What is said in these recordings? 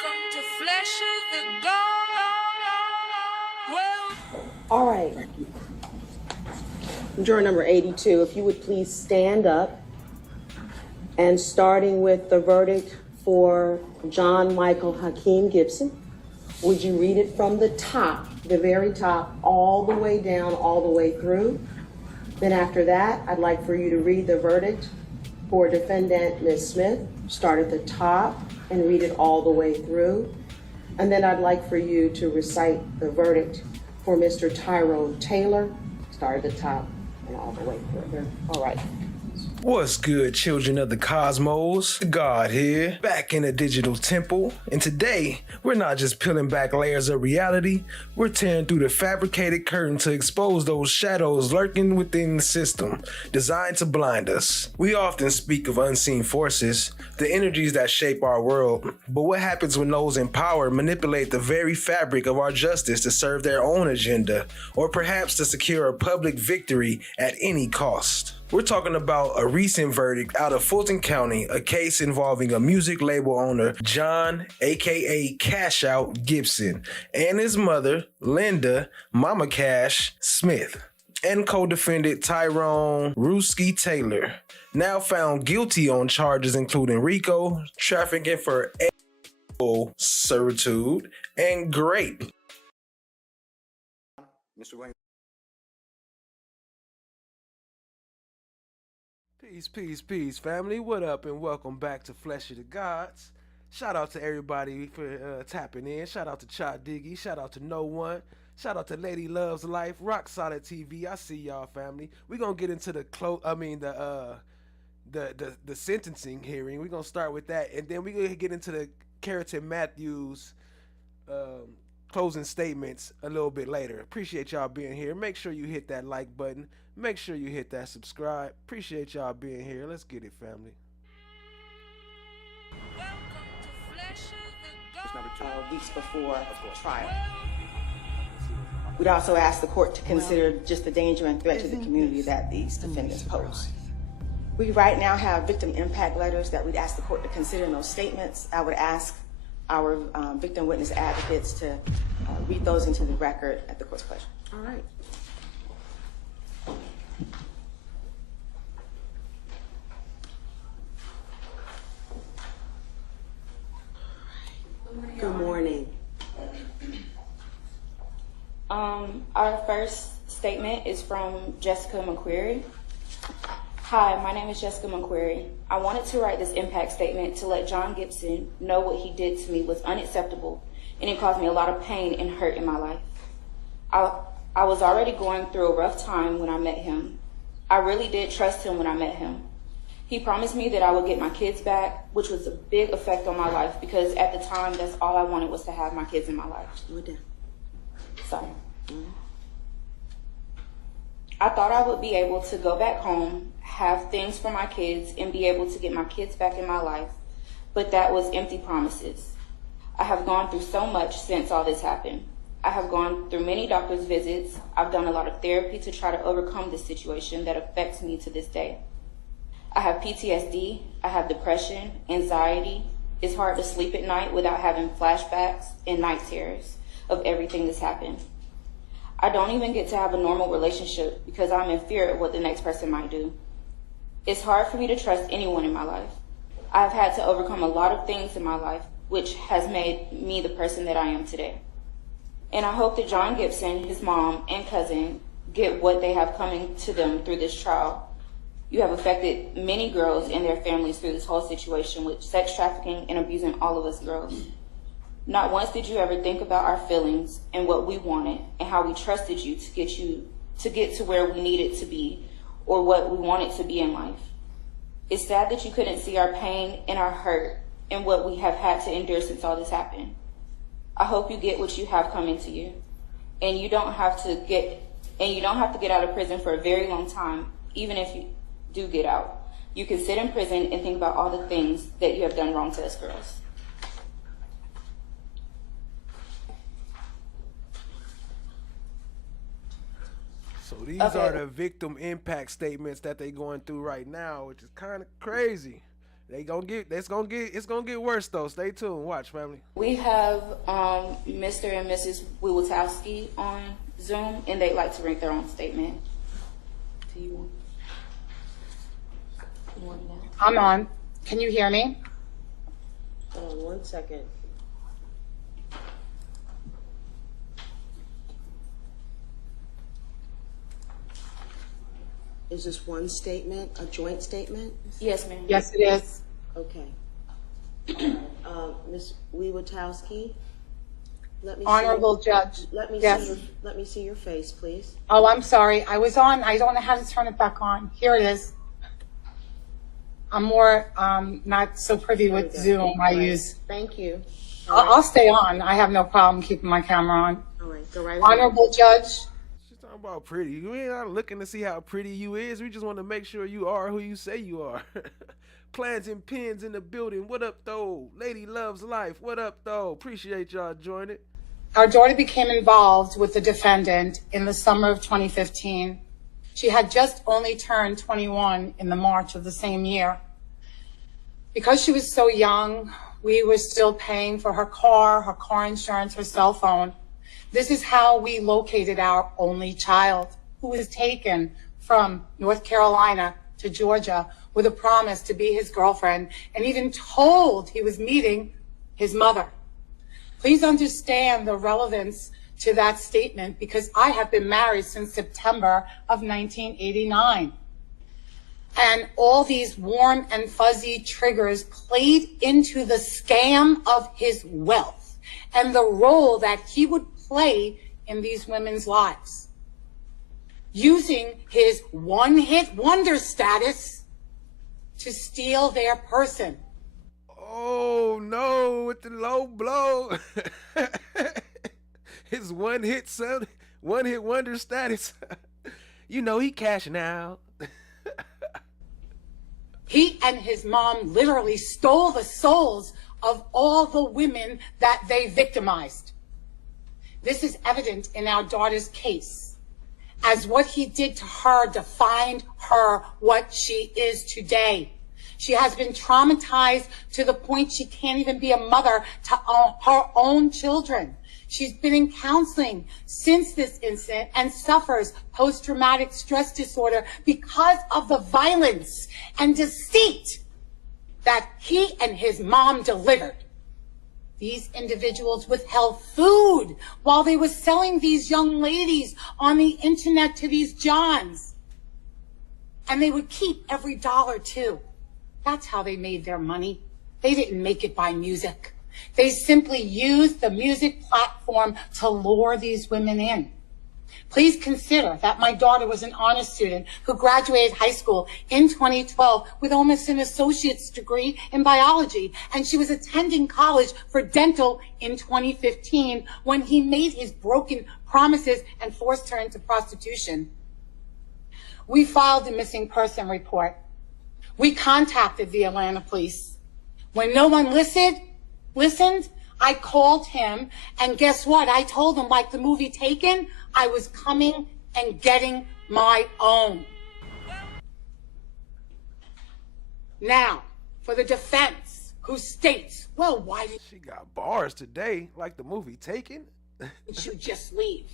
Welcome to Flesh of the God. Well, all right. Juror number 82, if you would please stand up, and starting with the verdict for John Michael Hakeem Gibson, would you read it from the top, the very top, all the way down, all the way through? Then after that, I'd like for you to read the verdict for defendant Ms. Smith. Start at the top and read it all the way through. And then I'd like for you to recite the verdict for Mr. Tyrone Taylor. Start at the top and all the way through. All right. What's good, children of the cosmos? God here, back in the digital temple. And today, we're not just peeling back layers of reality, we're tearing through the fabricated curtain to expose those shadows lurking within the system, designed to blind us. We often speak of unseen forces, the energies that shape our world. But what happens when those in power manipulate the very fabric of our justice to serve their own agenda, or perhaps to secure a public victory at any cost? We're talking about a recent verdict out of Fulton County, a case involving a music label owner, John, aka Cash Out Gibson, and his mother, Linda, Mama Cash Smith, and co-defendant Tyrone Rooski Taylor, now found guilty on charges including RICO, trafficking for servitude, and rape. Mr. Wayne. Peace, family. What up, and welcome back to Flesh of the Gods. Shout out to everybody for tapping in. Shout out to Chad Diggy. Shout out to No One. Shout out to Lady Loves Life. Rock Solid TV. I see y'all, family. We gonna get into the sentencing hearing. We gonna start with that, and then we gonna get into the Careton Matthews closing statements a little bit later. Appreciate y'all being here. Make sure you hit that like button. Make sure you hit that subscribe. Appreciate y'all being here. Let's get it, family. welcome to Flesh of the God. Weeks before trial. We'd also ask the court to consider just the danger and threat to the community that these defendants pose. We right now have victim impact letters that we'd ask the court to consider in those statements. I would ask our victim witness advocates to read those into the record at the court's pleasure. All right. Good morning. Our first statement is from Jessica McQuarrie. Hi, my name is Jessica McQuarrie. I wanted to write this impact statement to let John Gibson know what he did to me was unacceptable, and it caused me a lot of pain and hurt in my life. I was already going through a rough time when I met him. I really did trust him when I met him. He promised me that I would get my kids back, which was a big effect on my life because at the time, that's all I wanted was to have my kids in my life. Sorry. I thought I would be able to go back home, have things for my kids, and be able to get my kids back in my life, but that was empty promises. I have gone through so much since all this happened. I have gone through many doctor's visits. I've done a lot of therapy to try to overcome this situation that affects me to this day. I have PTSD, I have depression, anxiety. It's hard to sleep at night without having flashbacks and night terrors of everything that's happened. I don't even get to have a normal relationship because I'm in fear of what the next person might do. It's hard for me to trust anyone in my life. I've had to overcome a lot of things in my life, which has made me the person that I am today. And I hope that John Gibson, his mom, and cousin get what they have coming to them through this trial. You have affected many girls and their families through this whole situation with sex trafficking and abusing all of us girls. Not once did you ever think about our feelings and what we wanted and how we trusted you to get to where we needed to be or what we wanted to be in life. It's sad that you couldn't see our pain and our hurt and what we have had to endure since all this happened. I hope you get what you have coming to you, and you don't have to get out of prison for a very long time, even if you do get out. You can sit in prison and think about all the things that you have done wrong to us girls. So these are the victim impact statements that they going through right now, which is kind of crazy. It's gonna get worse though. Stay tuned. Watch, family. We have Mr. and Mrs. Wiwatowski on Zoom, and they'd like to make their own statement. Do you want to know? I'm on. Can you hear me? Hold on 1 second. Is this one statement, a joint statement? Yes, ma'am. Yes, it is. Okay. Ms. Wiwatowski, let me Honorable see, Judge. Yes. let me see your face, please. Oh, I'm sorry. I was on. I don't know how to turn it back on. Here it is. I'm more not so privy with Zoom. I use. Thank you. I'll stay on. I have no problem keeping my camera on. All right, go right ahead. Honorable Judge. She's talking about pretty. We ain't not looking to see how pretty you is. We just want to make sure you are who you say you are. Plans and pins in the building. What up, though? Lady loves life. What up, though? Appreciate y'all joining. Our daughter became involved with the defendant in the summer of 2015. She had just only turned 21 in the March of the same year. Because she was so young, we were still paying for her car insurance, her cell phone. This is how we located our only child, who was taken from North Carolina to Georgia with a promise to be his girlfriend, and even told he was meeting his mother. Please understand the relevance to that statement, because I have been married since September of 1989. And all these warm and fuzzy triggers played into the scam of his wealth and the role that he would play in these women's lives, using his one-hit wonder status to steal their person. Oh no, with the low blow. His one-hit wonder status. You know he cashing out. He and his mom literally stole the souls of all the women that they victimized. This is evident in our daughter's case, as what he did to her defined her what she is today. She has been traumatized to the point she can't even be a mother to her own children. She's been in counseling since this incident and suffers post-traumatic stress disorder because of the violence and deceit that he and his mom delivered. These individuals withheld food while they were selling these young ladies on the internet to these Johns. And they would keep every dollar too. That's how they made their money. They didn't make it by music. They simply used the music platform to lure these women in. Please consider that my daughter was an honor student who graduated high school in 2012 with almost an associate's degree in biology, and she was attending college for dental in 2015 when he made his broken promises and forced her into prostitution. We filed a missing person report. We contacted the Atlanta police. When no one listened, I called him, and guess what? I told him, like the movie Taken, I was coming and getting my own. Now, for the defense, who states, well, why did She got bars today, like the movie Taken. you just leave?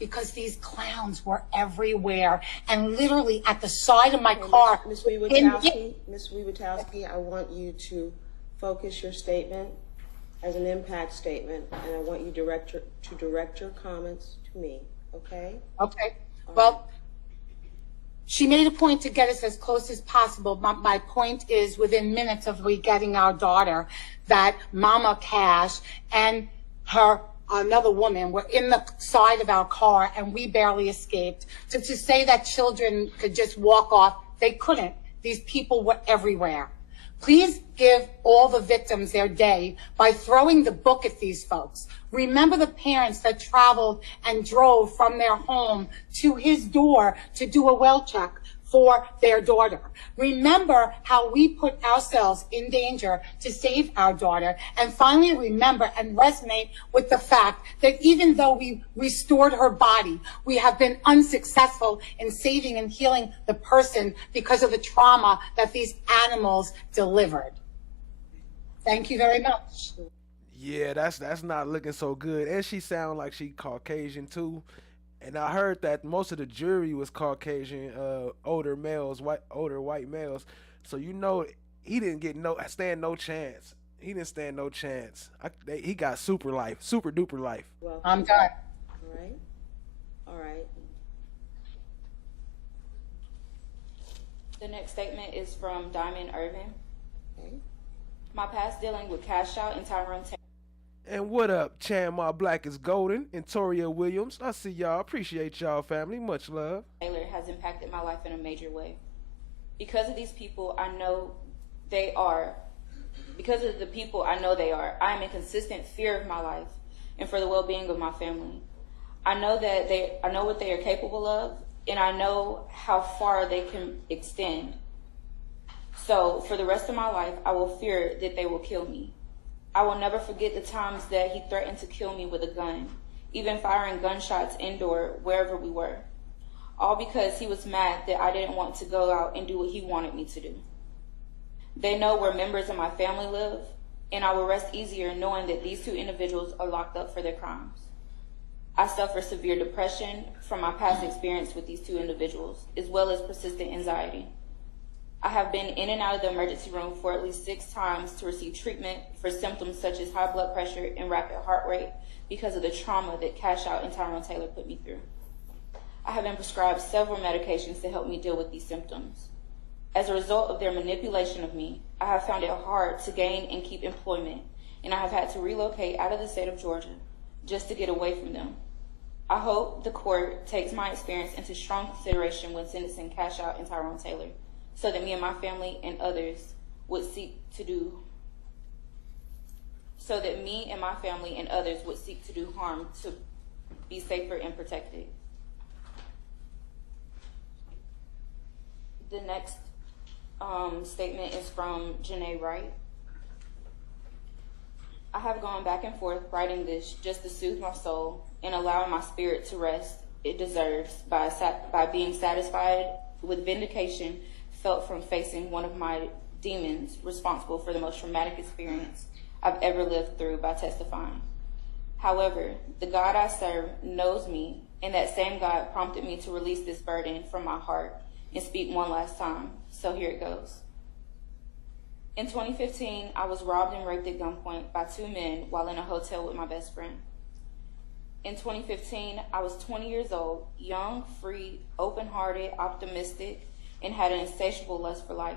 Because these clowns were everywhere and literally at the side of my car. Ms. Wiwatowski, I want you to focus your statement as an impact statement, and I want you to direct your comments to me, okay? Okay. Well, she made a point to get us as close as possible. My point is, within minutes of we getting our daughter, that Mama Cash and another woman were in the side of our car, and we barely escaped. To say that children could just walk off, they couldn't. These people were everywhere. Please give all the victims their day by throwing the book at these folks. Remember the parents that traveled and drove from their home to his door to do a well check, for their daughter. Remember how we put ourselves in danger to save our daughter, and finally remember and resonate with the fact that even though we restored her body, we have been unsuccessful in saving and healing the person because of the trauma that these animals delivered. Thank you very much. Yeah, that's not looking so good. And she sound like she Caucasian too. And I heard that most of the jury was Caucasian, older males, older white males. So he didn't get no chance. He didn't stand no chance. He got super duper life. Well, I'm done. all right. All right. The next statement is from Diamond Irvin. Okay. My past dealing with Cash Out and Tyrone Taylor. And what up, Chan My Black is Golden and Toria Williams. I see y'all. Appreciate y'all, family. Much love. Taylor has impacted my life in a major way. Because of these people, I know they are. Because of the people I know they are, I am in consistent fear of my life and for the well-being of my family. I know what they are capable of, and I know how far they can extend. So for the rest of my life, I will fear that they will kill me. I will never forget the times that he threatened to kill me with a gun, even firing gunshots indoor wherever we were. All because he was mad that I didn't want to go out and do what he wanted me to do. They know where members of my family live, and I will rest easier knowing that these two individuals are locked up for their crimes. I suffer severe depression from my past experience with these two individuals, as well as persistent anxiety. I have been in and out of the emergency room for at least 6 times to receive treatment for symptoms such as high blood pressure and rapid heart rate because of the trauma that Cash Out and Tyrone Taylor put me through. I have been prescribed several medications to help me deal with these symptoms. As a result of their manipulation of me, I have found it hard to gain and keep employment, and I have had to relocate out of the state of Georgia just to get away from them. I hope the court takes my experience into strong consideration when sentencing Cash Out and Tyrone Taylor, so that me and my family and others would seek to do harm to be safer and protected. The next statement is from Janae Wright. I have gone back and forth writing this just to soothe my soul and allowing my spirit to rest it deserves by being satisfied with vindication felt from facing one of my demons responsible for the most traumatic experience I've ever lived through by testifying. However, the God I serve knows me, and that same God prompted me to release this burden from my heart and speak one last time. So here it goes. In 2015, I was robbed and raped at gunpoint by 2 men while in a hotel with my best friend. In 2015, I was 20 years old, young, free, open-hearted, optimistic, and had an insatiable lust for life.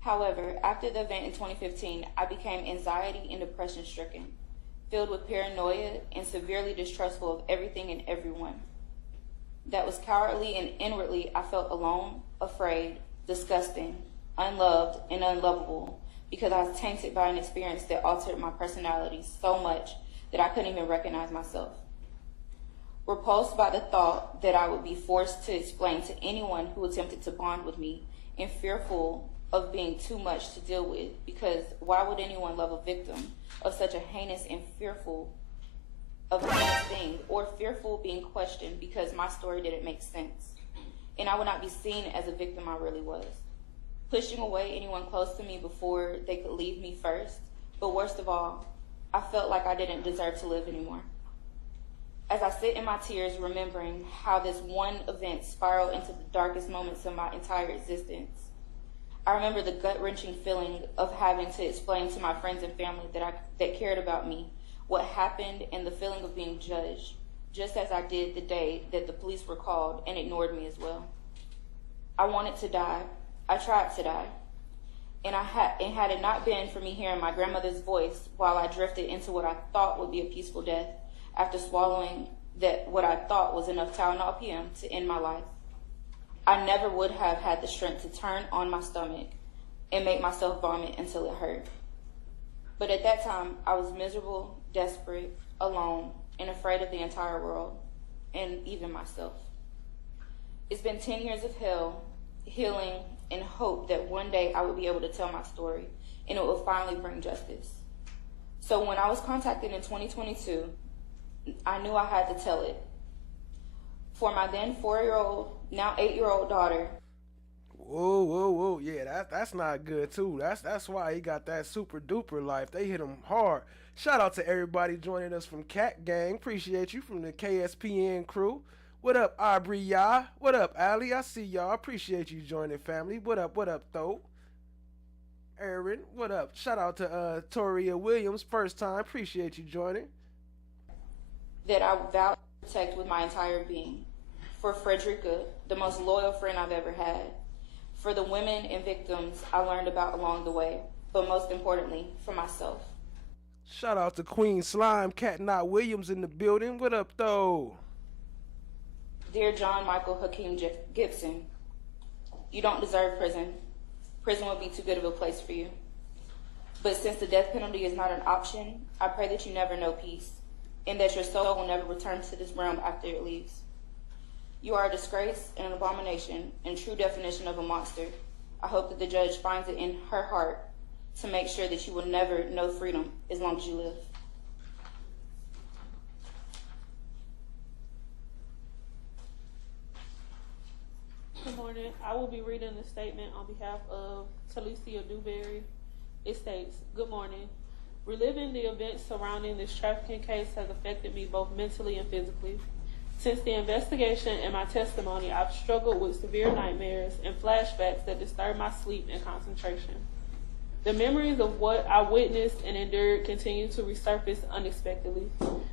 However, after the event in 2015, I became anxiety and depression stricken, filled with paranoia and severely distrustful of everything and everyone. That was cowardly, and inwardly I felt alone, afraid, disgusting, unloved, and unlovable because I was tainted by an experience that altered my personality so much that I couldn't even recognize myself. Repulsed by the thought that I would be forced to explain to anyone who attempted to bond with me, and fearful of being too much to deal with, because why would anyone love a victim of such a heinous and fearful of a heinous thing, or fearful of being questioned because my story didn't make sense, and I would not be seen as a victim I really was. Pushing away anyone close to me before they could leave me first, but worst of all, I felt like I didn't deserve to live anymore. As I sit in my tears, remembering how this one event spiraled into the darkest moments of my entire existence, I remember the gut-wrenching feeling of having to explain to my friends and family that cared about me what happened, and the feeling of being judged, just as I did the day that the police were called and ignored me as well. I wanted to die. I tried to die. And had it not been for me hearing my grandmother's voice while I drifted into what I thought would be a peaceful death, after swallowing what I thought was enough Tylenol PM to end my life, I never would have had the strength to turn on my stomach and make myself vomit until it hurt. But at that time, I was miserable, desperate, alone, and afraid of the entire world, and even myself. It's been 10 years of hell, healing, and hope that one day I would be able to tell my story and it would finally bring justice. So when I was contacted in 2022, I knew I had to tell it. For my then 4-year-old, now 8-year-old daughter. Whoa, whoa, whoa! Yeah, that's not good too. That's why he got that super duper life. They hit him hard. Shout out to everybody joining us from Cat Gang. Appreciate you from the KSPN crew. What up, Aubrey? Y'all? What up, Ali? I see y'all. Appreciate you joining, family. What up, Tho? Aaron, what up? Shout out to Toria Williams, first time. Appreciate you joining. That I vow to protect with my entire being. For Frederica, the most loyal friend I've ever had. For the women and victims I learned about along the way. But most importantly, for myself. Shout out to Queen Slime, Cat Knot Williams in the building. What up, though? Dear John Michael Hakeem Gibson, you don't deserve prison. Prison would be too good of a place for you. But since the death penalty is not an option, I pray that you never know peace, and that your soul will never return to this realm after it leaves. You are a disgrace and an abomination and true definition of a monster. I hope that the judge finds it in her heart to make sure that you will never know freedom as long as you live. Good morning. I will be reading the statement on behalf of Talicia Dewberry. It states, good morning. Reliving the events surrounding this trafficking case has affected me both mentally and physically. Since the investigation and my testimony, I've struggled with severe nightmares and flashbacks that disturb my sleep and concentration. The memories of what I witnessed and endured continue to resurface unexpectedly,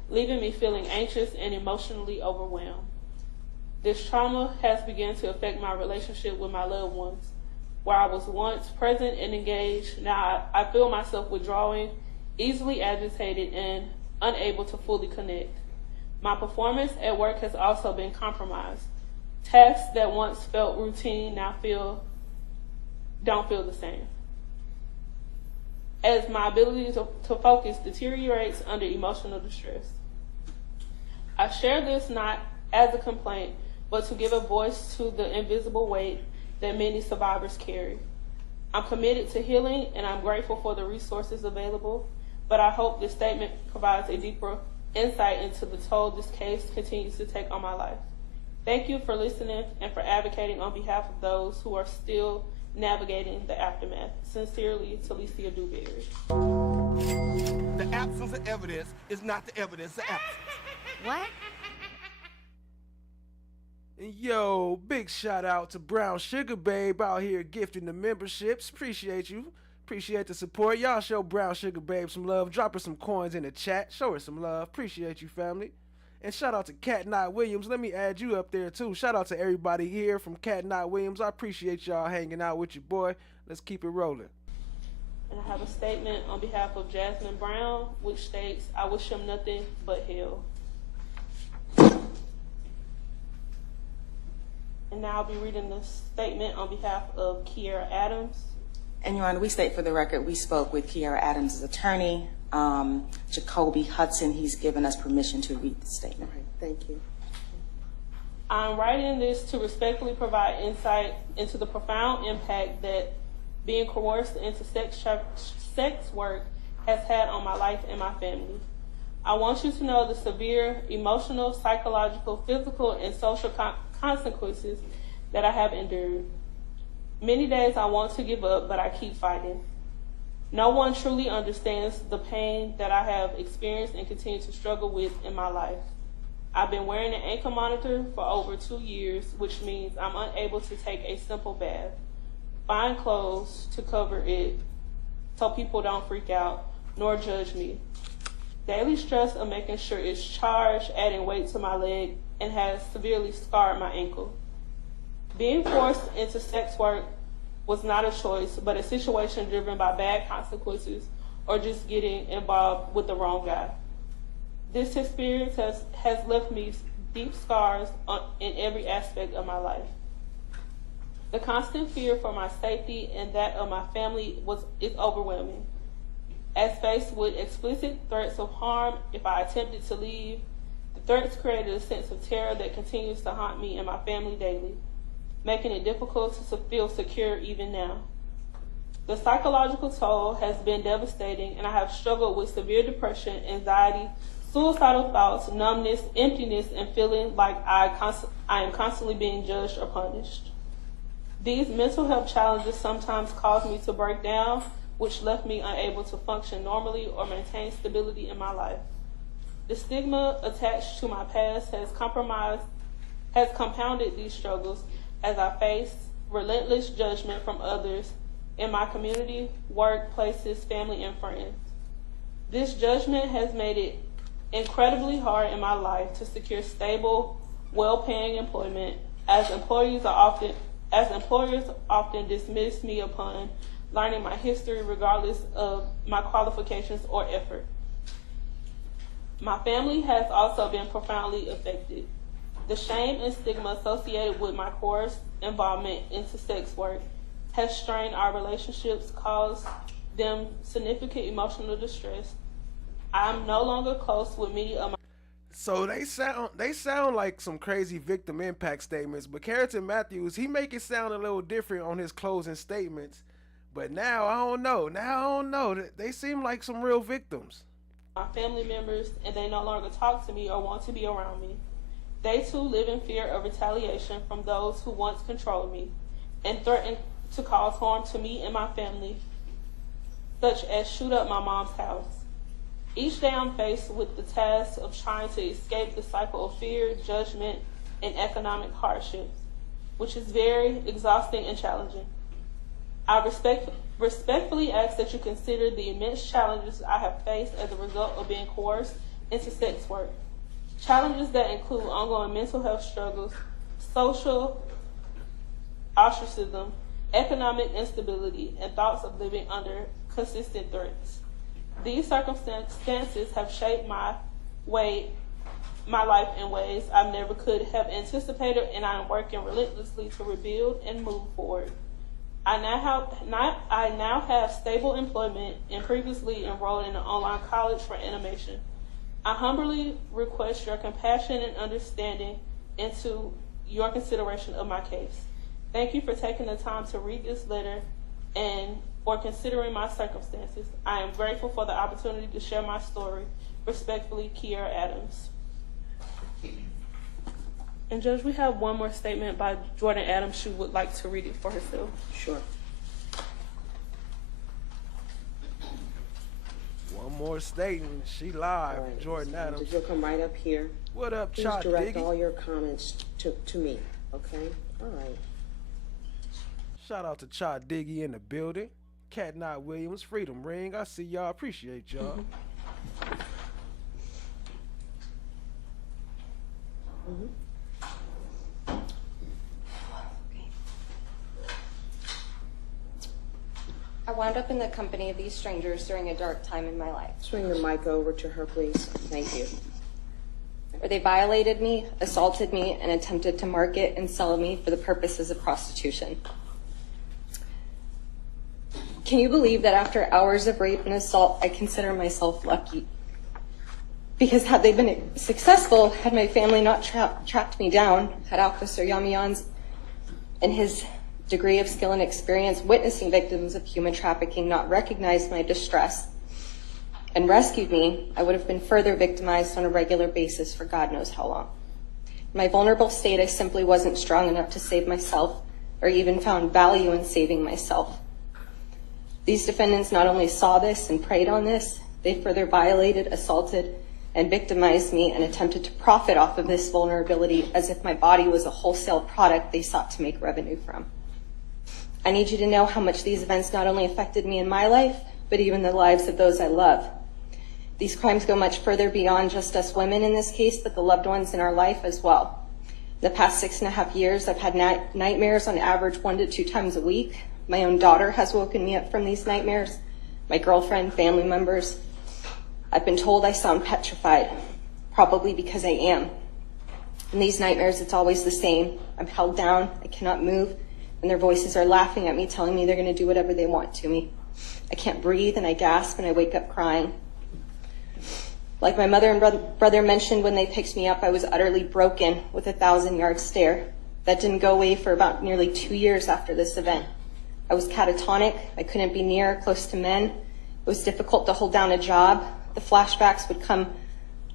leaving me feeling anxious and emotionally overwhelmed. This trauma has begun to affect my relationship with my loved ones. Where I was once present and engaged, now I feel myself withdrawing, easily agitated, and unable to fully connect. My performance at work has also been compromised. Tasks that once felt routine now don't feel the same, as my ability to focus deteriorates under emotional distress. I share this not as a complaint, but to give a voice to the invisible weight that many survivors carry. I'm committed to healing, and I'm grateful for the resources available, but I hope this statement provides a deeper insight into the toll this case continues to take on my life. Thank you for listening and for advocating on behalf of those who are still navigating the aftermath. Sincerely, Talicia Dewberry. The absence of evidence is not the evidence of absence. What? And yo, big shout out to Brown Sugar Babe out here gifting the memberships. Appreciate you. Appreciate the support. Y'all show Brown Sugar Babe some love. Drop her some coins in the chat. Show her some love. Appreciate you, family. And shout out to Cat Knot Williams. Let me add you up there, too. Shout out to everybody here from Cat Knot Williams. I appreciate y'all hanging out with your boy. Let's keep it rolling. And I have a statement on behalf of Jasmine Brown, which states, I wish him nothing but hell. And now I'll be reading the statement on behalf of Kiera Adams. And Your Honor, we state for the record, we spoke with Kiera Adams' attorney, Jacoby Hudson. He's given us permission to read the statement. All right, thank you. I'm writing this to respectfully provide insight into the profound impact that being coerced into sex work has had on my life and my family. I want you to know the severe emotional, psychological, physical, and social consequences that I have endured. Many days I want to give up, but I keep fighting. No one truly understands the pain that I have experienced and continue to struggle with in my life. I've been wearing an ankle monitor for over 2 years, which means I'm unable to take a simple bath, find clothes to cover it so people don't freak out nor judge me. Daily stress of making sure it's charged, adding weight to my leg, and has severely scarred my ankle. Being forced into sex work was not a choice, but a situation driven by bad consequences or just getting involved with the wrong guy. This experience has left me deep scars in every aspect of my life. The constant fear for my safety and that of my family is overwhelming. As faced with explicit threats of harm if I attempted to leave, the threats created a sense of terror that continues to haunt me and my family daily. making it difficult to feel secure even now. The psychological toll has been devastating, and I have struggled with severe depression, anxiety, suicidal thoughts, numbness, emptiness, and feeling like I am constantly being judged or punished. These mental health challenges sometimes caused me to break down, which left me unable to function normally or maintain stability in my life. The stigma attached to my past has compounded these struggles as I face relentless judgment from others in my community, workplaces, family, and friends. This judgment has made it incredibly hard in my life to secure stable, well-paying employment, as employers often dismiss me upon learning my history regardless of my qualifications or effort. My family has also been profoundly affected. The shame and stigma associated with my coerced involvement into sex work has strained our relationships, caused them significant emotional distress. I'm no longer close with many of my... So they sound like some crazy victim impact statements, but Careton Matthews, he make it sound a little different on his closing statements. But now I don't know. They seem like some real victims. My family members, and they no longer talk to me or want to be around me. They too live in fear of retaliation from those who once controlled me and threaten to cause harm to me and my family, such as shoot up my mom's house. Each day I'm faced with the task of trying to escape the cycle of fear, judgment, and economic hardships, which is very exhausting and challenging. I respectfully ask that you consider the immense challenges I have faced as a result of being coerced into sex work. Challenges that include ongoing mental health struggles, social ostracism, economic instability, and thoughts of living under consistent threats. These circumstances have shaped my life in ways I never could have anticipated, and I am working relentlessly to rebuild and move forward. I now have stable employment and previously enrolled in an online college for animation. I humbly request your compassion and understanding into your consideration of my case. Thank you for taking the time to read this letter and for considering my circumstances. I am grateful for the opportunity to share my story. Respectfully, Kiera Adams. And Judge, we have one more statement by Jordan Adams. She would like to read it for herself. Sure. One more statement. She live. All right. Jordan Adams. You'll come right up here. What up, Please Chot direct Diggy? all your comments to me, okay? All right. Shout out to Chot Diggy in the building. Cat Knot Williams, Freedom Ring. I see y'all. Appreciate y'all. I wound up in the company of these strangers during a dark time in my life, Swing the mic over to her, please. Thank you. where they violated me, assaulted me, and attempted to market and sell me for the purposes of prostitution. Can you believe that after hours of rape and assault, I consider myself lucky? Because had they been successful, had my family not tracked me down, had Officer Yamians and his degree of skill and experience witnessing victims of human trafficking not recognized my distress and rescued me, I would have been further victimized on a regular basis for God knows how long. In my vulnerable state, I simply wasn't strong enough to save myself or even found value in saving myself. These defendants not only saw this and preyed on this, they further violated, assaulted, and victimized me and attempted to profit off of this vulnerability as if my body was a wholesale product they sought to make revenue from. I need you to know how much these events not only affected me in my life, but even the lives of those I love. These crimes go much further beyond just us women in this case, but the loved ones in our life as well. In the past 6.5 years, I've had nightmares on average 1 to 2 times a week. My own daughter has woken me up from these nightmares, my girlfriend, family members. I've been told I sound petrified, probably because I am. In these nightmares, it's always the same. I'm held down, I cannot move, and their voices are laughing at me, telling me they're going to do whatever they want to me. I can't breathe, and I gasp, and I wake up crying. Like my mother and brother mentioned when they picked me up, I was utterly broken with a 1,000-yard stare. That didn't go away for about nearly 2 years after this event. I was catatonic. I couldn't be near or close to men. It was difficult to hold down a job. The flashbacks would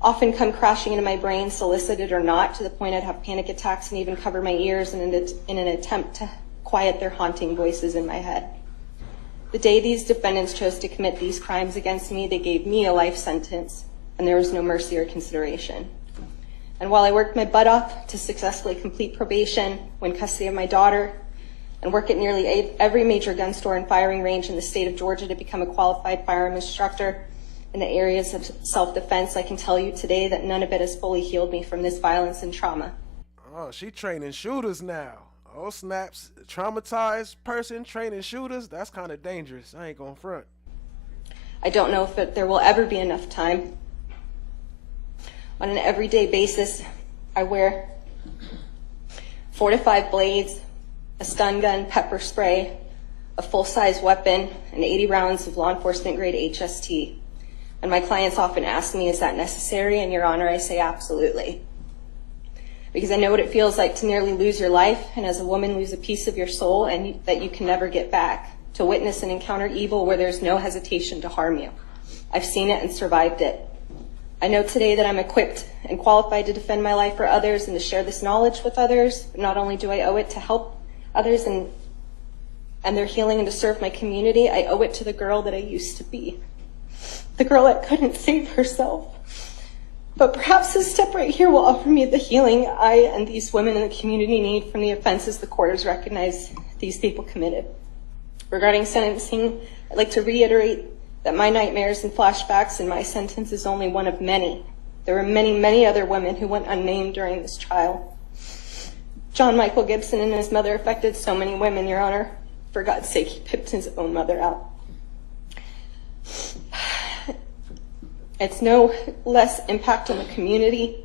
often come crashing into my brain, solicited or not, to the point I'd have panic attacks and even cover my ears in an attempt to quiet their haunting voices in my head. The day these defendants chose to commit these crimes against me, they gave me a life sentence, and there was no mercy or consideration. And while I worked my butt off to successfully complete probation, win custody of my daughter, and work at nearly every major gun store and firing range in the state of Georgia to become a qualified firearm instructor in the areas of self-defense, I can tell you today that none of it has fully healed me from this violence and trauma. Oh, she training shooters now. Oh, snaps. Traumatized person training shooters? That's kind of dangerous. I ain't gonna front. I don't know if there will ever be enough time. On an everyday basis, I wear 4 to 5 blades, a stun gun, pepper spray, a full-size weapon, and 80 rounds of law enforcement grade HST. And my clients often ask me, is that necessary? And Your Honor, I say absolutely. Because I know what it feels like to nearly lose your life, and as a woman lose a piece of your soul and that you can never get back, to witness and encounter evil where there's no hesitation to harm you. I've seen it and survived it. I know today that I'm equipped and qualified to defend my life for others and to share this knowledge with others, but not only do I owe it to help others and their healing and to serve my community, I owe it to the girl that I used to be. The girl that couldn't save herself. But perhaps this step right here will offer me the healing I and these women in the community need from the offenses the court has recognized these people committed. Regarding sentencing, I'd like to reiterate that my nightmares and flashbacks in my sentence is only one of many. There were many, many other women who went unnamed during this trial. John Michael Gibson and his mother affected so many women, Your Honor. For God's sake, he picked his own mother out. It's no less impact on the community.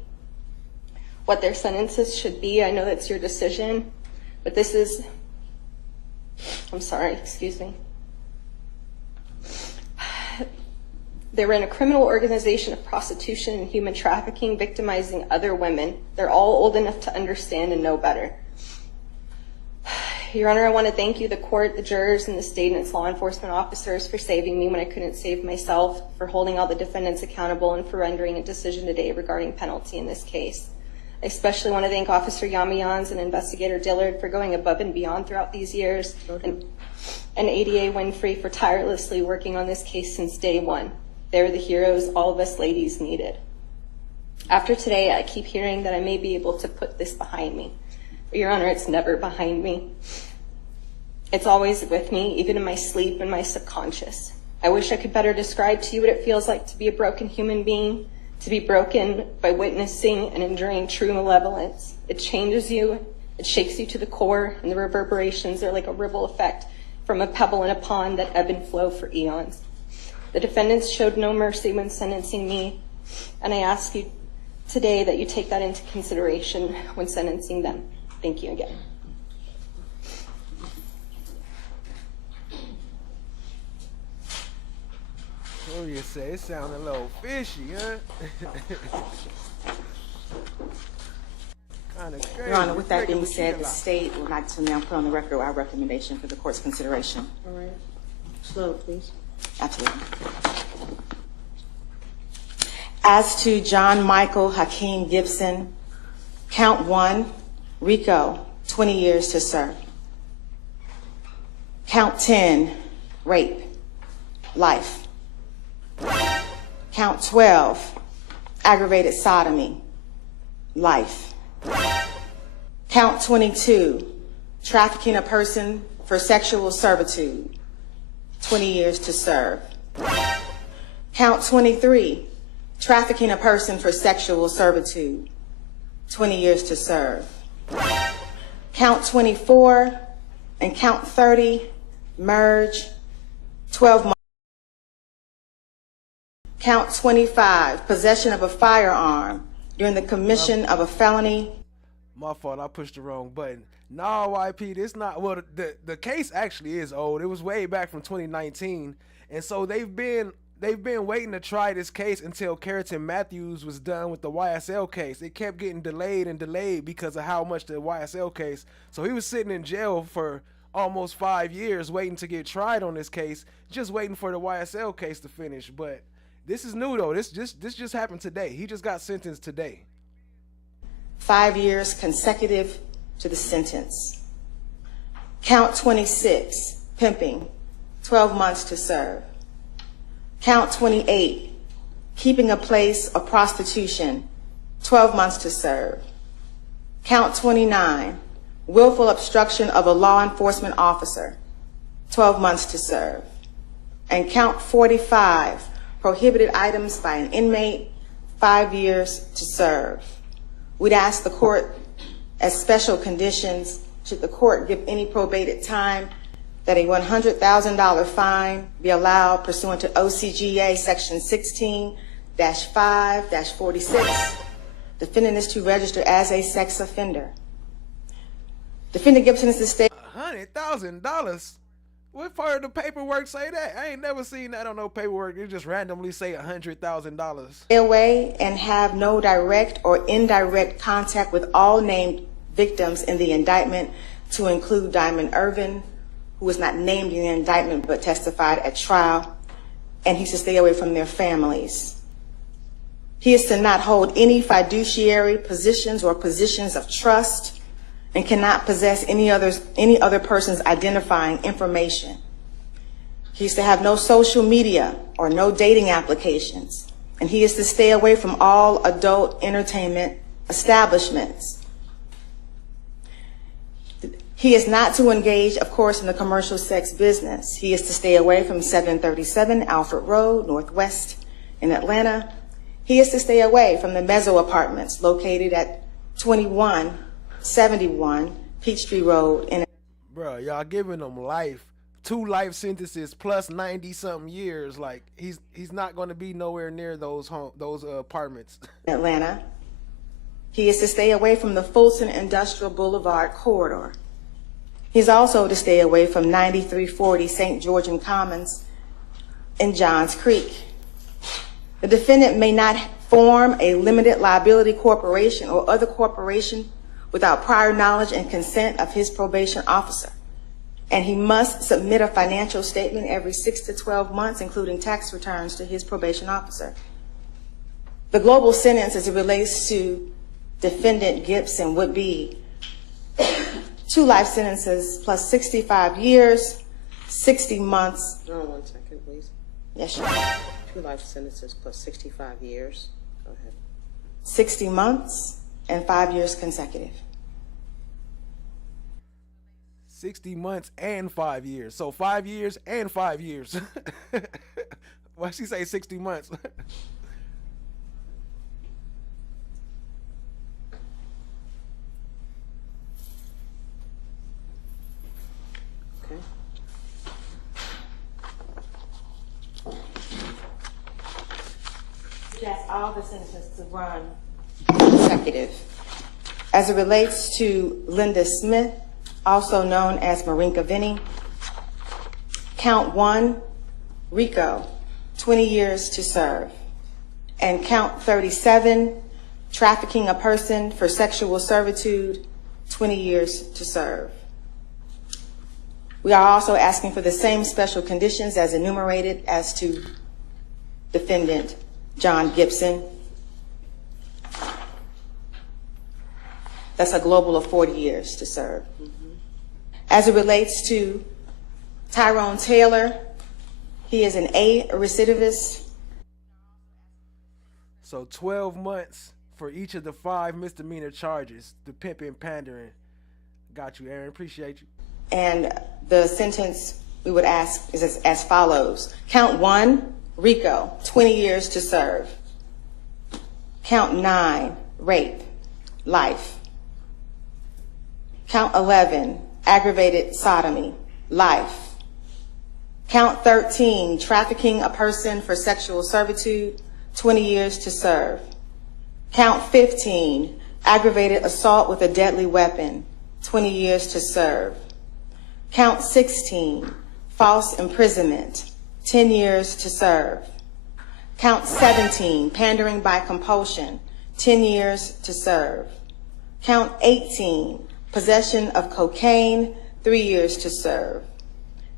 What their sentences should be, I know that's your decision, but this is, I'm sorry, excuse me. They were in a criminal organization of prostitution and human trafficking, victimizing other women. They're all old enough to understand and know better. Your Honor, I want to thank you, the court, the jurors, and the state and its law enforcement officers for saving me when I couldn't save myself, for holding all the defendants accountable, and for rendering a decision today regarding penalty in this case. I especially want to thank Officer Yamians and Investigator Dillard for going above and beyond throughout these years, and ADA Winfrey for tirelessly working on this case since day one. They're the heroes all of us ladies needed. After today, I keep hearing that I may be able to put this behind me. But Your Honor, it's never behind me. It's always with me, even in my sleep and my subconscious. I wish I could better describe to you what it feels like to be a broken human being, to be broken by witnessing and enduring true malevolence. It changes you, it shakes you to the core, and the reverberations are like a ripple effect from a pebble in a pond that ebb and flow for eons. The defendants showed no mercy when sentencing me, and I ask you today that you take that into consideration when sentencing them. Thank you again. Oh, you say it sounded a little fishy, huh? Kind of crazy. Your Honor, with that being said, the state would like to now put on the record our recommendation for the court's consideration. All right. Slow, please. Absolutely. As to John Michael Hakeem Gibson, count 1, RICO, 20 years to serve. Count 10, rape, life. Count 12, aggravated sodomy, life. Count 22, trafficking a person for sexual servitude, 20 years to serve. Count 23, trafficking a person for sexual servitude, 20 years to serve. Count 24 and count 30, merge, 12 months. Count 25, possession of a firearm during the commission of a felony. My fault, I pushed the wrong button. No, YP, this not, well, the case actually is old. It was way back from 2019. And so they've been they've been waiting to try this case until Careton Matthews was done with the YSL case. It kept getting delayed and delayed because of how much the YSL case. So he was sitting in jail for almost 5 years waiting to get tried on this case, just waiting for the YSL case to finish. But this is new though. This just happened today. He just got sentenced today. 5 years consecutive to the sentence. Count 26, pimping, 12 months to serve. Count 28, keeping a place of prostitution, 12 months to serve. Count 29, willful obstruction of a law enforcement officer, 12 months to serve. And count 45, prohibited items by an inmate, 5 years to serve. We'd ask the court, as special conditions, should the court give any probated time, that a $100,000 fine be allowed pursuant to OCGA section 16-5-46. Defendant is to register as a sex offender. Defendant Gibson is to stay. $100,000? What part of the paperwork say that? I ain't never seen that on no paperwork. It just randomly say $100,000. Stay away and have no direct or indirect contact with all named victims in the indictment, to include Diamond Irvin, who was not named in the indictment but testified at trial, and he's to stay away from their families. He is to not hold any fiduciary positions or positions of trust, and cannot possess any other person's identifying information. He is to have no social media or no dating applications, and he is to stay away from all adult entertainment establishments. He is not to engage, of course, in the commercial sex business. He is to stay away from 737 Alfred Road, Northwest in Atlanta. He is to stay away from the Mezzo apartments located at 2171 Peachtree Road. Bro, y'all giving him life. 2 life sentences plus 90-something years. Like, he's not going to be nowhere near those apartments. Atlanta. He is to stay away from the Fulton Industrial Boulevard corridor. He's also to stay away from 9340 St. Georgian Commons in Johns Creek. The defendant may not form a limited liability corporation or other corporation without prior knowledge and consent of his probation officer. And he must submit a financial statement every 6 to 12 months, including tax returns, to his probation officer. The global sentence as it relates to defendant Gibson would be 2 life sentences plus 65 years, 60 months. Hold on 1 second, please. Yes, sure. 2 life sentences plus 65 years. Go ahead. 60 months and 5 years consecutive. 60 months and 5 years. So 5 years and 5 years. Why she say 60 months? Okay. Yes, all the sentences to run consecutive. As it relates to Linda Smith, also known as Marinka Vinny, count 1, RICO, 20 years to serve. And count 37, trafficking a person for sexual servitude, 20 years to serve. We are also asking for the same special conditions as enumerated as to defendant John Gibson. That's a global of 40 years to serve. As it relates to Tyrone Taylor, he is an A recidivist. So 12 months for each of the 5 misdemeanor charges, the pimping, pandering. Got you, Aaron. Appreciate you. And the sentence we would ask is as follows. Count 1, RICO, 20 years to serve. Count 9, rape, life. Count 11, aggravated sodomy, life. Count 13, trafficking a person for sexual servitude, 20 years to serve. Count 15, aggravated assault with a deadly weapon, 20 years to serve. Count 16, false imprisonment, 10 years to serve. Count 17, pandering by compulsion, 10 years to serve. Count 18, possession of cocaine, 3 years to serve.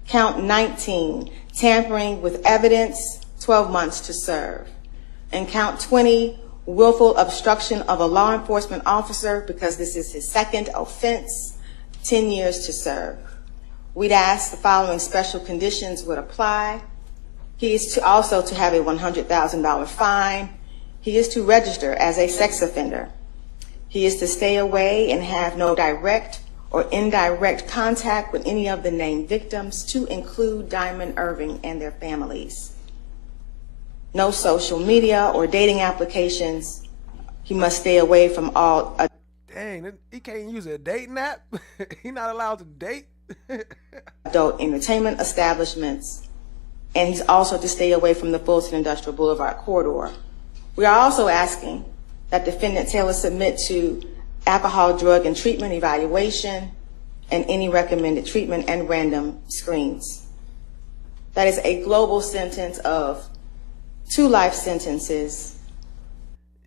Count 19, tampering with evidence, 12 months to serve. And count 20, willful obstruction of a law enforcement officer, because this is his second offense, 10 years to serve. We'd ask the following special conditions would apply. He is also to have a $100,000 fine. He is to register as a sex offender. He is to stay away and have no direct or indirect contact with any of the named victims, to include Diamond Irving and their families. No social media or dating applications. He must stay away from all. Dang, he can't use a dating app? He not allowed to date? Adult entertainment establishments. And he's also to stay away from the Fulton Industrial Boulevard corridor. We are also asking that defendant Taylor submit to alcohol, drug, and treatment evaluation and any recommended treatment and random screens. That is a global sentence of 2 life sentences.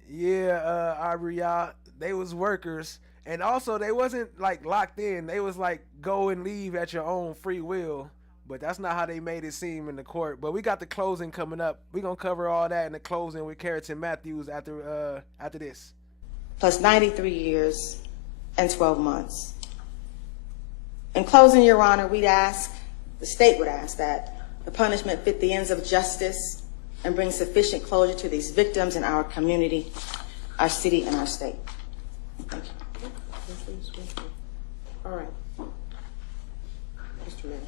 Yeah, Aubrey, y'all, they was workers. And also, they wasn't, like, locked in. They was, like, go and leave at your own free will. But that's not how they made it seem in the court. But we got the closing coming up. We're going to cover all that in the closing with Careton Matthews after this. Plus 93 years and 12 months. In closing, Your Honor, the state would ask that the punishment fit the ends of justice and bring sufficient closure to these victims in our community, our city, and our state. Thank you. All right. Mr. Mayor.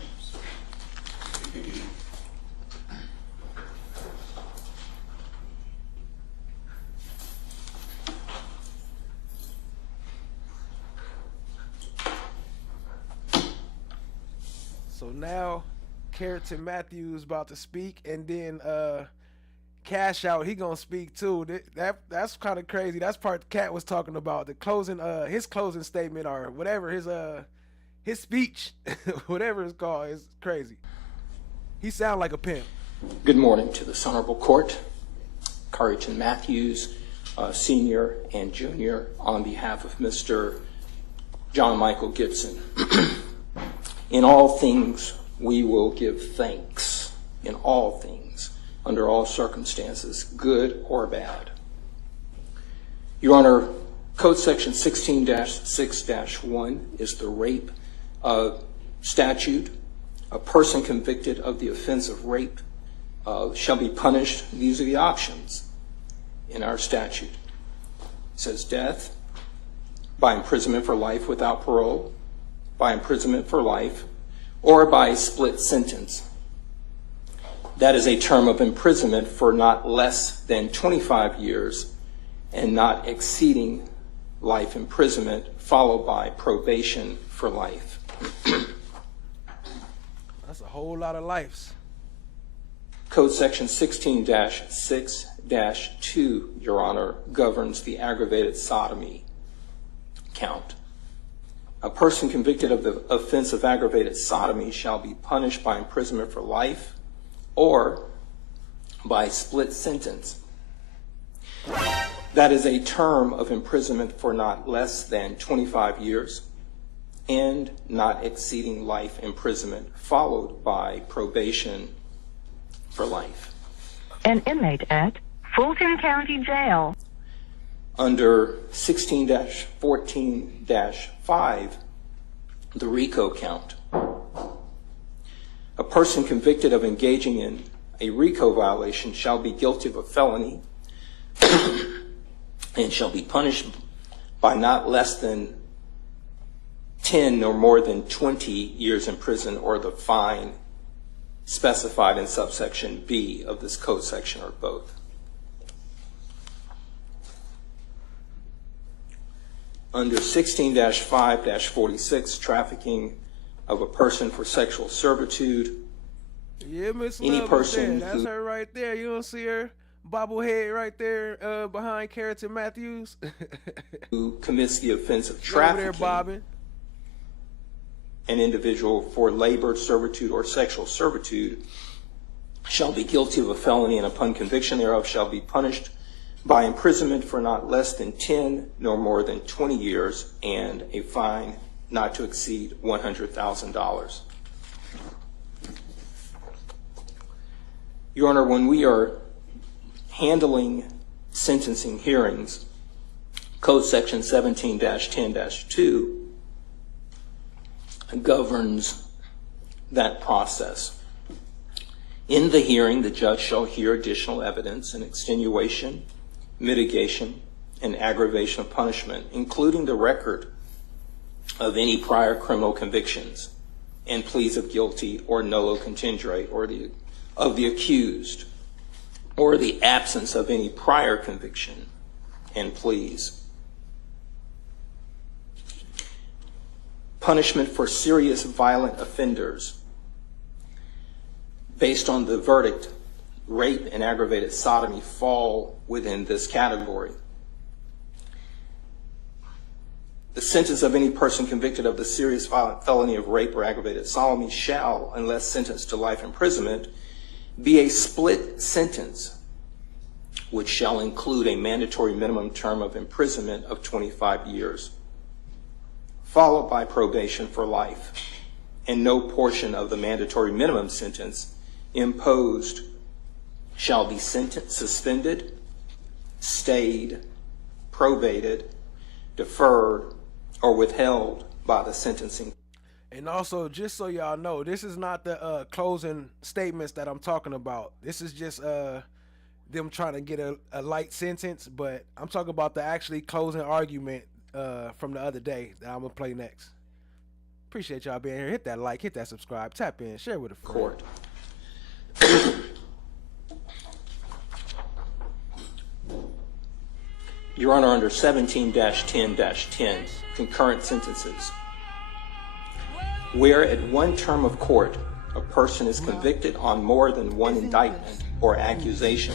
So now Careton Matthews about to speak, and then Cash Out, he gonna speak too. That's kind of crazy. That's part Cat was talking about. The closing, his closing statement or whatever, his speech, whatever it's called, is crazy. He sound like a pimp. Good morning to this honorable court. Careton Matthews, Senior and Junior, on behalf of Mr. John Michael Gibson. In all things, we will give thanks. In all things, under all circumstances, good or bad. Your Honor, Code Section 16-6-1 is the rape statute. A person convicted of the offense of rape shall be punished. These are the options in our statute. It says death, by imprisonment for life without parole, by imprisonment for life, or by split sentence. That is a term of imprisonment for not less than 25 years and not exceeding life imprisonment, followed by probation for life. That's a whole lot of lives. Code Section 16-6-2, Your Honor, governs the aggravated sodomy count. A person convicted of the offense of aggravated sodomy shall be punished by imprisonment for life or by split sentence. That is a term of imprisonment for not less than 25 years and not exceeding life imprisonment, followed by probation for life. An inmate at Fulton County Jail. Under 16-14-5, the RICO count. A person convicted of engaging in a RICO violation shall be guilty of a felony and shall be punished by not less than 10 nor more than 20 years in prison, or the fine specified in subsection B of this code section, or both. Under 16-5-46, trafficking of a person for sexual servitude. Yeah, Miss Any Love person there. That's her right there. You don't see her bobblehead right there behind Careton Matthews? who commits the offense of She over there trafficking bobbing. an individual for labor, servitude, or sexual servitude shall be guilty of a felony and upon conviction thereof shall be punished by imprisonment for not less than 10 nor more than 20 years and a fine not to exceed $100,000. Your Honor, when we are handling sentencing hearings, Code Section 17-10-2 governs that process. In the hearing, the judge shall hear additional evidence and extenuation, mitigation, and aggravation of punishment, including the record of any prior criminal convictions and pleas of guilty or nolo contendere of the accused, or the absence of any prior conviction and pleas. Punishment for serious violent offenders based on the verdict, rape and aggravated sodomy fall within this category. The sentence of any person convicted of the serious violent felony of rape or aggravated sodomy shall, unless sentenced to life imprisonment, be a split sentence, which shall include a mandatory minimum term of imprisonment of 25 years, followed by probation for life, and no portion of the mandatory minimum sentence imposed shall be suspended, stayed, probated, deferred, or withheld by the sentencing. And also, just so y'all know, this is not the closing statements that I'm talking about. This is just them trying to get a light sentence, but I'm talking about the actually closing argument from the other day that I'm going to play next. Appreciate y'all being here. Hit that like, hit that subscribe, tap in, share with a friend. Court. Your Honor, under 17-10-10, concurrent sentences, where at one term of court a person is convicted on more than one indictment or accusation,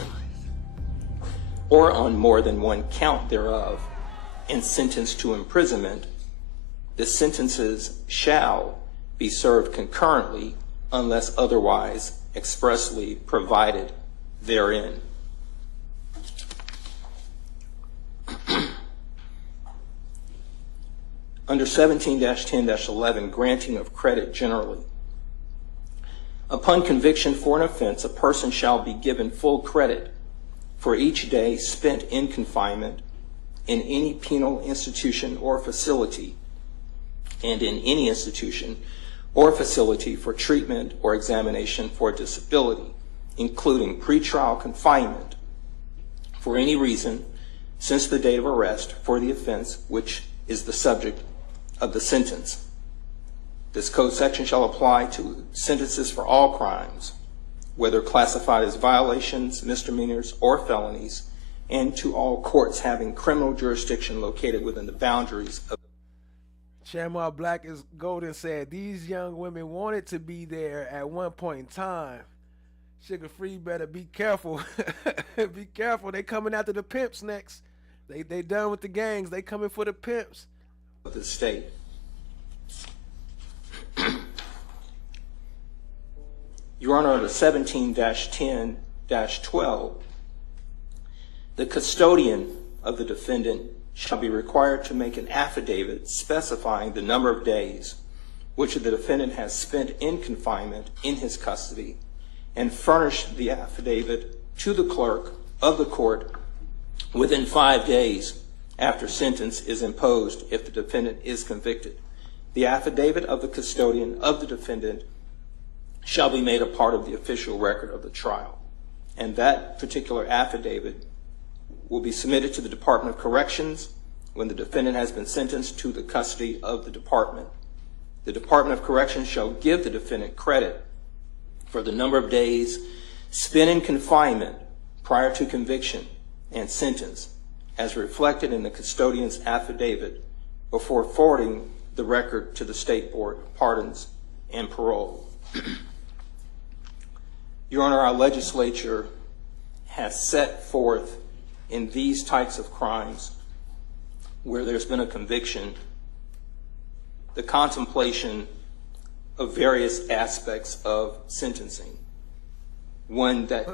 or on more than one count thereof, and sentenced to imprisonment, the sentences shall be served concurrently unless otherwise expressly provided therein. Under 17-10-11, granting of credit generally. Upon conviction for an offense, a person shall be given full credit for each day spent in confinement in any penal institution or facility, and in any institution or facility for treatment or examination for disability, including pretrial confinement for any reason since the date of arrest for the offense which is the subject of the sentence. This code section shall apply to sentences for all crimes, whether classified as violations, misdemeanors, or felonies, and to all courts having criminal jurisdiction located within the boundaries of. Shamrock Black is Golden said these young women wanted to be there at one point in time. Sugar Free better be careful. Be careful. They coming after the pimps next. They done with the gangs. They coming for the pimps. Of the state. Your Honor, under 17-10-12, the custodian of the defendant shall be required to make an affidavit specifying the number of days which the defendant has spent in confinement in his custody, and furnish the affidavit to the clerk of the court within 5 days after sentence is imposed if the defendant is convicted. The affidavit of the custodian of the defendant shall be made a part of the official record of the trial, and that particular affidavit will be submitted to the Department of Corrections when the defendant has been sentenced to the custody of the department. The Department of Corrections shall give the defendant credit for the number of days spent in confinement prior to conviction and sentence, as reflected in the custodian's affidavit, before forwarding the record to the State Board of Pardons and Parole. Your Honor, our legislature has set forth in these types of crimes where there's been a conviction the contemplation of various aspects of sentencing. one that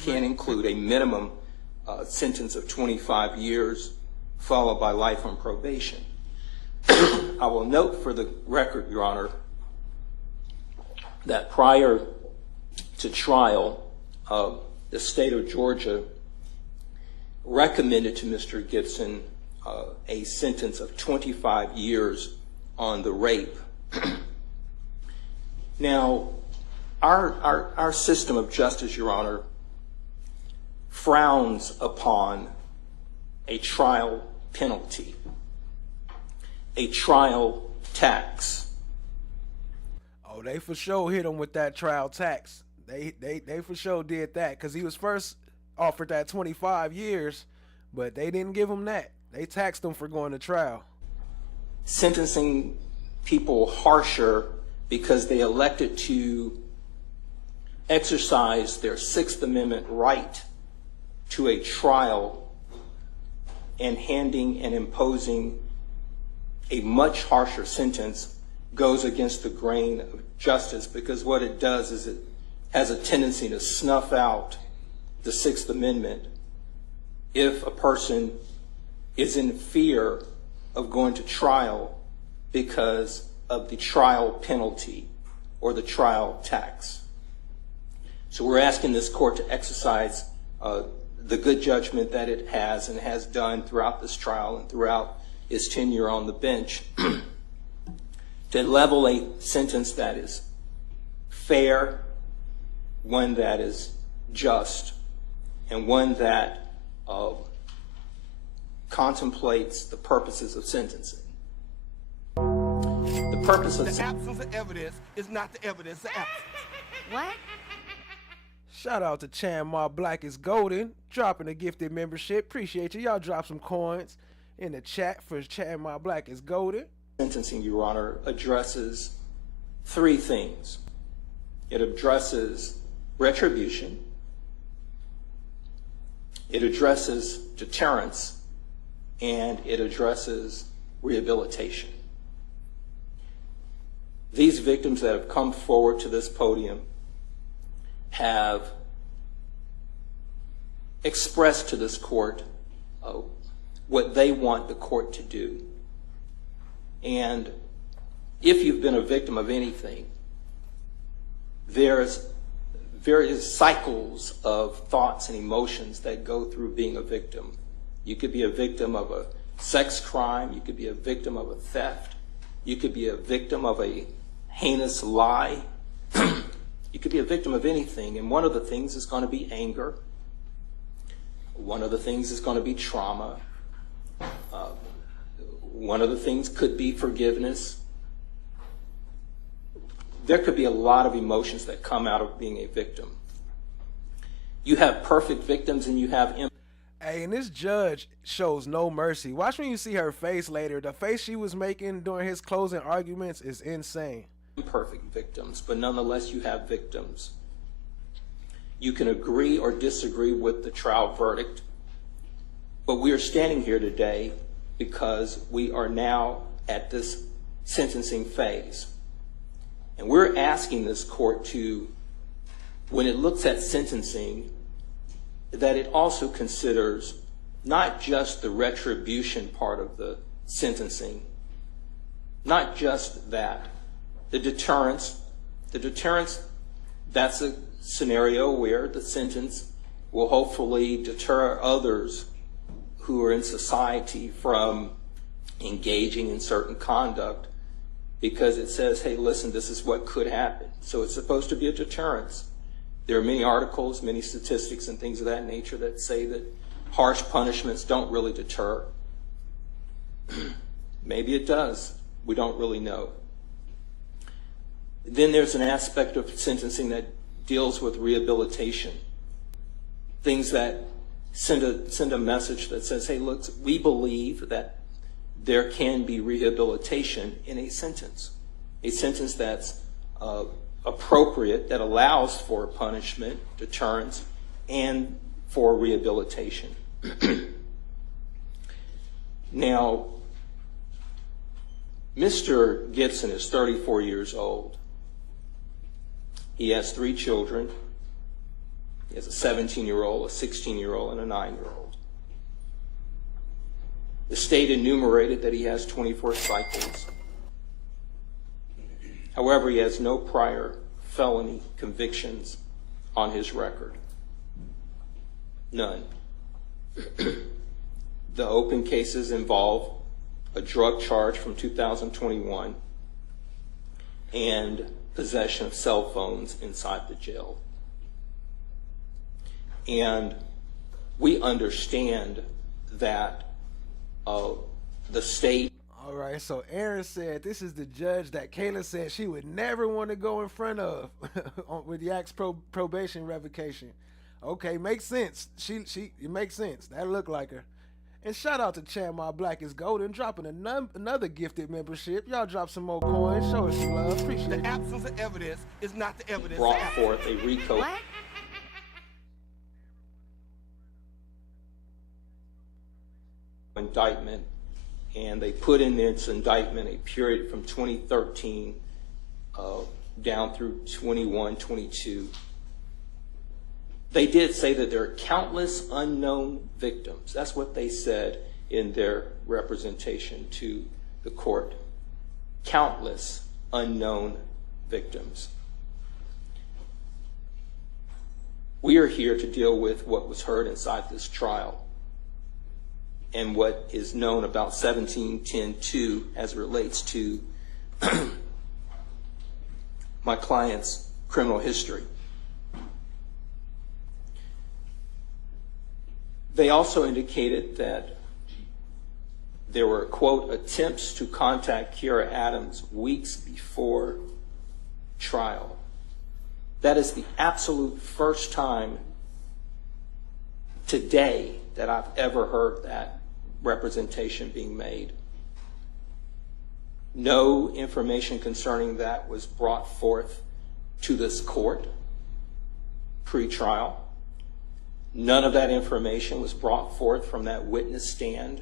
can include a minimum sentence of 25 years followed by life on probation. I will note for the record, Your Honor, that prior to trial, the state of Georgia recommended to Mr. Gibson a sentence of 25 years on the rape. Now, our system of justice, Your Honor, frowns upon a trial penalty, a trial tax. Oh, they for sure hit him with that trial tax. They for sure did that, because he was first offered that 25 years, but they didn't give him that. They taxed him for going to trial. Sentencing people harsher because they elected to exercise their Sixth Amendment right to a trial and handing and imposing a much harsher sentence goes against the grain of justice, because what it does is it has a tendency to snuff out the Sixth Amendment if a person is in fear of going to trial because of the trial penalty or the trial tax. So we're asking this court to exercise the good judgment that it has and has done throughout this trial and throughout its tenure on the bench to level a sentence that is fair, one that is just, and one that contemplates the purposes of sentencing. The purpose of the absence of evidence is not the evidence of absence. What? Shout out to Chan Ma Black is Golden, dropping a gifted membership. Appreciate you. Y'all drop some coins in the chat for Chan Ma Black is Golden. Sentencing, Your Honor, addresses three things. It addresses retribution, it addresses deterrence, and it addresses rehabilitation. These victims that have come forward to this podium have expressed to this court what they want the court to do. And if you've been a victim of anything, there's various cycles of thoughts and emotions that go through being a victim. You could be a victim of a sex crime, you could be a victim of a theft, you could be a victim of a heinous lie, you could be a victim of anything, and one of the things is going to be anger, one of the things is going to be trauma, one of the things could be forgiveness. There could be a lot of emotions that come out of being a victim. You have perfect victims and you have Hey, and this judge shows no mercy. Watch when you see her face later. The face she was making during his closing arguments is insane. imperfect victims, but nonetheless you have victims. You can agree or disagree with the trial verdict, but we are standing here today because we are now at this sentencing phase. And we're asking this court to, when it looks at sentencing, that it also considers not just the retribution part of the sentencing, not just that, the deterrence, that's a scenario where the sentence will hopefully deter others who are in society from engaging in certain conduct because it says, hey, listen, this is what could happen. So it's supposed to be a deterrence. There are many articles, many statistics and things of that nature that say that harsh punishments don't really deter. Maybe it does. We don't really know. Then there's an aspect of sentencing that deals with rehabilitation. Things that send a message that says, hey, look, we believe that there can be rehabilitation in a sentence that's appropriate, that allows for punishment, deterrence, and for rehabilitation. Now, Mr. Gibson is 34 years old. He has 3 children. He has a 17-year-old, a 16-year-old, and a 9-year-old. The state enumerated that he has 24 cycles. However, he has no prior felony convictions on his record. None. The open cases involve a drug charge from 2021 and possession of cell phones inside the jail. And we understand that the state... All right, so Aaron said this is the judge that Kayla said she would never want to go in front of with Yak's probation revocation. Okay, makes sense. It makes sense. That looked like her. And shout out to Chan My Black is Golden dropping another gifted membership. Y'all drop some more coins. Show us some love. Appreciate it. The absence of evidence is not the evidence. Brought forth a RICO indictment, and they put in this indictment a period from 2013 down through 21, 22. They did say that there are countless unknown victims. That's what they said in their representation to the court. Countless unknown victims. We are here to deal with what was heard inside this trial and what is known about 1710-2 as it relates to my client's criminal history. They also indicated that there were, quote, attempts to contact Kiera Adams weeks before trial. That is the absolute first time today that I've ever heard that representation being made. No information concerning that was brought forth to this court pre-trial. None of that information was brought forth from that witness stand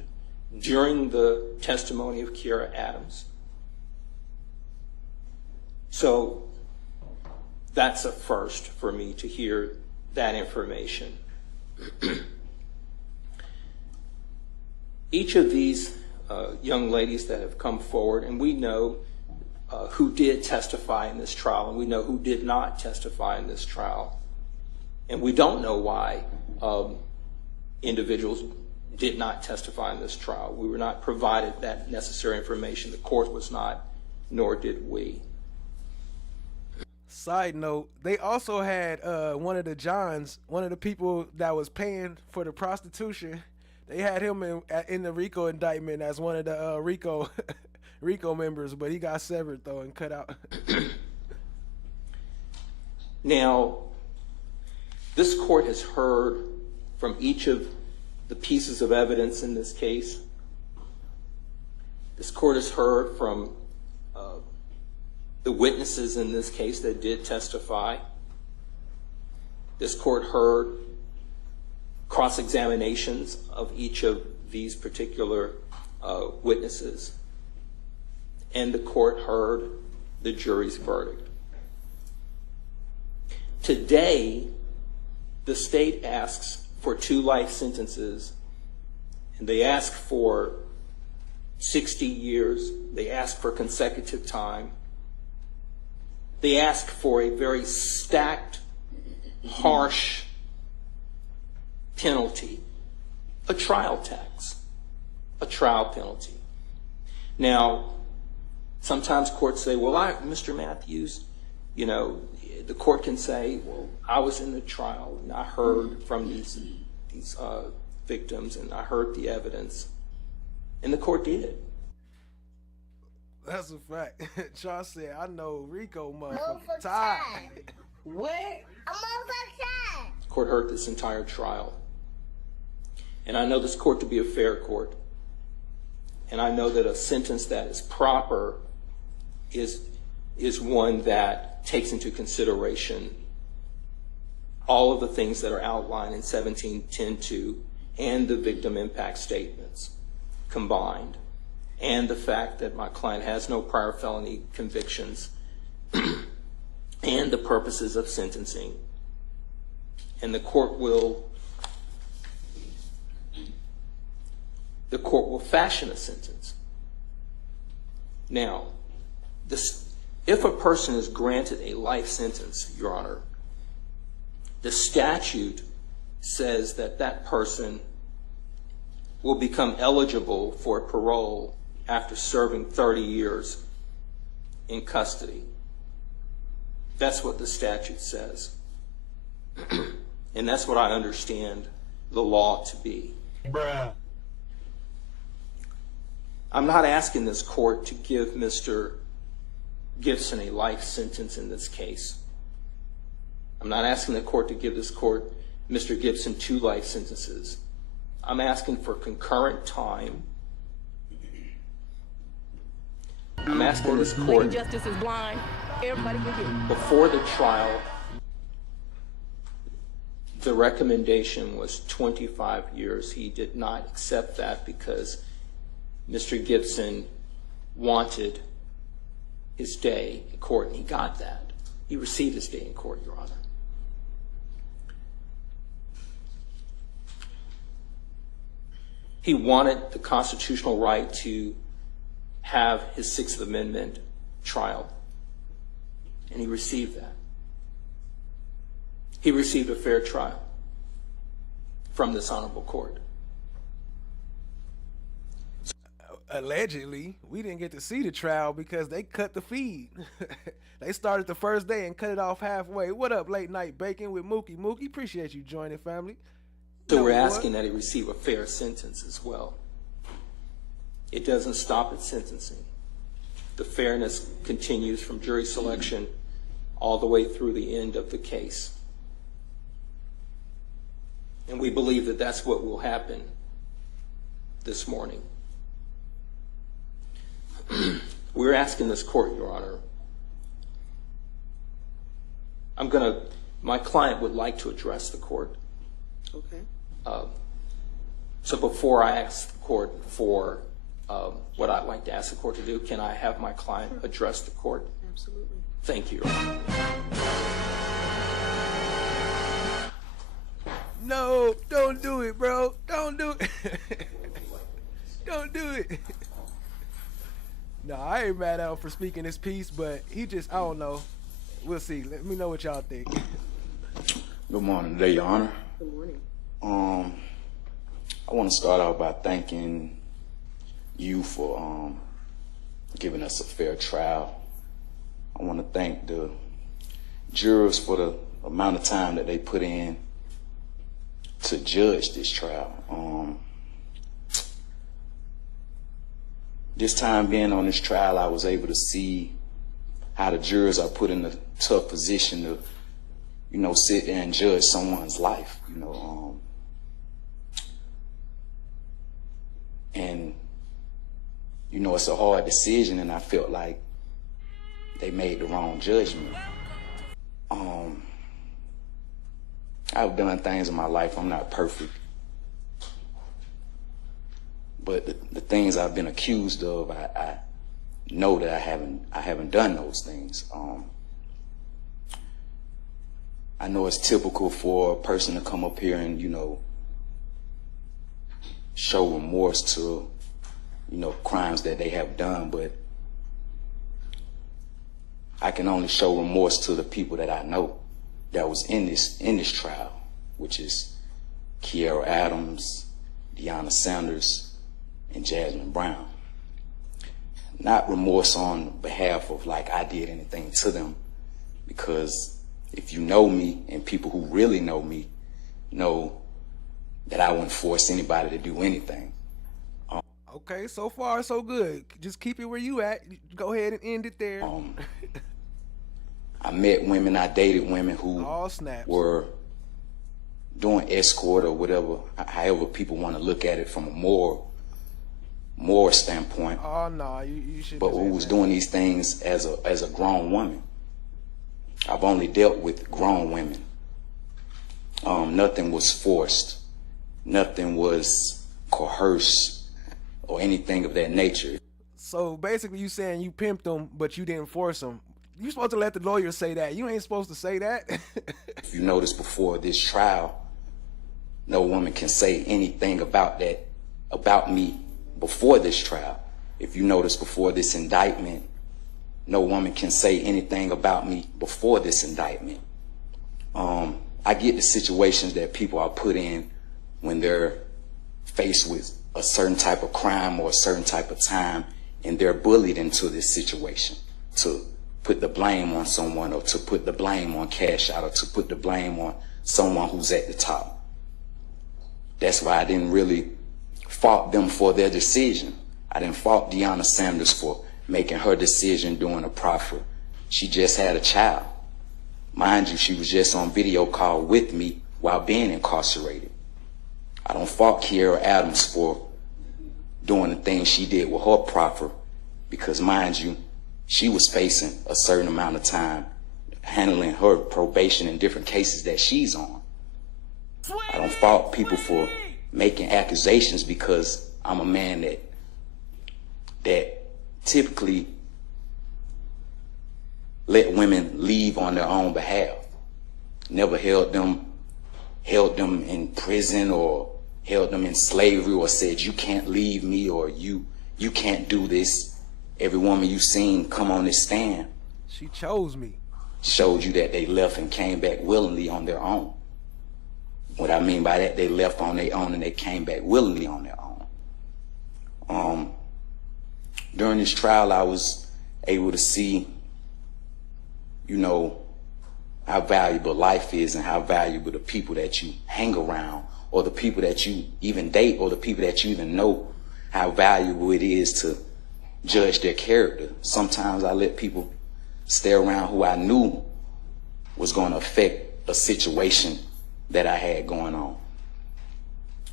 during the testimony of Kiera Adams. So that's a first for me to hear that information. Each of these young ladies that have come forward, and we know who did testify in this trial, and we know who did not testify in this trial. And we don't know why individuals did not testify in this trial. We were not provided that necessary information. The court was not, nor did we. Side note, they also had one of the Johns, one of the people that was paying for the prostitution. They had him in the RICO indictment as one of the RICO members, but he got severed though and cut out. Now, this court has heard from each of the pieces of evidence in this case. This court has heard from the witnesses in this case that did testify. This court heard cross-examinations of each of these particular witnesses. And the court heard the jury's verdict. Today, the state asks for 2 life sentences, and they ask for 60 years. They ask for consecutive time. They ask for a very stacked, harsh penalty, a trial tax, a trial penalty. Now, sometimes courts say, well, Mr. Matthews, you know, the court can say, well, I was in the trial and I heard from these victims and I heard the evidence. And the court did. That's a fact. Charles said, I know Rico motherfucker tired. What? I'm over The court heard this entire trial. And I know this court to be a fair court. And I know that a sentence that is proper is one that takes into consideration all of the things that are outlined in 1710-2 and the victim impact statements combined, and the fact that my client has no prior felony convictions, and the purposes of sentencing, and the court will fashion a sentence. Now, if a person is granted a life sentence, Your Honor, the statute says that that person will become eligible for parole after serving 30 years in custody. That's what the statute says. And that's what I understand the law to be. Bruh. I'm not asking this court to give Mr. Gibson a life sentence in this case. I'm not asking the court to give Mr. Gibson 2 life sentences. I'm asking for concurrent time. I'm asking this court, Justice is blind. Everybody can hear. before the trial, the recommendation was 25 years. He did not accept that because Mr. Gibson wanted his day in court, and he got that. He received his day in court, Your Honor. He wanted the constitutional right to have his Sixth Amendment trial, and he received that. He received a fair trial from this honorable court. Allegedly, we didn't get to see the trial because they cut the feed. They started the first day and cut it off halfway. What up, Late Night Bacon with Mookie? Mookie, appreciate you joining, family. So we're asking that he receive a fair sentence as well. It doesn't stop at sentencing. The fairness continues from jury selection all the way through the end of the case. And we believe that that's what will happen this morning. We're asking this court, Your Honor. My client would like to address the court. Okay. So before I ask the court for what I'd like to ask the court to do, can I have my client address the court? Absolutely. Thank you, Your Honor. No, don't do it, bro. Don't do it. Don't do it. No, I ain't mad at him for speaking his piece, but he just, I don't know. We'll see. Let me know what y'all think. Good morning today, Your Honor. Good morning. I want to start out by thanking you for giving us a fair trial. I want to thank the jurors for the amount of time that they put in to judge this trial. This time being on this trial, I was able to see how the jurors are put in a tough position to, sit there and judge someone's life, and, it's a hard decision, and I felt like they made the wrong judgment. I've done things in my life. I'm not perfect. But the things I've been accused of, I know that I haven't done those things. I know it's typical for a person to come up here and, show remorse to, crimes that they have done, but I can only show remorse to the people that I know that was in this trial, which is Kiera Adams, Deanna Sanders, and Jasmine Brown. Not remorse on behalf of like I did anything to them, because if you know me, and people who really know me know that I wouldn't force anybody to do anything. Okay, so far so good. Just keep it where you at. Go ahead and end it there. I met women, I dated women who All snaps. were doing escort or whatever, however people want to look at it from a moral standpoint. Oh no, you should. But who was doing these things as a grown woman. I've only dealt with grown women. Nothing was forced. Nothing was coerced or anything of that nature. So basically you saying you pimped them, but you didn't force them. You supposed to let the lawyer say that. You ain't supposed to say that. If you notice, before this trial, no woman can say anything about that, about me before this trial. If you notice, before this indictment, no woman can say anything about me before this indictment. I get the situations that people are put in when they're faced with a certain type of crime or a certain type of time, and they're bullied into this situation to put the blame on someone, or to put the blame on Cash Out, or to put the blame on someone who's at the top. That's why I didn't really fault them for their decision. I didn't fault Deanna Sanders for making her decision during a proffer. She just had a child. Mind you, she was just on video call with me while being incarcerated. I don't fault Kiera Adams for doing the things she did with her proffer, because mind you, she was facing a certain amount of time handling her probation in different cases that she's on. I don't fault people for making accusations, because I'm a man that typically let women leave on their own behalf. Never held them in prison or held them in slavery or said, you can't leave me, or you can't do this. Every woman you seen come on this stand, she chose me, showed you that they left and came back willingly on their own. What I mean by that, they left on their own and they came back willingly on their own. During this trial, I was able to see, you know, how valuable life is and how valuable the people that you hang around, or the people that you even date, or the people that you even know, how valuable it is to judge their character. Sometimes I let people stay around who I knew was going to affect a situation that I had going on.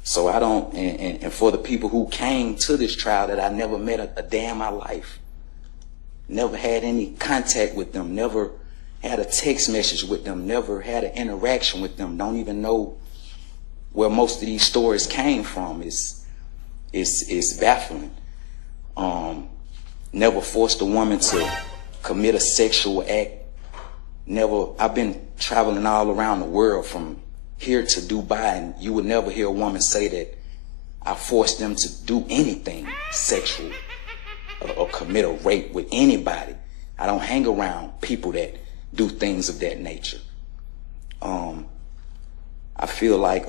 So I don't, and for the people who came to this trial that I never met a day in my life, never had any contact with them, never had a text message with them, never had an interaction with them, don't even know where most of these stories came from, is baffling. Never forced a woman to commit a sexual act. Never. I've been traveling all around the world from here to Dubai, and you would never hear a woman say that I forced them to do anything sexual or commit a rape with anybody. I don't hang around people that do things of that nature. I feel like,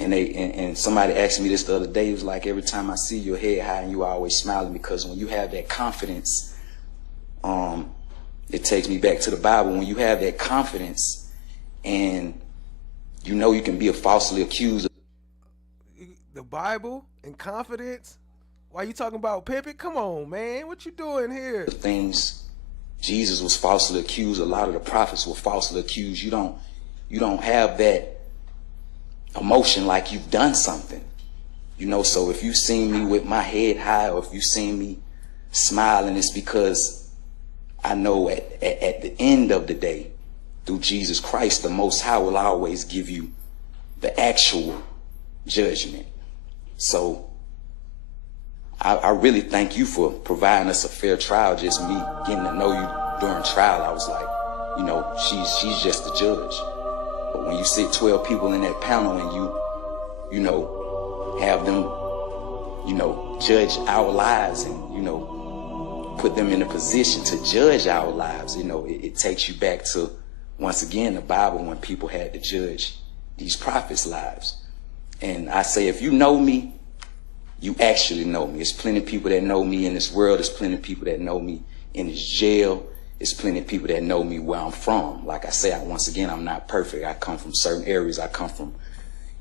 and somebody asked me this the other day, it was like, every time I see your head high and you are always smiling, because when you have that confidence, it takes me back to the Bible. When you have that confidence and you know you can be falsely accused. The Bible and confidence? Why you talking about pimping? Come on, man. What you doing here? Things Jesus was falsely accused. A lot of the prophets were falsely accused. You don't have that emotion like you've done something. You know, so if you seen me with my head high, or if you seen me smiling, it's because I know at the end of the day, through Jesus Christ, the Most High will always give you the actual judgment. So I really thank you for providing us a fair trial. Just me getting to know you during trial, I was like, you know, she's just the judge. But when you sit 12 people in that panel and you know, have them, you know, judge our lives and, you know, put them in a position to judge our lives, you know, it takes you back to, once again, the Bible, when people had to judge these prophets' lives. And I say, if you know me, you actually know me. There's plenty of people that know me in this world. There's plenty of people that know me in this jail. There's plenty of people that know me where I'm from. Like I say, once again, I'm not perfect. I come from certain areas. I come from,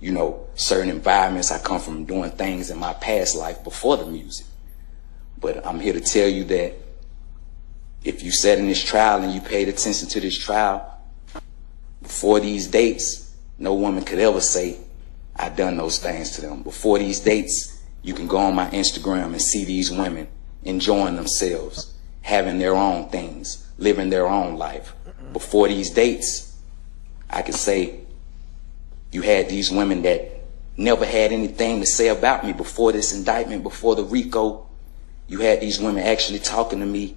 you know, certain environments. I come from doing things in my past life before the music. But I'm here to tell you that if you sat in this trial and you paid attention to this trial, before these dates, no woman could ever say, I done those things to them. Before these dates, you can go on my Instagram and see these women enjoying themselves, having their own things, living their own life. Before these dates, I could say you had these women that never had anything to say about me. Before this indictment, before the RICO, you had these women actually talking to me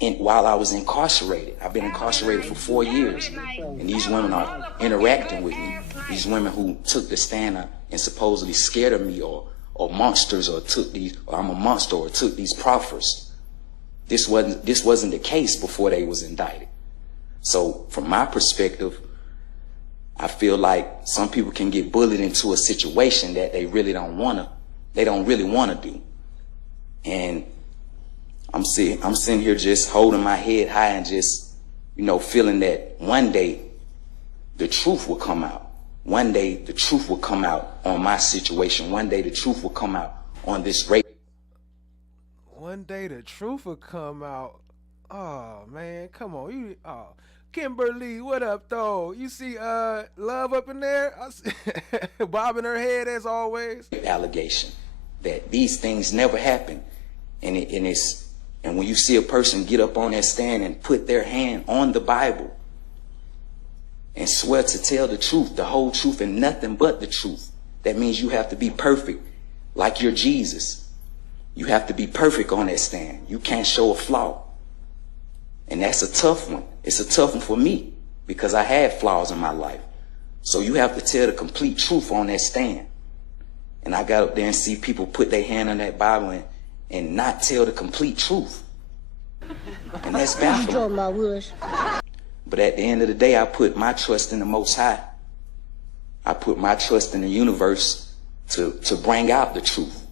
while I was incarcerated. I've been incarcerated for 4 years, and these women are interacting with me. These women who took the stand and supposedly scared of me, or monsters, or I'm a monster, or took these proffers. This wasn't the case before they was indicted. So from my perspective, I feel like some people can get bullied into a situation that they really don't really want to do. And I'm sitting here just holding my head high and just, feeling that one day the truth will come out. One day the truth will come out on my situation. One day the truth will come out on this rape. One day the truth will come out. Oh man, come on. Kimberly, what up though? You see Love up in there? I see bobbing her head as always. Allegation that these things never happen. And when you see a person get up on that stand and put their hand on the Bible and swear to tell the truth, the whole truth, and nothing but the truth, that means you have to be perfect like you're Jesus. You have to be perfect on that stand. You can't show a flaw. And that's a tough one. It's a tough one for me because I had flaws in my life. So you have to tell the complete truth on that stand. And I got up there and see people put their hand on that Bible and not tell the complete truth. And that's baffling. But at the end of the day, I put my trust in the Most High. I put my trust in the universe to bring out the truth.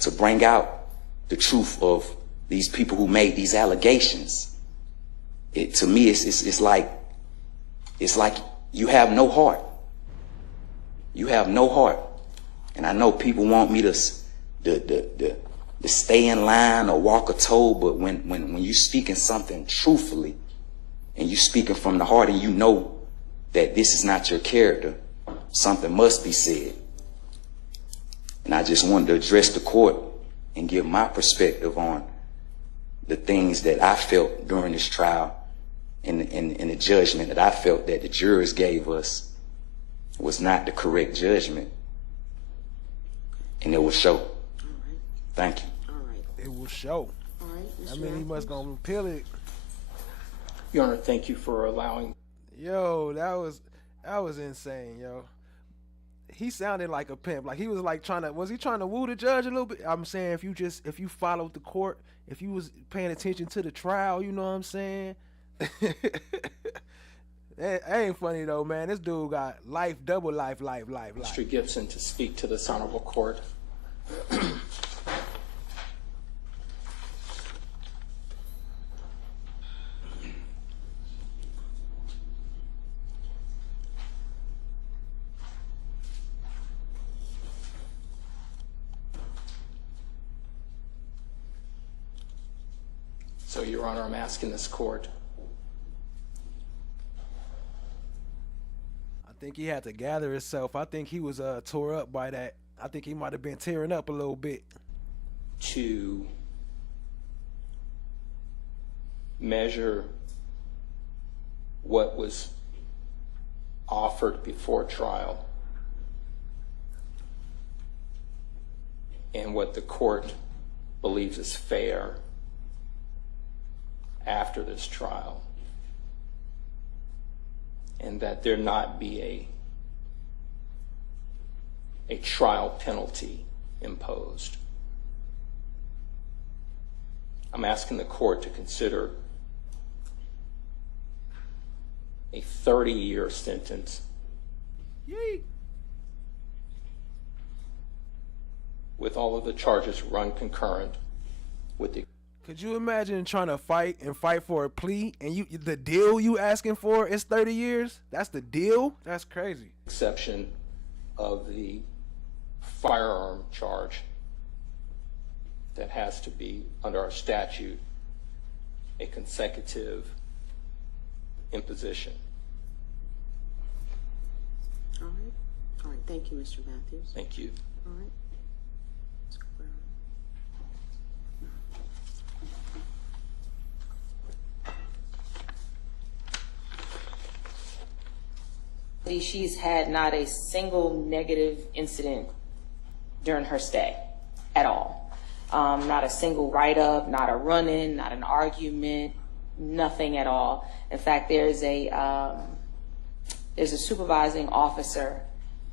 To bring out the truth of these people who made these allegations. To me, it's like you have no heart. You have no heart. And I know people want me to stay in line or walk a toe, but when you're speaking something truthfully and you're speaking from the heart and you know that this is not your character, something must be said. And I just wanted to address the court and give my perspective on the things that I felt during this trial and the judgment that I felt that the jurors gave us was not the correct judgment. And it will show. All right. Thank you. All right. It will show. All right. I mean, he must gonna appeal it. Your Honor, thank you for allowing. Yo, that was insane, yo. He sounded like a pimp. Like he was like was he trying to woo the judge a little bit? I'm saying if you followed the court, if you was paying attention to the trial, you know what I'm saying? That ain't funny though, man. This dude got life, double life. Mr. Gibson to speak to this honorable court. So, Your Honor, I'm asking this court. I think he had to gather himself. I think he was tore up by that. I think he might have been tearing up a little bit. To measure what was offered before trial and what the court believes is fair after this trial, and that there not be a trial penalty imposed. I'm asking the court to consider a 30-year sentence. Yay. With all of the charges run concurrent with the. Could you imagine trying to fight for a plea and the deal you asking for is 30 years? That's the deal? That's crazy. Exception of the firearm charge that has to be, under our statute, a consecutive imposition. All right. All right. Thank you, Mr. Matthews. Thank you. All right. She's had not a single negative incident during her stay at all. Not a single write-up, not a run-in, not an argument, nothing at all. In fact, there's a supervising officer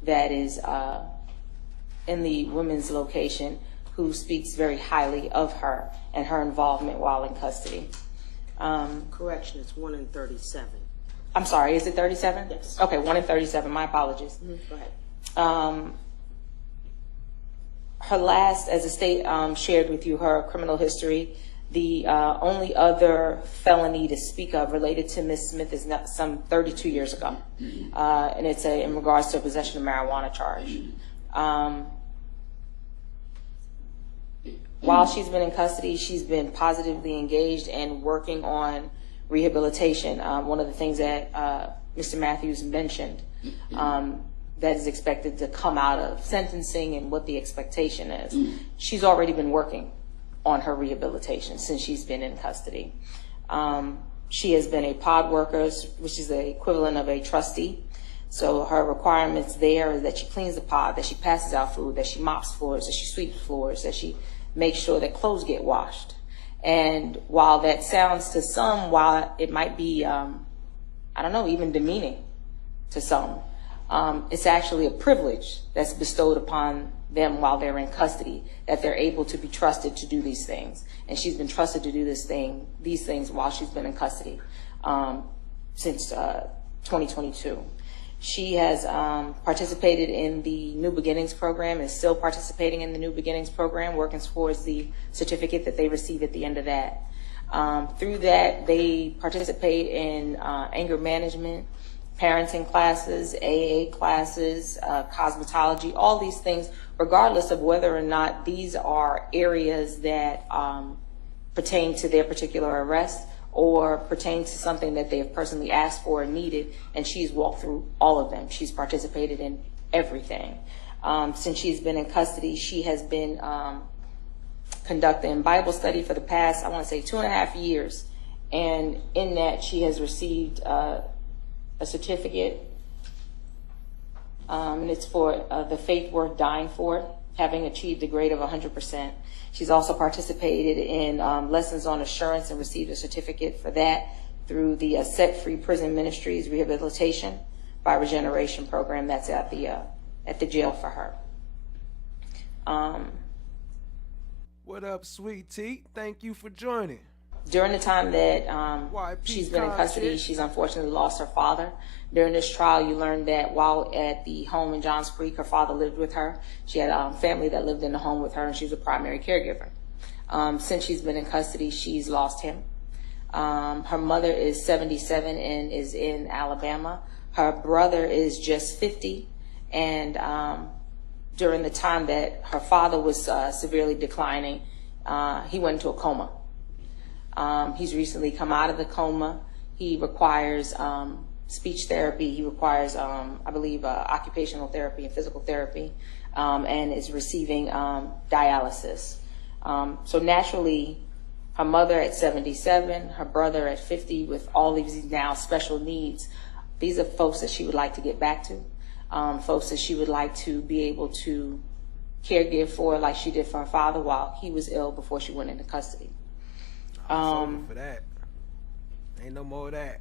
that is in the women's location who speaks very highly of her and her involvement while in custody. Correction, it's 1 in 37. I'm sorry, is it 37? Yes. Okay, 1 in 37, my apologies. Go ahead. Her last, as the state shared with you, her criminal history, the only other felony to speak of related to Ms. Smith is some 32 years ago. And it's in regards to a possession of marijuana charge. While she's been in custody, she's been positively engaged and working on rehabilitation. One of the things that Mr. Matthews mentioned that is expected to come out of sentencing and what the expectation is. She's already been working on her rehabilitation since she's been in custody. She has been a pod worker, which is the equivalent of a trustee. So her requirements there is that she cleans the pod, that she passes out food, that she mops floors, that she sweeps floors, that she makes sure that clothes get washed. And while that sounds to some, while it might be, I don't know, even demeaning to some, it's actually a privilege that's bestowed upon them while they're in custody, that they're able to be trusted to do these things. And she's been trusted to do these things while she's been in custody since 2022. She has participated in the New Beginnings program, is still participating in the New Beginnings program, working towards the certificate that they receive at the end of that. Through that, they participate in anger management, parenting classes, AA classes, cosmetology, all these things, regardless of whether or not these are areas that pertain to their particular arrest or pertain to something that they have personally asked for or needed, and she's walked through all of them. She's participated in everything. Since she's been in custody, she has been conducting Bible study for the past, I want to say, 2.5 years, and in that she has received a certificate, and it's for the faith worth dying for, having achieved a grade of 100%. She's also participated in lessons on assurance and received a certificate for that through the Set Free Prison Ministries Rehabilitation by Regeneration program that's at the jail for her. What up, sweet tea? Thank you for joining. During the time that she's been in custody, she's unfortunately lost her father. During this trial, you learned that while at the home in Johns Creek, her father lived with her. She had family that lived in the home with her, and she was a primary caregiver. Since she's been in custody, she's lost him. Her mother is 77 and is in Alabama. Her brother is just 50, and during the time that her father was severely declining, he went into a coma. He's recently come out of the coma. He requires speech therapy. He requires, I believe, occupational therapy and physical therapy, and is receiving dialysis. So naturally, her mother at 77, her brother at 50 with all these now special needs, these are folks that she would like to get back to, folks that she would like to be able to caregive for like she did for her father while he was ill before she went into custody. For that. Ain't no more of that.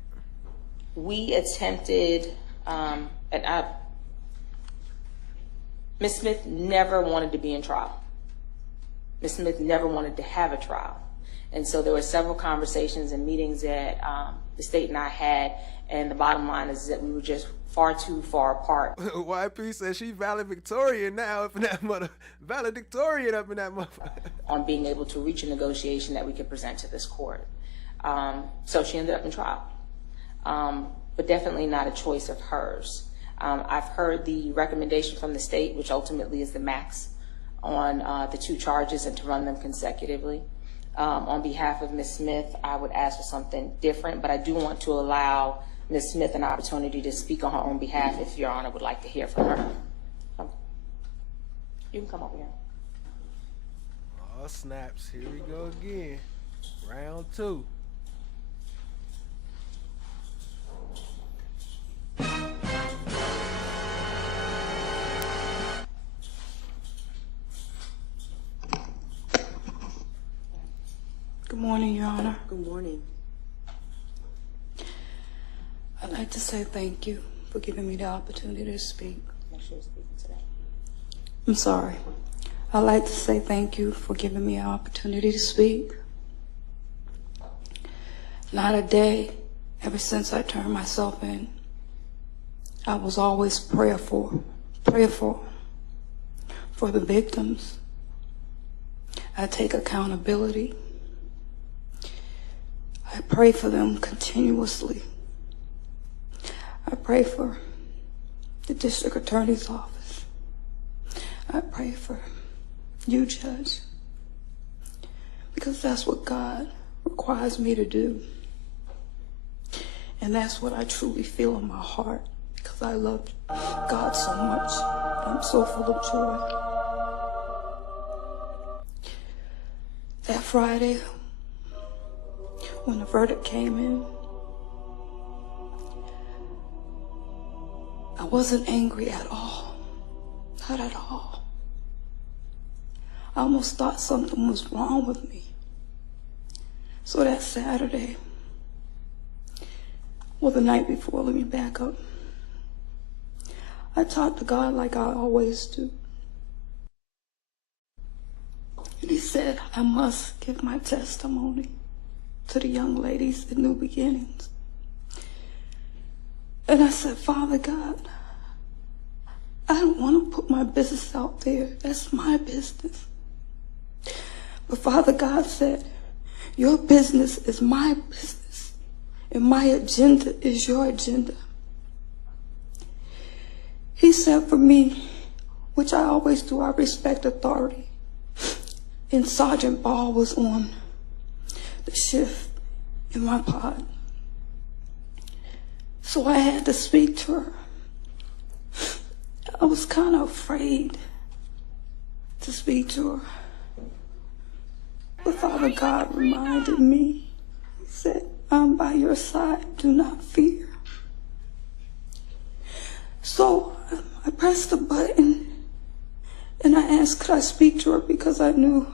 We attempted, Ms. Smith never wanted to be in trial. Ms. Smith never wanted to have a trial. And so there were several conversations and meetings that the state and I had, and the bottom line is that we were just far too far apart. YP says she's valedictorian now up in that mother. Valedictorian up in that mother. On being able to reach a negotiation that we could present to this court. So she ended up in trial, but definitely not a choice of hers. I've heard the recommendation from the state, which ultimately is the max on the 2 charges and to run them consecutively. On behalf of Ms. Smith, I would ask for something different, but I do want to allow Ms. Smith an opportunity to speak on her own behalf if Your Honor would like to hear from her. You can come over here. Oh, snaps. Here we go again. Round 2. morning, Your Honor. Good morning. I'd like to say thank you for giving me the opportunity to speak. I'm sorry. I'd like to say thank you for giving me an opportunity to speak. Not a day ever since I turned myself in, I was always prayerful for the victims. I take accountability. I pray for them continuously. I pray for the district attorney's office. I pray for you, Judge, because that's what God requires me to do. And that's what I truly feel in my heart, because I love God so much. I'm so full of joy. That Friday, when the verdict came in, I wasn't angry at all. Not at all. I almost thought something was wrong with me. So that Saturday, well, the night before, let me back up. I talked to God like I always do. And he said, I must give my testimony to the young ladies in New Beginnings. And I said, Father God, I don't want to put my business out there. That's my business. But Father God said, your business is my business, and my agenda is your agenda. He said for me, which I always do, I respect authority. And Sergeant Ball was on the shift in my pod. So I had to speak to her. I was kind of afraid to speak to her. But Father God reminded me, he said, I'm by your side, do not fear. So I pressed the button and I asked, could I speak to her, because I knew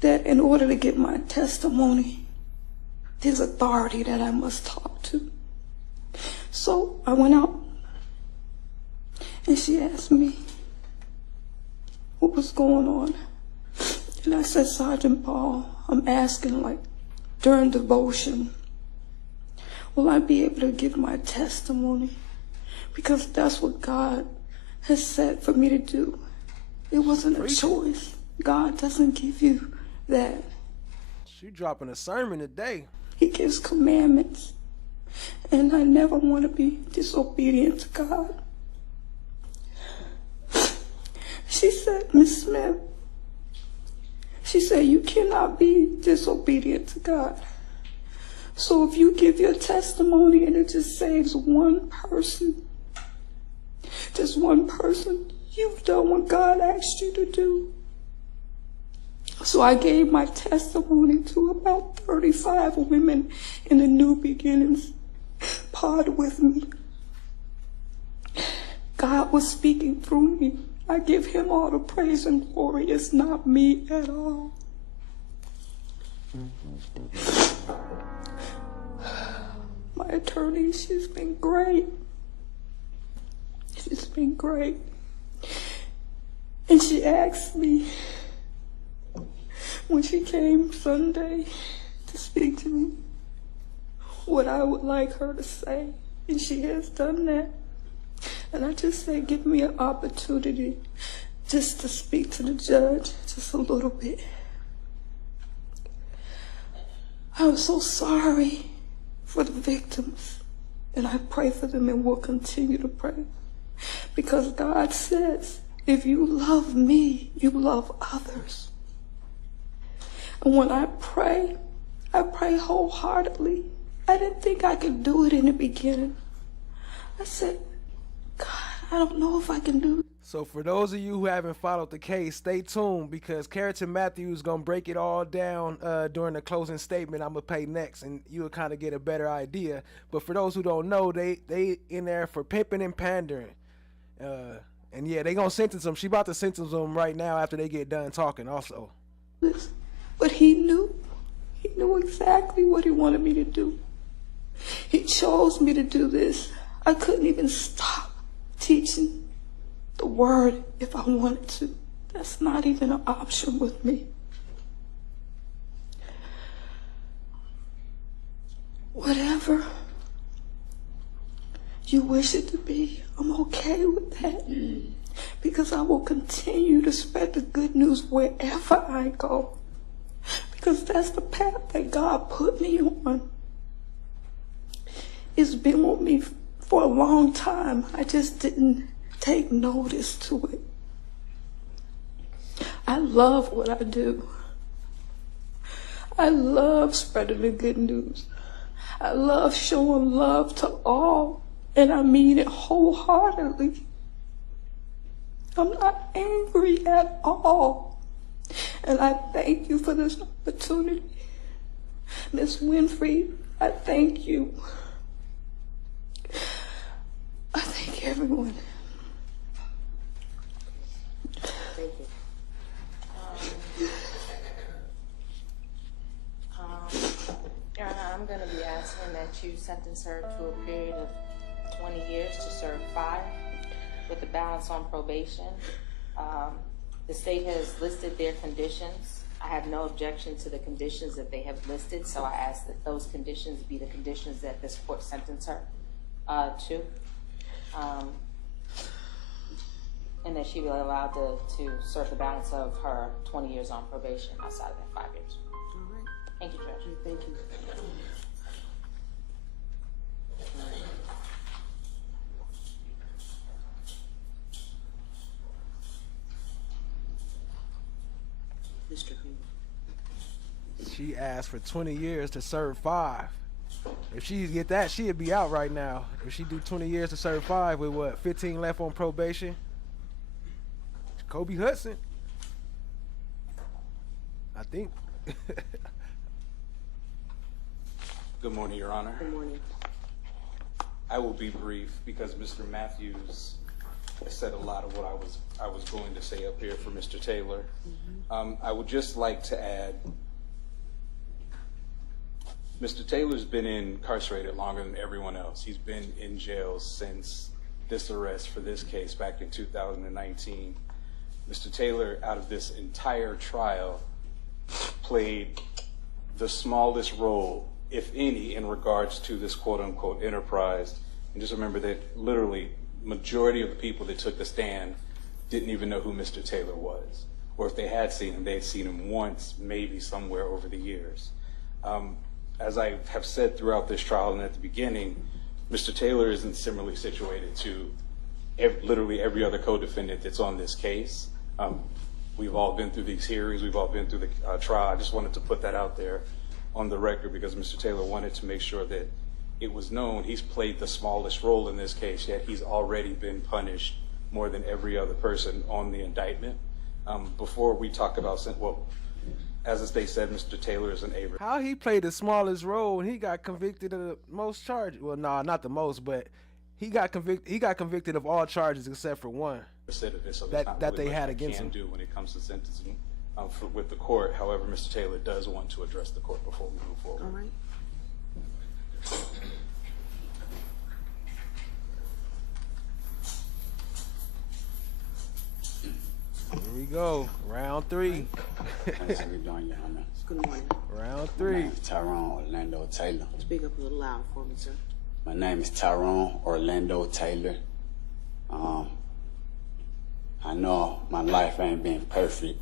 that in order to get my testimony, there's authority that I must talk to. So I went out and she asked me what was going on. And I said, Sergeant Paul, I'm asking, like, during devotion, will I be able to give my testimony? Because that's what God has said for me to do. It wasn't a choice. God doesn't give you that. She dropping a sermon today. He gives commandments. And I never want to be disobedient to God. She said, Miss Smith, she said, you cannot be disobedient to God. So if you give your testimony and it just saves one person, just one person, you've done what God asked you to do. So I gave my testimony to about 35 women in the New Beginnings pod with me. God was speaking through me. I give him all the praise and glory. It's not me at all. My attorney, she's been great. She's been great. And she asked me when she came Sunday to speak to me what I would like her to say. And she has done that. And I just said, give me an opportunity just to speak to the judge just a little bit. I'm so sorry for the victims, and I pray for them and will continue to pray. Because God says, if you love me, you love others. And when I pray wholeheartedly. I didn't think I could do it in the beginning. I said, God, I don't know if I can do it. So for those of you who haven't followed the case, stay tuned, because Careton Matthews is gonna break it all down during the closing statement I'm gonna play next, and you'll kind of get a better idea. But for those who don't know, they in there for pimping and pandering, and yeah, they gonna sentence them. She about to sentence them right now after they get done talking. Also, but he knew He knew exactly what he wanted me to do. He chose me to do this. I couldn't even stop teaching the word if I wanted to. That's not even an option with me. Whatever you wish it to be, I'm okay with that. Because I will continue to spread the good news wherever I go. Because that's the path that God put me on. It's been with me for a long time. I just didn't take notice to it. I love what I do. I love spreading the good news. I love showing love to all, and I mean it wholeheartedly. I'm not angry at all. And I thank you for this opportunity. Miss Winfrey, I thank you. I thank everyone. Thank you. Your Honor, I'm going to be asking that you sentence her to a period of 20 years to serve 5 with the balance on probation. The state has listed their conditions. I have no objection to the conditions that they have listed, so I ask that those conditions be the conditions that this court sentence her to. And that she be allowed to serve the balance of her 20 years on probation outside of that 5 years. All right. Thank you, Judge. Thank you. Mr. Green. She asked for 20 years to serve 5. If she get that, she'd be out right now. If she do 20 years to serve 5 with what, 15 left on probation? Kobe Hudson, I think. Good morning, Your Honor. Good morning. I will be brief because Mr. Matthews said a lot of what I was going to say up here for Mr. Taylor. I would just like to add, Mr. Taylor's been incarcerated longer than everyone else. He's been in jail since this arrest for this case back in 2019. Mr. Taylor, out of this entire trial, played the smallest role, if any, in regards to this quote-unquote enterprise. And just remember that literally majority of the people that took the stand didn't even know who Mr. Taylor was. Or if they had seen him, they had seen him once, maybe somewhere over the years. As I have said throughout this trial and at the beginning, Mr. Taylor isn't similarly situated to literally every other co-defendant that's on this case. We've all been through these hearings. We've all been through the trial. I just wanted to put that out there on the record because Mr. Taylor wanted to make sure that it was known he's played the smallest role in this case, yet he's already been punished more than every other person on the indictment. Before we talk about, well, as the state said, Mr. Taylor is an A. How he played the smallest role and he got convicted of the most charges. Well, no, not the most, but he got convicted of all charges except for one So that really they had against him. do when it comes to sentencing with the court. However, Mr. Taylor does want to address the court before we move forward. All right. Here we go, round 3. How's it going, Your Honor? Good morning. Round My 3. name is Tyrone Orlando Taylor. Speak up a little louder for me, sir. My name is Tyrone Orlando Taylor. I know my life ain't been perfect.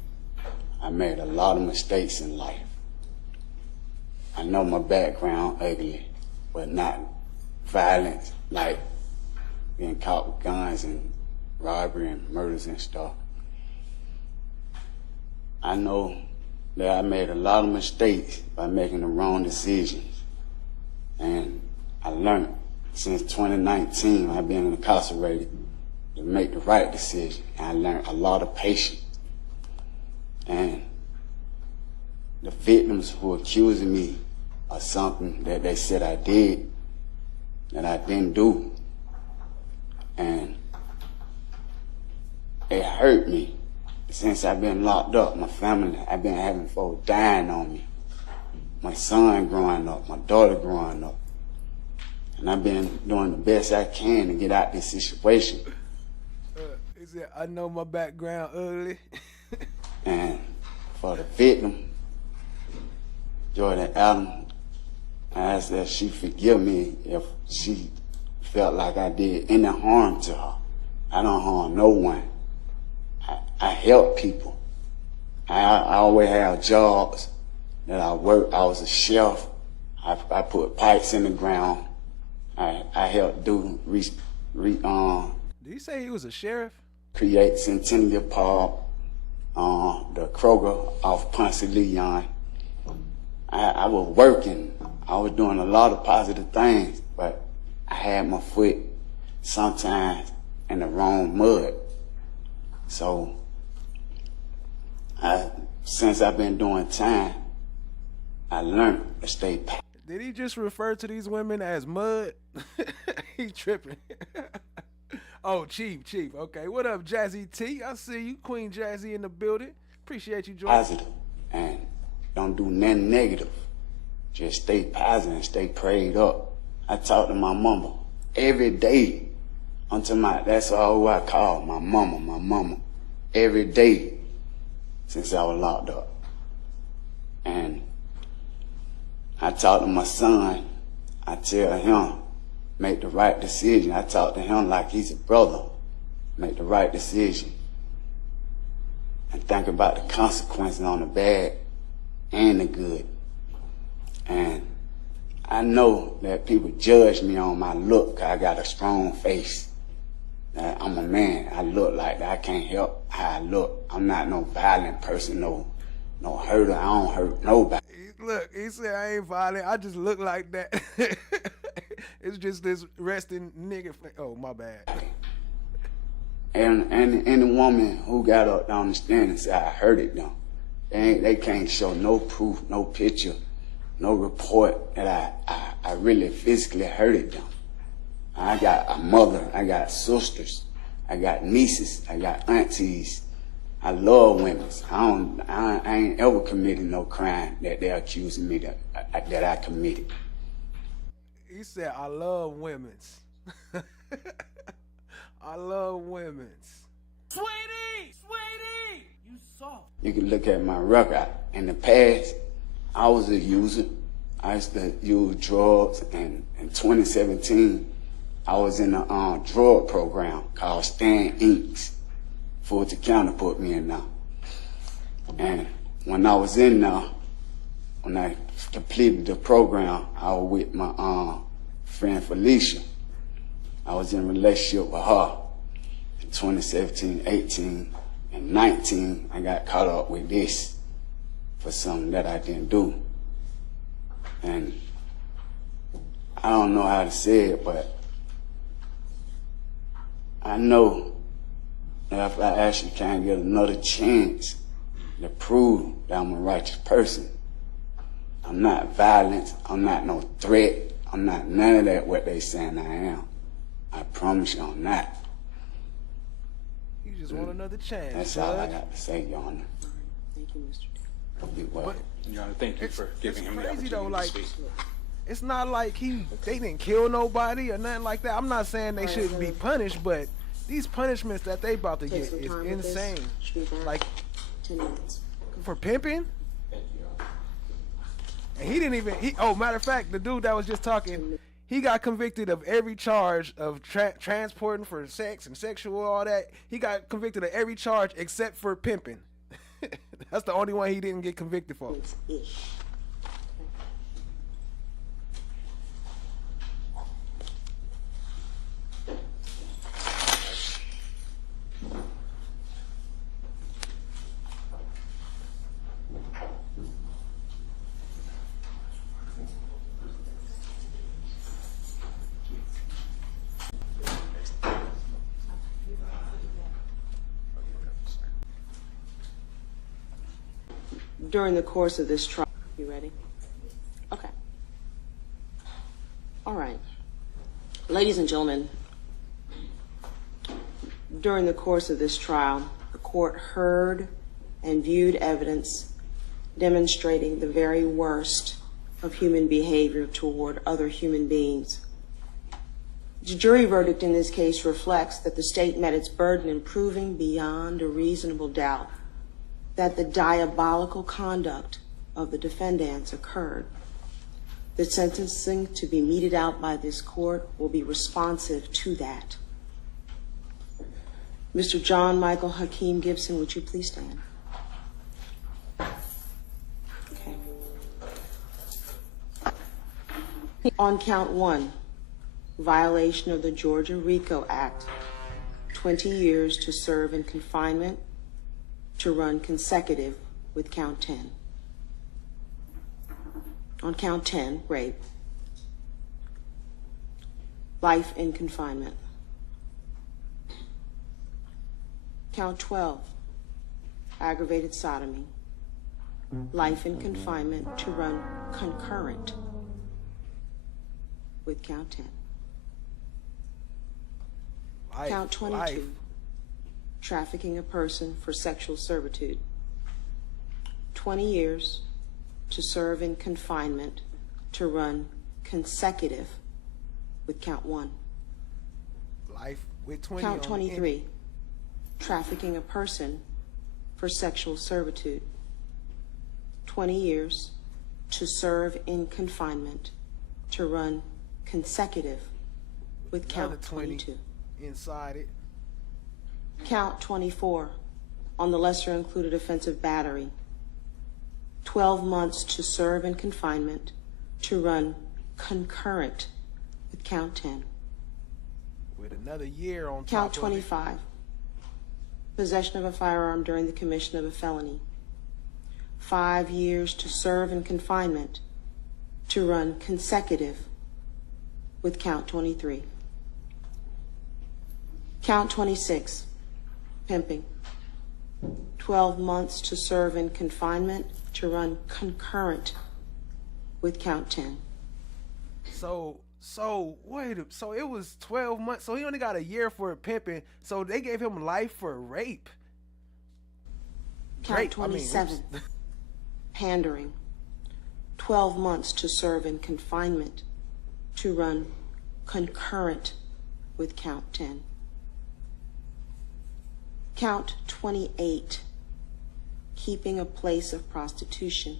I made a lot of mistakes in life. I know my background ugly, but not violent, like being caught with guns and robbery and murders and stuff. I know that I made a lot of mistakes by making the wrong decisions. And I learned since 2019, I've been incarcerated, to make the right decision. And I learned a lot of patience. And the victims who accusing me of something that they said I did, that I didn't do, and it hurt me. Since I've been locked up, my family, I've been having folks dying on me. my son growing up, my daughter growing up. And I've been doing the best I can to get out this situation. He said, I know my background ugly. And for the victim, Jordan Adams, I asked that she forgive me if she felt like I did any harm to her. I don't harm no one. I help people. I always have jobs that I work. I was a chef. I put pipes in the ground. I helped do Did he say he was a sheriff? Create Centennial Park, the Kroger off Ponce de Leon. I was working. I was doing a lot of positive things, but I had my foot sometimes in the wrong mud. So since I've been doing time, I learned to stay positive. Did he just refer to these women as mud? He tripping. Oh, Chief. Okay, what up, Jazzy T? I see you, Queen Jazzy in the building. Appreciate you joining. Positive and don't do nothing negative. Just stay positive and stay prayed up. I talk to my mama every day. That's all I call my mama. Every day since I was locked up. And I talk to my son. I tell him, make the right decision. I talk to him like he's a brother. Make the right decision. And think about the consequences on the bad and the good. And I know that people judge me on my look 'cause I got a strong face. I'm a man. I look like that. I can't help how I look. I'm not no violent person, no hurter. I don't hurt nobody. Look, he said I ain't violent. I just look like that. It's just this resting nigga. Oh, my bad. And any woman who got up to understand and say I hurted them, they can't show no proof, no picture, no report that I really physically hurted them. I got a mother, I got sisters, I got nieces, I got aunties. I love women. I ain't ever committed no crime that they're accusing me that I committed. He said, I love women's. I love women's. Sweetie, you soft. You can look at my record. In the past, I was a user. I used to use drugs, and in 2017, I was in a drug program called Stan Inc. Fulton County put me in there. And when I was in there, when I completed the program, I was with my friend Felicia. I was in a relationship with her. In 2017, 18, and 19, I got caught up with this for something that I didn't do. And I don't know how to say it, but I know that if I actually can't get another chance to prove that I'm a righteous person, I'm not violent, I'm not no threat, I'm not none of that what they saying I am. I promise you I'm not. You just want another chance. That's all I got to say, Your Honor. Thank you, Mr. Be well. Your Honor, thank you for giving him the Crazy opportunity though, like, to speak. it's not like they didn't kill nobody or nothing like that. I'm not saying they shouldn't be punished, but these punishments that they about to get is insane. Like, 10 minutes. for pimping? And he didn't even, matter of fact, the dude that was just talking, he got convicted of every charge of transporting for sex and sexual, all that. He got convicted of every charge except for pimping. That's the only one he didn't get convicted for. During the course of this trial, you ready? Okay. All right. Ladies and gentlemen, during the course of this trial, the court heard and viewed evidence demonstrating the very worst of human behavior toward other human beings. The jury verdict in this case reflects that the state met its burden in proving beyond a reasonable doubt that the diabolical conduct of the defendants occurred. The sentencing to be meted out by this court will be responsive to that. Mr. John Michael Hakeem Gibson, would you please stand? Okay. On count 1, violation of the Georgia RICO Act, 20 years to serve in confinement to run consecutive with count 10. On count 10, rape, life in confinement. Count 12, aggravated sodomy, life in confinement to run concurrent with count 10. Count 22, trafficking a person for sexual servitude, 20 years to serve in confinement to run consecutive with count 1. Life with 20. Count 23, trafficking a person for sexual servitude, 20 years to serve in confinement to run consecutive with count 22. Inside it. Count 24, on the lesser included offense of battery, 12 months to serve in confinement to run concurrent with count 10. With another year on top Count of 25, possession of a firearm during the commission of a felony, 5 years to serve in confinement to run consecutive with count 23. Count 26, pimping, 12 months to serve in confinement to run concurrent with count 10. So it was 12 months. So he only got a year for pimping. So they gave him life for rape. Count 27, pandering, 12 months to serve in confinement to run concurrent with count 10. Count 28, keeping a place of prostitution,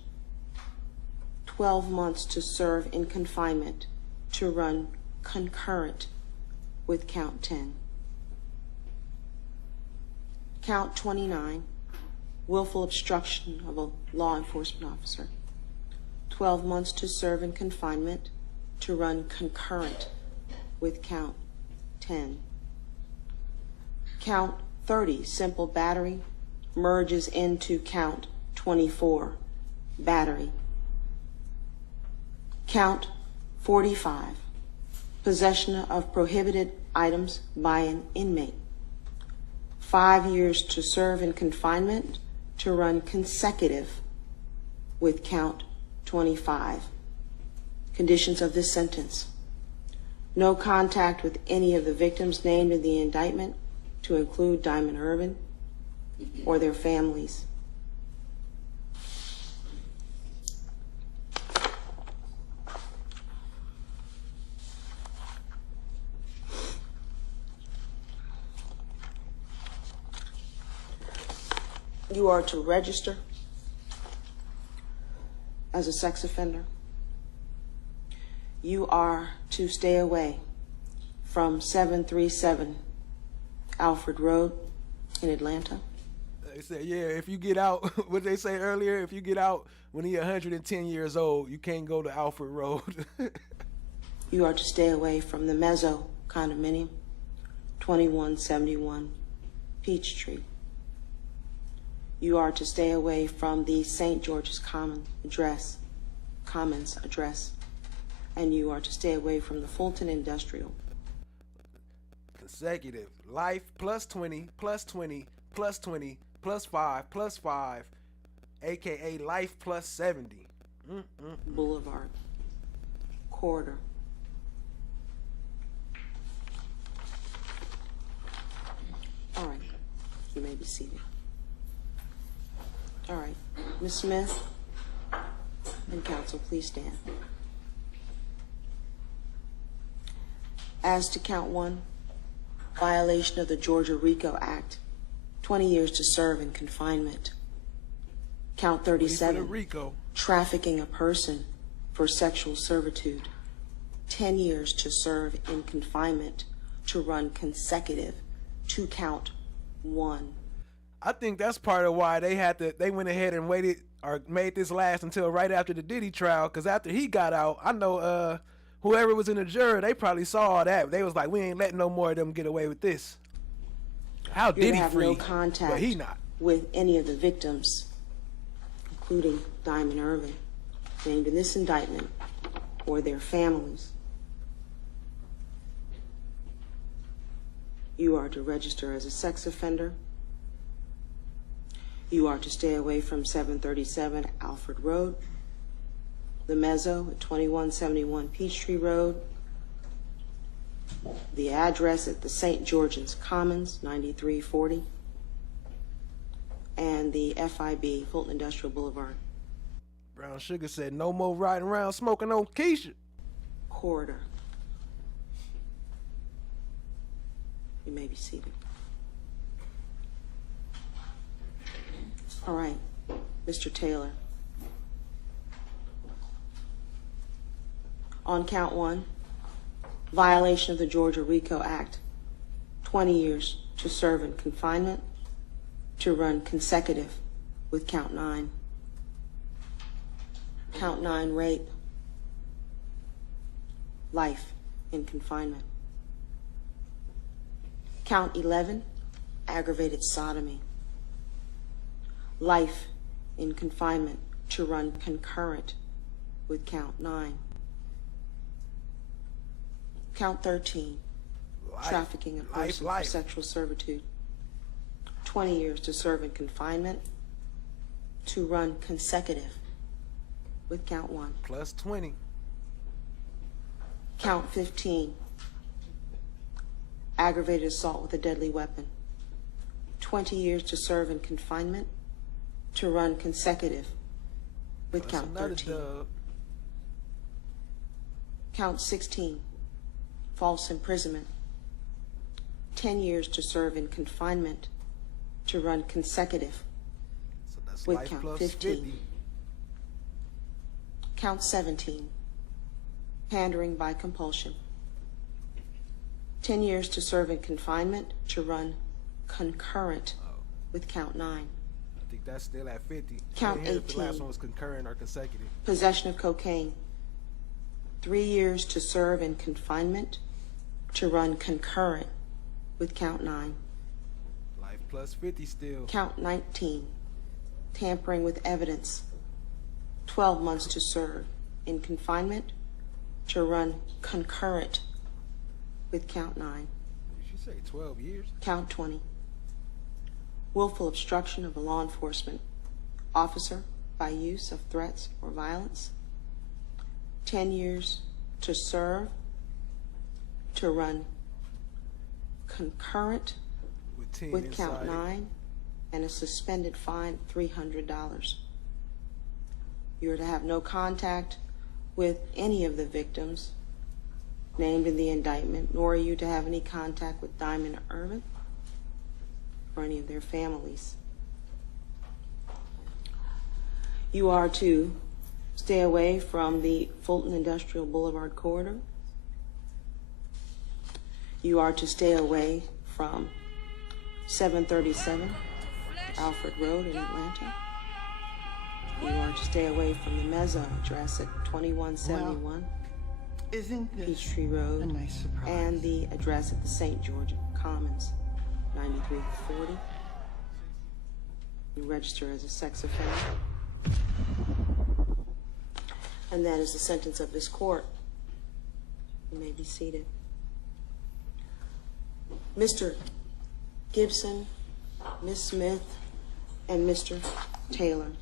12 months to serve in confinement to run concurrent with count 10. Count 29, willful obstruction of a law enforcement officer, 12 months to serve in confinement to run concurrent with count 10. Count 30, simple battery, merges into count 24, battery. Count 45, possession of prohibited items by an inmate, 5 years to serve in confinement to run consecutive with count 25. Conditions of this sentence: no contact with any of the victims named in the indictment, to include Diamond Irvin or their families. You are to register as a sex offender. You are to stay away from 737 Alfred Road in Atlanta. They said, yeah, if you get out, what they say earlier, if you get out when you're 110 years old, you can't go to Alfred Road. You are to stay away from the Mezzo condominium, 2171 Peachtree. You are to stay away from the St. George's Commons address, and you are to stay away from the Fulton Industrial. Consecutive. Life plus 20, plus 20, plus 20, plus 5, plus 5, aka life plus 70. Boulevard. Corridor. All right. You may be seated. All right. Ms. Smith, And counsel, please stand. As to count 1, violation of the Georgia RICO Act, 20 years to serve in confinement. Count 37, RICO. trafficking a person for sexual servitude, 10 years to serve in confinement to run consecutive to count 1. I think that's part of why they went ahead and waited or made this last until right after the Diddy trial, because after he got out, I know whoever was in the jury, they probably saw all that. They was like, we ain't letting no more of them get away with this. How did he free? No contact but he not. with any of the victims, including Diamond Irvin, named in this indictment, or their families. You are to register as a sex offender. You are to stay away from 737 Alfred Road, the Mezzo at 2171 Peachtree Road, the address at the St. George's Commons, 9340, and the FIB, Fulton Industrial Boulevard. Brown Sugar said, no more riding around smoking on Keisha. Corridor. You may be seated. All right, Mr. Taylor. On count 1, violation of the Georgia RICO Act, 20 years to serve in confinement to run consecutive with count 9. Count 9, rape, life in confinement. Count 11, aggravated sodomy, life in confinement to run concurrent with count 9. Count 13, trafficking a person for sexual servitude, 20 years to serve in confinement to run consecutive with count 1. Plus 20. Count 15, aggravated assault with a deadly weapon, 20 years to serve in confinement to run consecutive with count 13. Count 16, false imprisonment, 10 years to serve in confinement to run consecutive with count 15. 50. Count 17, pandering by compulsion, 10 years to serve in confinement to run concurrent with count 9. I think that's still at 50. Count If the 18, last one was concurrent or consecutive. possession of cocaine, 3 years to serve in confinement to run concurrent with count 9. Life plus 50 still. Count 19, tampering with evidence, 12 months to serve in confinement to run concurrent with count 9. Did she say 12 years? Count 20, willful obstruction of a law enforcement officer by use of threats or violence, 10 years to serve to run concurrent with count 9 and a suspended fine of $300. You are to have no contact with any of the victims named in the indictment, nor are you to have any contact with Diamond Irvin or any of their families. You are to stay away from the Fulton Industrial Boulevard corridor. You are to stay away from 737 Alfred Road in Atlanta. You are to stay away from the Mezzo address at 2171 Peachtree Road, a nice surprise. and the address at the St. George Commons, 9340. You register as a sex offender. And that is the sentence of this court. You may be seated. Mr. Gibson, Ms. Smith, and Mr. Taylor,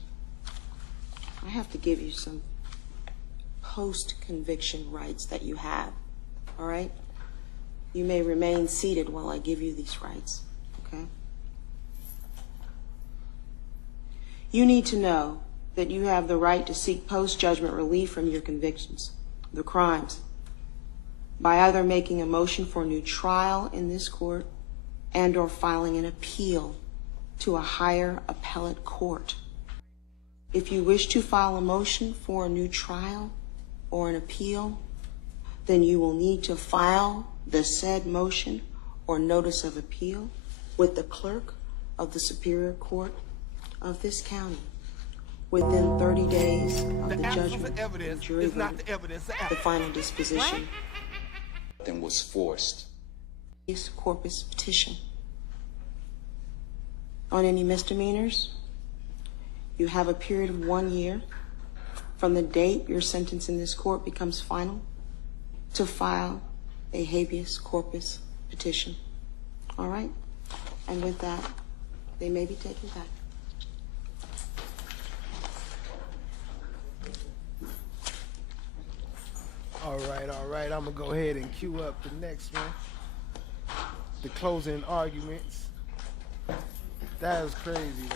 I have to give you some post-conviction rights that you have, all right? You may remain seated while I give you these rights, okay? You need to know that you have the right to seek post-judgment relief from your convictions, the crimes, by either making a motion for a new trial in this court and or filing an appeal to a higher appellate court. If you wish to file a motion for a new trial or an appeal, then you will need to file the said motion or notice of appeal with the clerk of the Superior Court of this county within 30 days of the judgment, the jury verdict, the final disposition. Then was forced. Habeas corpus petition. On any misdemeanors, you have a period of 1 year from the date your sentence in this court becomes final to file a habeas corpus petition. All right? And with that, they may be taken back. All right. I'm gonna go ahead and cue up the next one. The closing arguments. That was crazy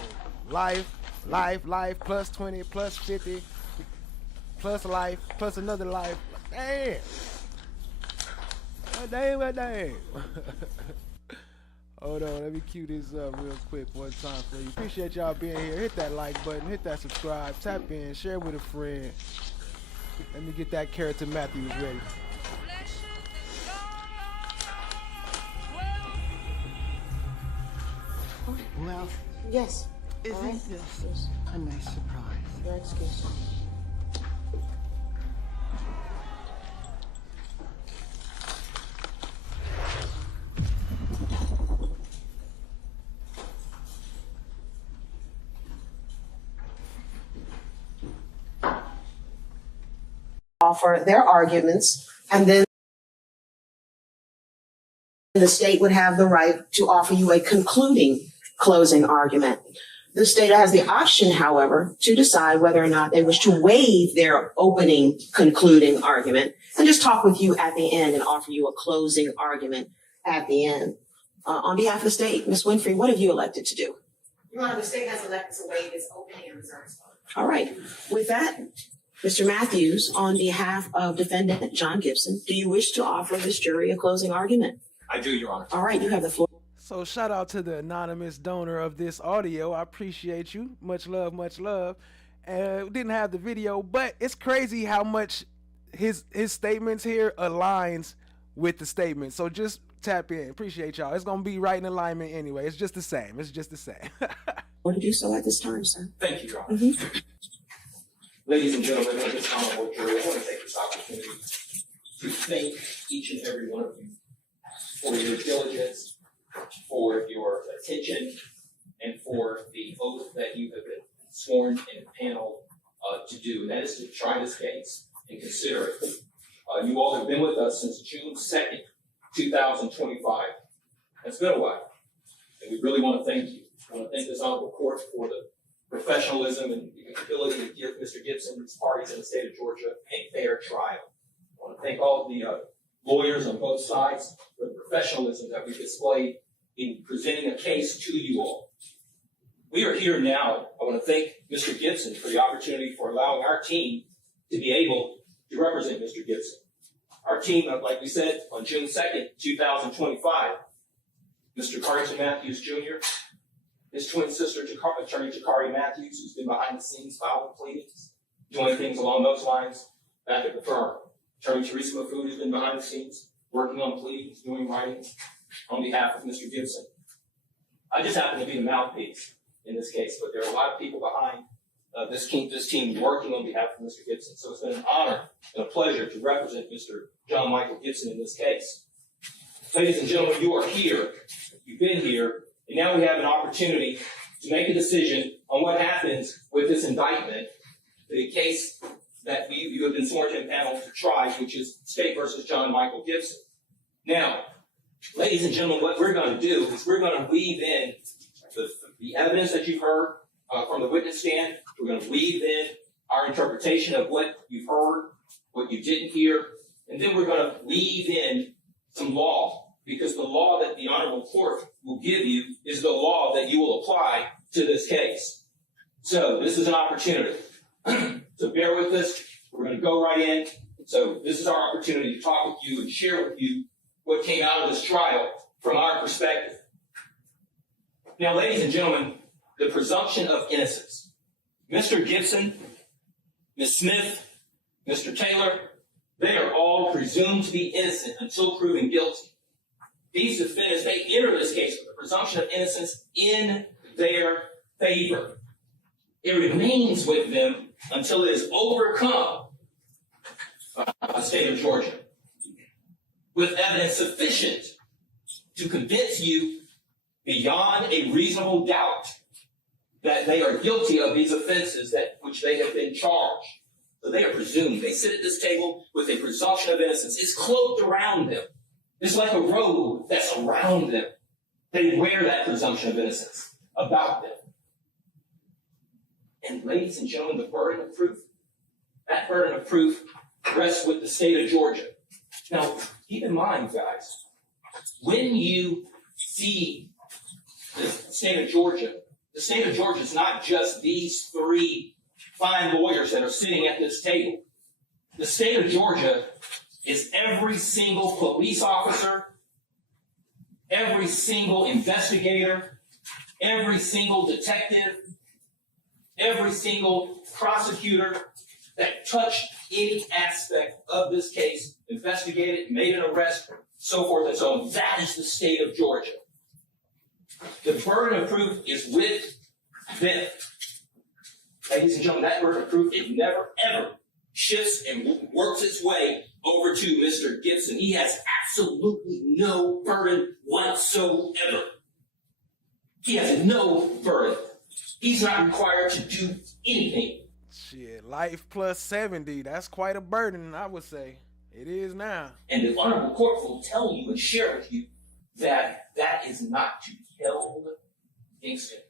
though. Life, plus 20, plus 50, plus life, plus another life. Damn. Damn. Hold on, let me cue this up real quick one time for you. Appreciate y'all being here. Hit that like button, hit that subscribe, tap in, share with a friend. Let me get that Careton Matthews ready. Well, yes. Isn't this a nice surprise? Your excuse. Offer their arguments, and then the state would have the right to offer you a concluding closing argument. The state has the option, however, to decide whether or not they wish to waive their opening concluding argument and just talk with you at the end and offer you a closing argument at the end. On behalf of the state, Ms. Winfrey, what have you elected to do? Your Honor, the state has elected to waive its opening and reserves. All right. With that, Mr. Matthews, on behalf of defendant John Gibson, do you wish to offer this jury a closing argument? I do, Your Honor. All right, you have the floor. So shout out to the anonymous donor of this audio. I appreciate you. Much love, much love. Didn't have the video, but it's crazy how much his statements here aligns with the statement. So just tap in. Appreciate y'all. It's gonna be right in alignment anyway. It's just the same. It's just the same. Want to do so at this time, sir? Thank you, Your Honor. Ladies and gentlemen of this honorable jury, I want to take this opportunity to thank each and every one of you for your diligence, for your attention, and for the oath that you have been sworn in a panel to do. That is to try this case and consider it. You all have been with us since June 2nd, 2025. That's been a while. And we really want to thank you. I want to thank this honorable court for the professionalism and the ability to give Mr. Gibson and his parties in the state of Georgia a fair trial. I want to thank all the lawyers on both sides for the professionalism that we displayed in presenting a case to you all. We are here now. I want to thank Mr. Gibson for the opportunity for allowing our team to be able to represent Mr. Gibson. Our team, like we said, on June 2nd, 2025, Mr. Careton Matthews Jr., his twin sister, Attorney Jakari Matthews, who's been behind the scenes filing pleadings, doing things along those lines back at the firm. Attorney Teresa Mafood has been behind the scenes, working on pleadings, doing writings on behalf of Mr. Gibson. I just happen to be the mouthpiece in this case, but there are a lot of people behind this team working on behalf of Mr. Gibson. So it's been an honor and a pleasure to represent Mr. John Michael Gibson in this case. Ladies and gentlemen, you are here. You've been here. And now we have an opportunity to make a decision on what happens with this indictment, the case that you have been sworn to in panel to try, which is State versus John Michael Gibson. Now, ladies and gentlemen, what we're going to do is we're going to weave in the evidence that you've heard from the witness stand. We're going to weave in our interpretation of what you've heard, what you didn't hear, and then we're going to weave in some law, because the law that the Honorable Court will give you is the law that you will apply to this case. So this is an opportunity. So bear with us. We're going to go right in. So this is our opportunity to talk with you and share with you what came out of this trial from our perspective. Now, ladies and gentlemen, the presumption of innocence. Mr. Gibson, Ms. Smith, Mr. Taylor, they are all presumed to be innocent until proven guilty. These defendants, they enter this case with the presumption of innocence in their favor. It remains with them until it is overcome by the state of Georgia with evidence sufficient to convince you beyond a reasonable doubt that they are guilty of these offenses which they have been charged. So they are presumed. They sit at this table with a presumption of innocence. It's cloaked around them. It's like a robe that's around them. They wear that presumption of innocence about them. And ladies and gentlemen, the burden of proof, that burden of proof rests with the state of Georgia. Now, keep in mind, guys, when you see the state of Georgia is not just these three fine lawyers that are sitting at this table. The state of Georgia is every single police officer, every single investigator, every single detective, every single prosecutor that touched any aspect of this case, investigated, made an arrest, so forth and so on. That is the state of Georgia. The burden of proof is with them. Ladies and gentlemen, that burden of proof, it never, ever shifts and works its way over to Mr. Gibson. He has absolutely no burden whatsoever. He has no burden. He's not required to do anything. Shit, life plus 70. That's quite a burden, I would say. It is now. And the honorable court will tell you and share with you that that is not to be held against him.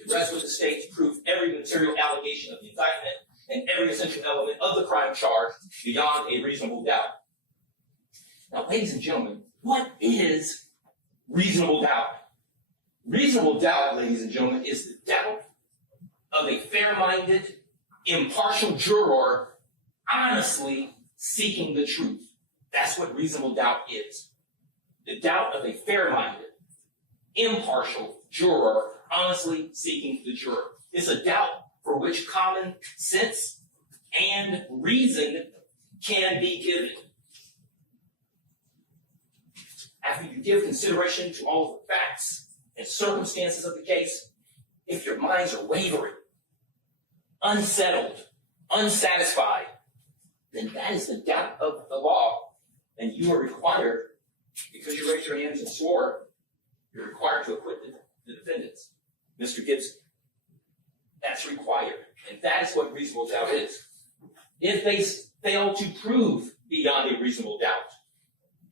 It rests with the state to prove every material allegation of the indictment and every essential element of the crime charged beyond a reasonable doubt. Now, ladies and gentlemen, what is reasonable doubt? Reasonable doubt, ladies and gentlemen, is the doubt of a fair-minded, impartial juror honestly seeking the truth. That's what reasonable doubt is. The doubt of a fair-minded, impartial juror honestly seeking the juror. It's a doubt for which common sense and reason can be given. After you give consideration to all of the facts and circumstances of the case, if your minds are wavering, unsettled, unsatisfied, then that is the doubt of the law. And you are required, because you raised your hands and swore, you're required to acquit the defendants. Mr. Gibson, that's required. And that is what reasonable doubt is. If they fail to prove beyond a reasonable doubt,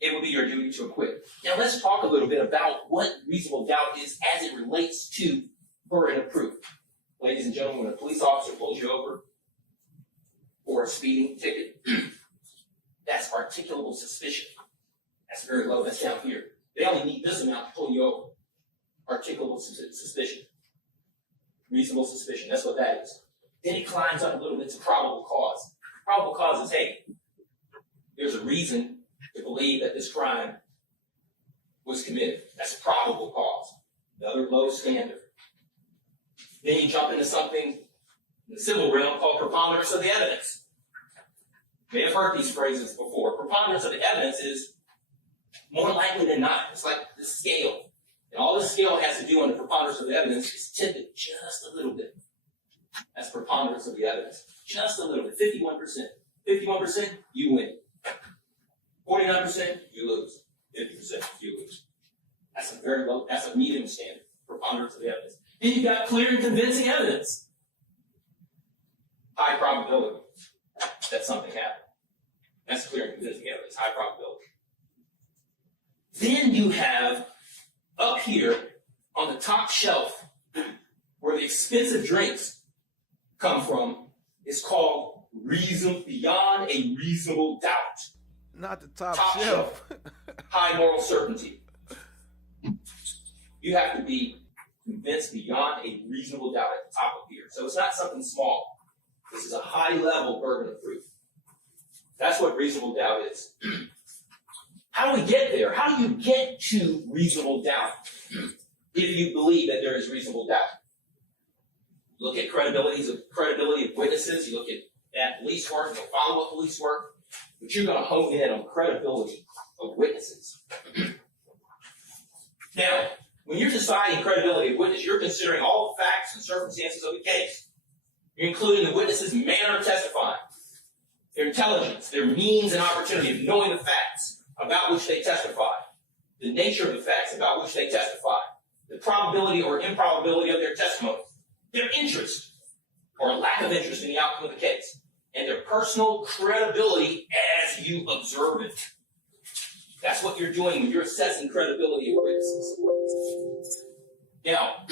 it will be your duty to acquit. Now let's talk a little bit about what reasonable doubt is as it relates to burden of proof. Ladies and gentlemen, when a police officer pulls you over for a speeding ticket, that's articulable suspicion. That's very low. That's down here. They only need this amount to pull you over. Articulable suspicion. Reasonable suspicion. That's what that is. Then it climbs up a little bit to probable cause. Probable cause is, hey, there's a reason to believe that this crime was committed. That's probable cause. Another low standard. Then you jump into something in the civil realm called preponderance of the evidence. You may have heard these phrases before. Preponderance of the evidence is more likely than not. It's like the scale. And all the scale has to do on the preponderance of the evidence is tip it just a little bit. That's preponderance of the evidence. Just a little bit. 51%. 51%, you win. 49%, you lose. 50%, you lose. That's a very low, that's a medium standard. Preponderance of the evidence. Then you've got clear and convincing evidence. High probability that something happened. That's clear and convincing evidence. High probability. Then you have up here on the top shelf where the expensive drinks come from, is called reason beyond a reasonable doubt. Not the top shelf. High moral certainty. You have to be convinced beyond a reasonable doubt at the top of here. So it's not something small. This is a high-level burden of proof. That's what reasonable doubt is. How do we get there? How do you get to reasonable doubt if you believe that there is reasonable doubt? You look at credibility of witnesses, you look at police work, you follow up police work, but you're going to hone in on credibility of witnesses. Now, when you're deciding credibility of witness, you're considering all the facts and circumstances of the case. You're including the witness's manner of testifying, their intelligence, their means and opportunity of knowing the facts about which they testify, the nature of the facts about which they testify, the probability or improbability of their testimony, their interest or lack of interest in the outcome of the case, and their personal credibility as you observe it. That's what you're doing when you're assessing credibility of witnesses. Now,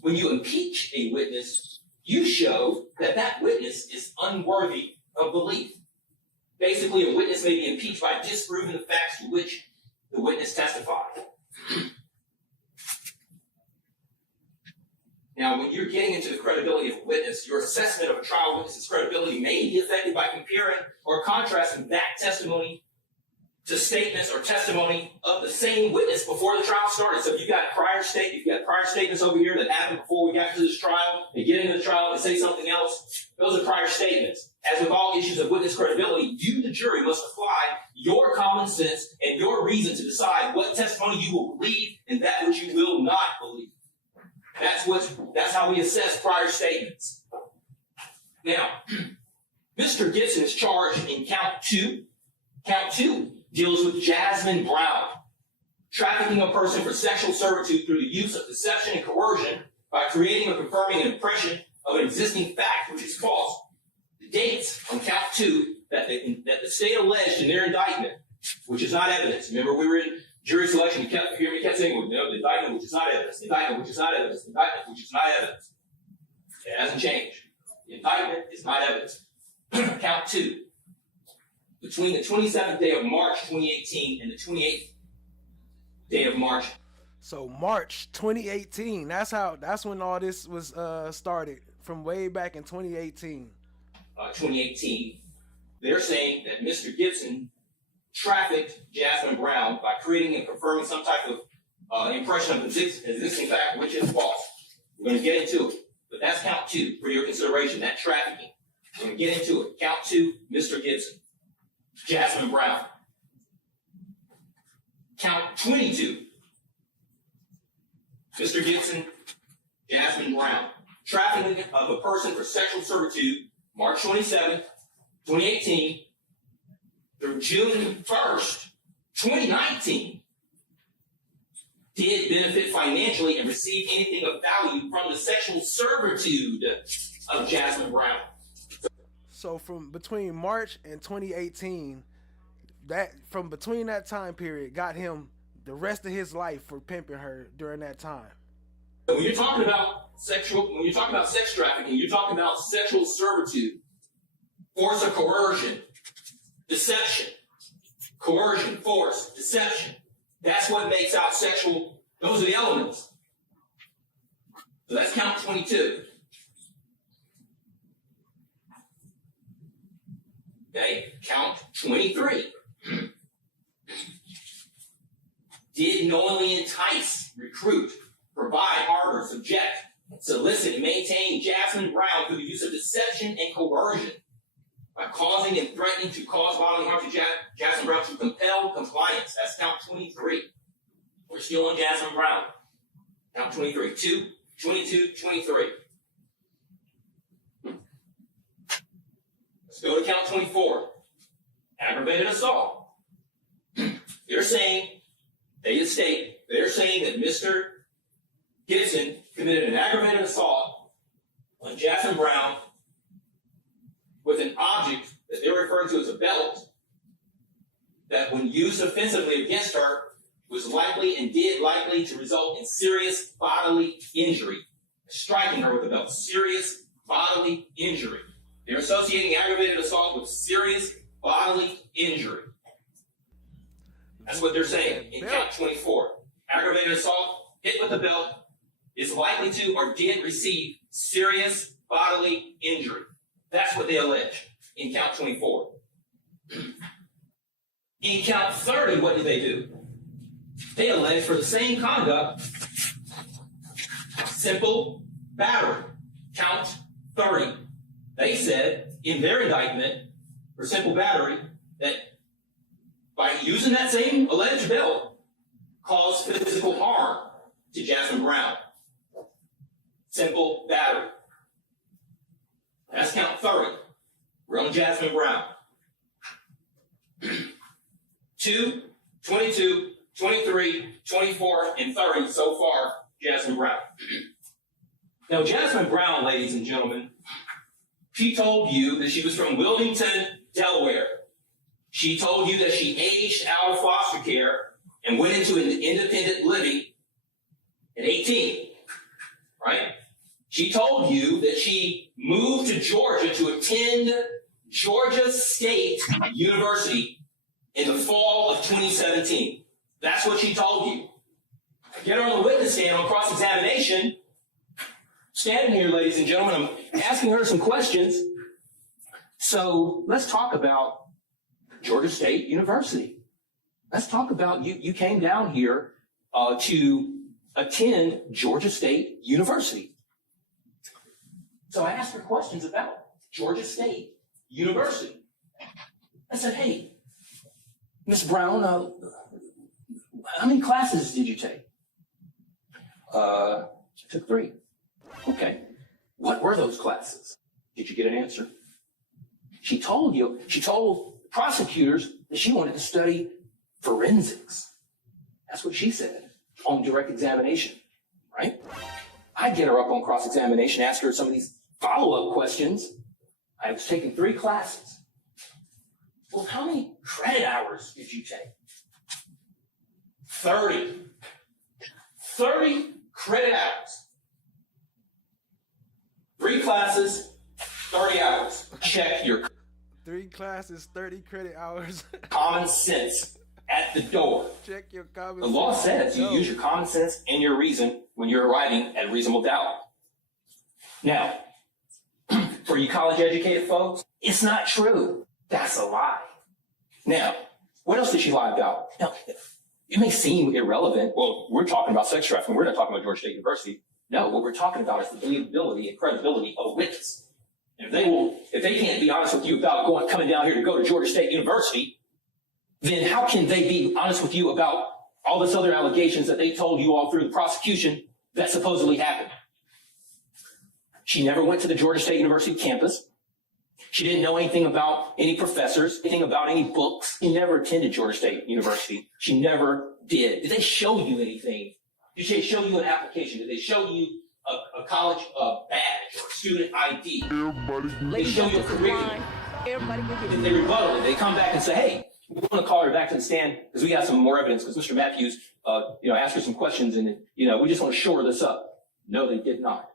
when you impeach a witness, you show that that witness is unworthy of belief. Basically, a witness may be impeached by disproving the facts to which the witness testified. Now, when you're getting into the credibility of a witness, your assessment of a trial witness's credibility may be affected by comparing or contrasting that testimony to statements or testimony of the same witness before the trial started. So if you've got prior statements over here that happened before we got to this trial, they get into the trial and say something else, those are prior statements. As with all issues of witness credibility, you, the jury, must apply your common sense and your reason to decide what testimony you will believe and that which you will not believe. That's how we assess prior statements. Now, Mr. Gibson is charged in count 2. Count 2 deals with Jasmine Brown, trafficking a person for sexual servitude through the use of deception and coercion by creating or confirming an impression of an existing fact which is false. The dates on count 2 that the state alleged in their indictment, which is not evidence. Remember, we were in jury selection. You kept saying, well, no, the indictment which is not evidence, the indictment which is not evidence, the indictment which is not evidence. It hasn't changed. The indictment is not evidence. Count 2. Between the 27th day of March 2018 and the 28th day of March. So March 2018, that's when all this was started, from way back in 2018. 2018, they're saying that Mr. Gibson trafficked Jasmine Brown by creating and confirming some type of impression of an existing fact which is false. We're going to get into it, but that's count 2 for your consideration, that trafficking. We're going to get into it. Count 2, Mr. Gibson. Jasmine Brown. Count 22. Mr. Gibson, Jasmine Brown. Trafficking of a person for sexual servitude, March 27th, 2018, through June 1st, 2019. Did benefit financially and receive anything of value from the sexual servitude of Jasmine Brown. So from between March and 2018, from between that time period got him the rest of his life for pimping her during that time. So when you're talking about sex trafficking, you're talking about sexual servitude, force or coercion, deception, coercion, force, deception. That's what makes out sexual. Those are the elements. So that's count 22. Okay, count 23. Did knowingly entice, recruit, provide, harbor, subject, solicit, and maintain Jasmine Brown through the use of deception and coercion by causing and threatening to cause bodily harm to Jasmine Brown to compel compliance. That's count 23. We're still on Jasmine Brown. Count 23. 2, 22, 23. Let's go to count 24. Aggravated assault. They're saying that Mr. Gibson committed an aggravated assault on Jasmine Brown with an object that they're referring to as a belt that, when used offensively against her, was likely to result in serious bodily injury. Striking her with a belt. Serious bodily injury. They're associating aggravated assault with serious bodily injury. That's what they're saying in count 24. Aggravated assault, hit with a belt, is likely to or did receive serious bodily injury. That's what they allege in count 24. In count 30, what did they do? They allege for the same conduct, simple battery. Count 30. They said in their indictment for simple battery that by using that same alleged belt caused physical harm to Jasmine Brown. Simple battery. That's count 30. We're on Jasmine Brown. 2, 22, 23, 24, and 30 so far, Jasmine Brown. Now, Jasmine Brown, ladies and gentlemen, she told you that she was from Wilmington, Delaware. She told you that she aged out of foster care and went into an independent living at 18, right? She told you that she moved to Georgia to attend Georgia State University in the fall of 2017. That's what she told you. Get her on the witness stand on cross-examination. Standing here, ladies and gentlemen, I'm asking her some questions. So let's talk about Georgia State University. Let's talk about you came down here to attend Georgia State University. So I asked her questions about Georgia State University. I said, hey, Miss Brown, how many classes did you take? I took 3. Okay. What were those classes? Did you get an answer? She told prosecutors that she wanted to study forensics. That's what she said on direct examination, right? I'd get her up on cross-examination, ask her some of these follow-up questions. I was taking 3 classes. Well, how many credit hours did you take? 30. 30 credit hours. 3 classes, 30 hours. Check your 3 classes, 30 credit hours. common sense at the door. Check your common The sense. law says you use your common sense and your reason when you're arriving at reasonable doubt. Now, for you college-educated folks, it's not true. That's a lie. Now, what else did she lie about? Now, it may seem irrelevant. Well, we're talking about sex trafficking. We're not talking about Georgia State University. No, what we're talking about is the believability and credibility of a witness. And if they can't be honest with you about coming down here to go to Georgia State University, then how can they be honest with you about all this other allegations that they told you all through the prosecution that supposedly happened? She never went to the Georgia State University campus. She didn't know anything about any professors, anything about any books. She never attended Georgia State University. She never did. Did they show you anything? Did they show you an application? Did they show you a college badge or student ID? Did they show you a curriculum? Did they rebuttal it? They come back and say, hey, we want to call her back to the stand because we got some more evidence because Mr. Matthews, asked her some questions and, we just want to shore this up. No, they did not.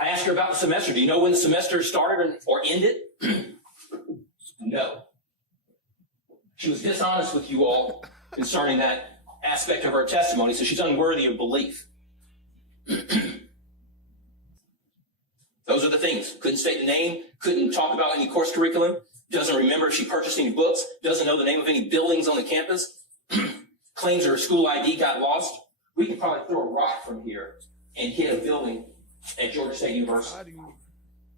I asked her about the semester. Do you know when the semester started or ended? No. She was dishonest with you all concerning that aspect of her testimony, so she's unworthy of belief. Those are the things. Couldn't state the name, couldn't talk about any course curriculum, doesn't remember if she purchased any books, doesn't know the name of any buildings on the campus, claims her school ID got lost. We could probably throw a rock from here and hit a building at Georgia State University.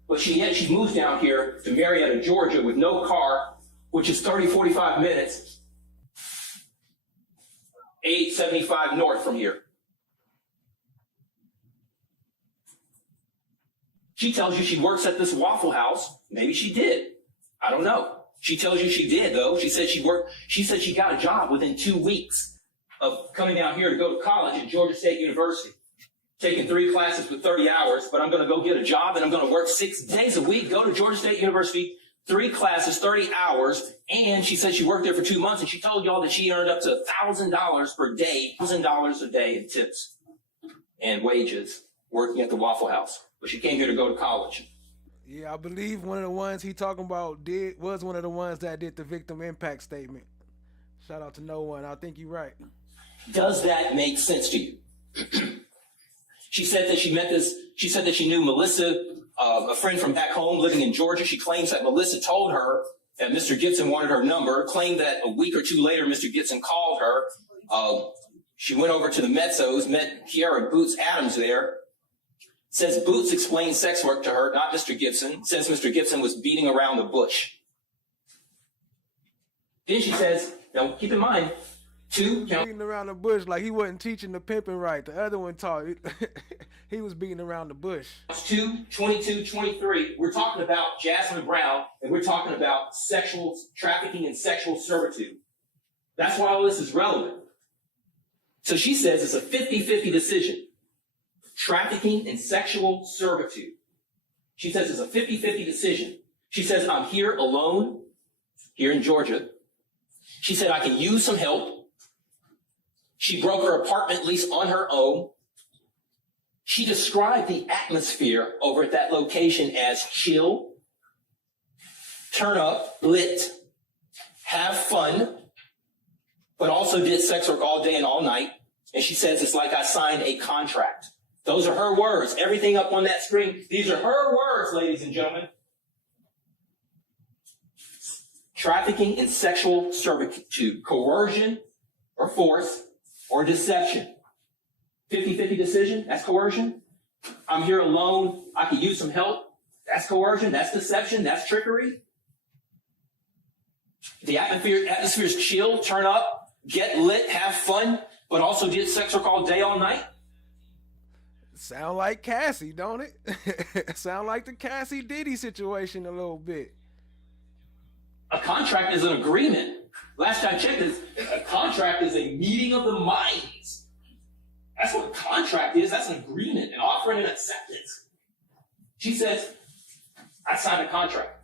But she moves down here to Marietta, Georgia with no car, which is 30, 45 minutes, 875 north from here. She tells you she works at this Waffle House. Maybe she did. I don't know. She tells you she did, though. She said she got a job within 2 weeks of coming down here to go to college at Georgia State University. Taking 3 classes with 30 hours, but I'm going to go get a job and I'm going to work 6 days a week, go to Georgia State University, 3 classes, 30 hours, and she said she worked there for 2 months, and she told y'all that she earned up to $1,000 per day, $1,000 a day in tips and wages working at the Waffle House. But she came here to go to college. Yeah, I believe one of the ones he talking about was one of the ones that did the victim impact statement. Shout out to no one. I think you're right. Does that make sense to you? She said that she knew Melissa a friend from back home living in Georgia. She claims that Melissa told her that Mr. Gibson wanted her number, claimed that a week or two later Mr. Gibson called her. She went over to the Metzos, met Kiara Boots Adams there. Says Boots explained sex work to her, not Mr. Gibson. Says Mr. Gibson was beating around the bush. Then she says, now keep in mind, beating around the bush like he wasn't teaching the pimping right. The other one taught he was beating around the bush. 2, 22, 23, we're talking about Jasmine Brown, and we're talking about sexual trafficking and sexual servitude. That's why all this is relevant. So she says it's a 50-50 decision. Trafficking and sexual servitude. She says it's a 50-50 decision. She says, I'm here alone, here in Georgia. She said, I can use some help. She broke her apartment lease on her own. She described the atmosphere over at that location as chill, turn up, lit, have fun, but also did sex work all day and all night. And she says, it's like I signed a contract. Those are her words. Everything up on that screen, these are her words, ladies and gentlemen. Trafficking and sexual servitude, coercion or force or deception. 50-50 decision, that's coercion. I'm here alone, I could use some help. That's coercion, that's deception, that's trickery. The atmosphere is chill, turn up, get lit, have fun, but also did sex work all day, all night. Sound like Cassie, don't it? Sound like the Cassie Diddy situation a little bit. A contract is an agreement. Last I checked, a contract is a meeting of the minds. That's what a contract is. That's an agreement, an offering and acceptance. She says, I signed a contract.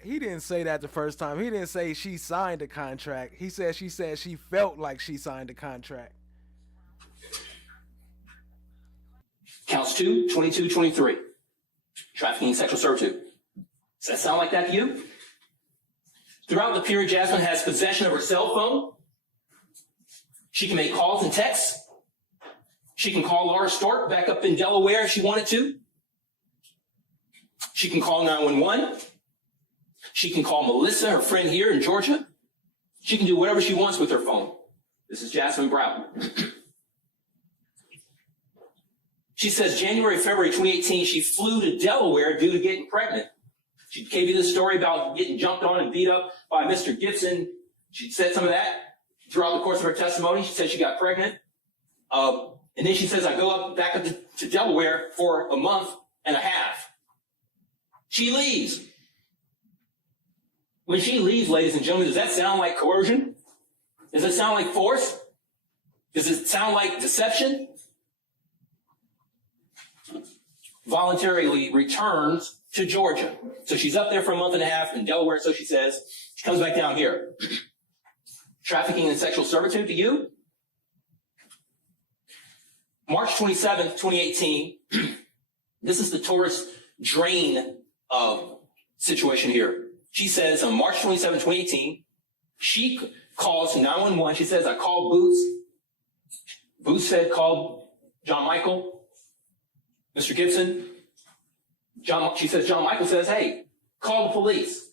He didn't say that the first time. He didn't say she signed a contract. He said she felt like she signed a contract. Counts 2, 22, 23. Trafficking and sexual servitude. Does that sound like that to you? Throughout the period, Jasmine has possession of her cell phone. She can make calls and texts. She can call Laura Stork back up in Delaware if she wanted to. She can call 911. She can call Melissa, her friend here in Georgia. She can do whatever she wants with her phone. This is Jasmine Brown. She says January, February 2018, she flew to Delaware due to getting pregnant. She gave you this story about getting jumped on and beat up by Mr. Gibson. She said some of that throughout the course of her testimony. She said she got pregnant. And then she says, I go back up to Delaware for a month and a half. She leaves. When she leaves, ladies and gentlemen, does that sound like coercion? Does it sound like force? Does it sound like deception? Voluntarily returns to Georgia. So she's up there for a month and a half in Delaware, so she says. She comes back down here. Trafficking and sexual servitude to you? March 27th, 2018. This is the tourist drain situation here. She says on March 27, 2018, she calls 911. She says, I called Boots. Boots said, called John Michael, Mr. Gibson. She says, John Michael says, hey, call the police.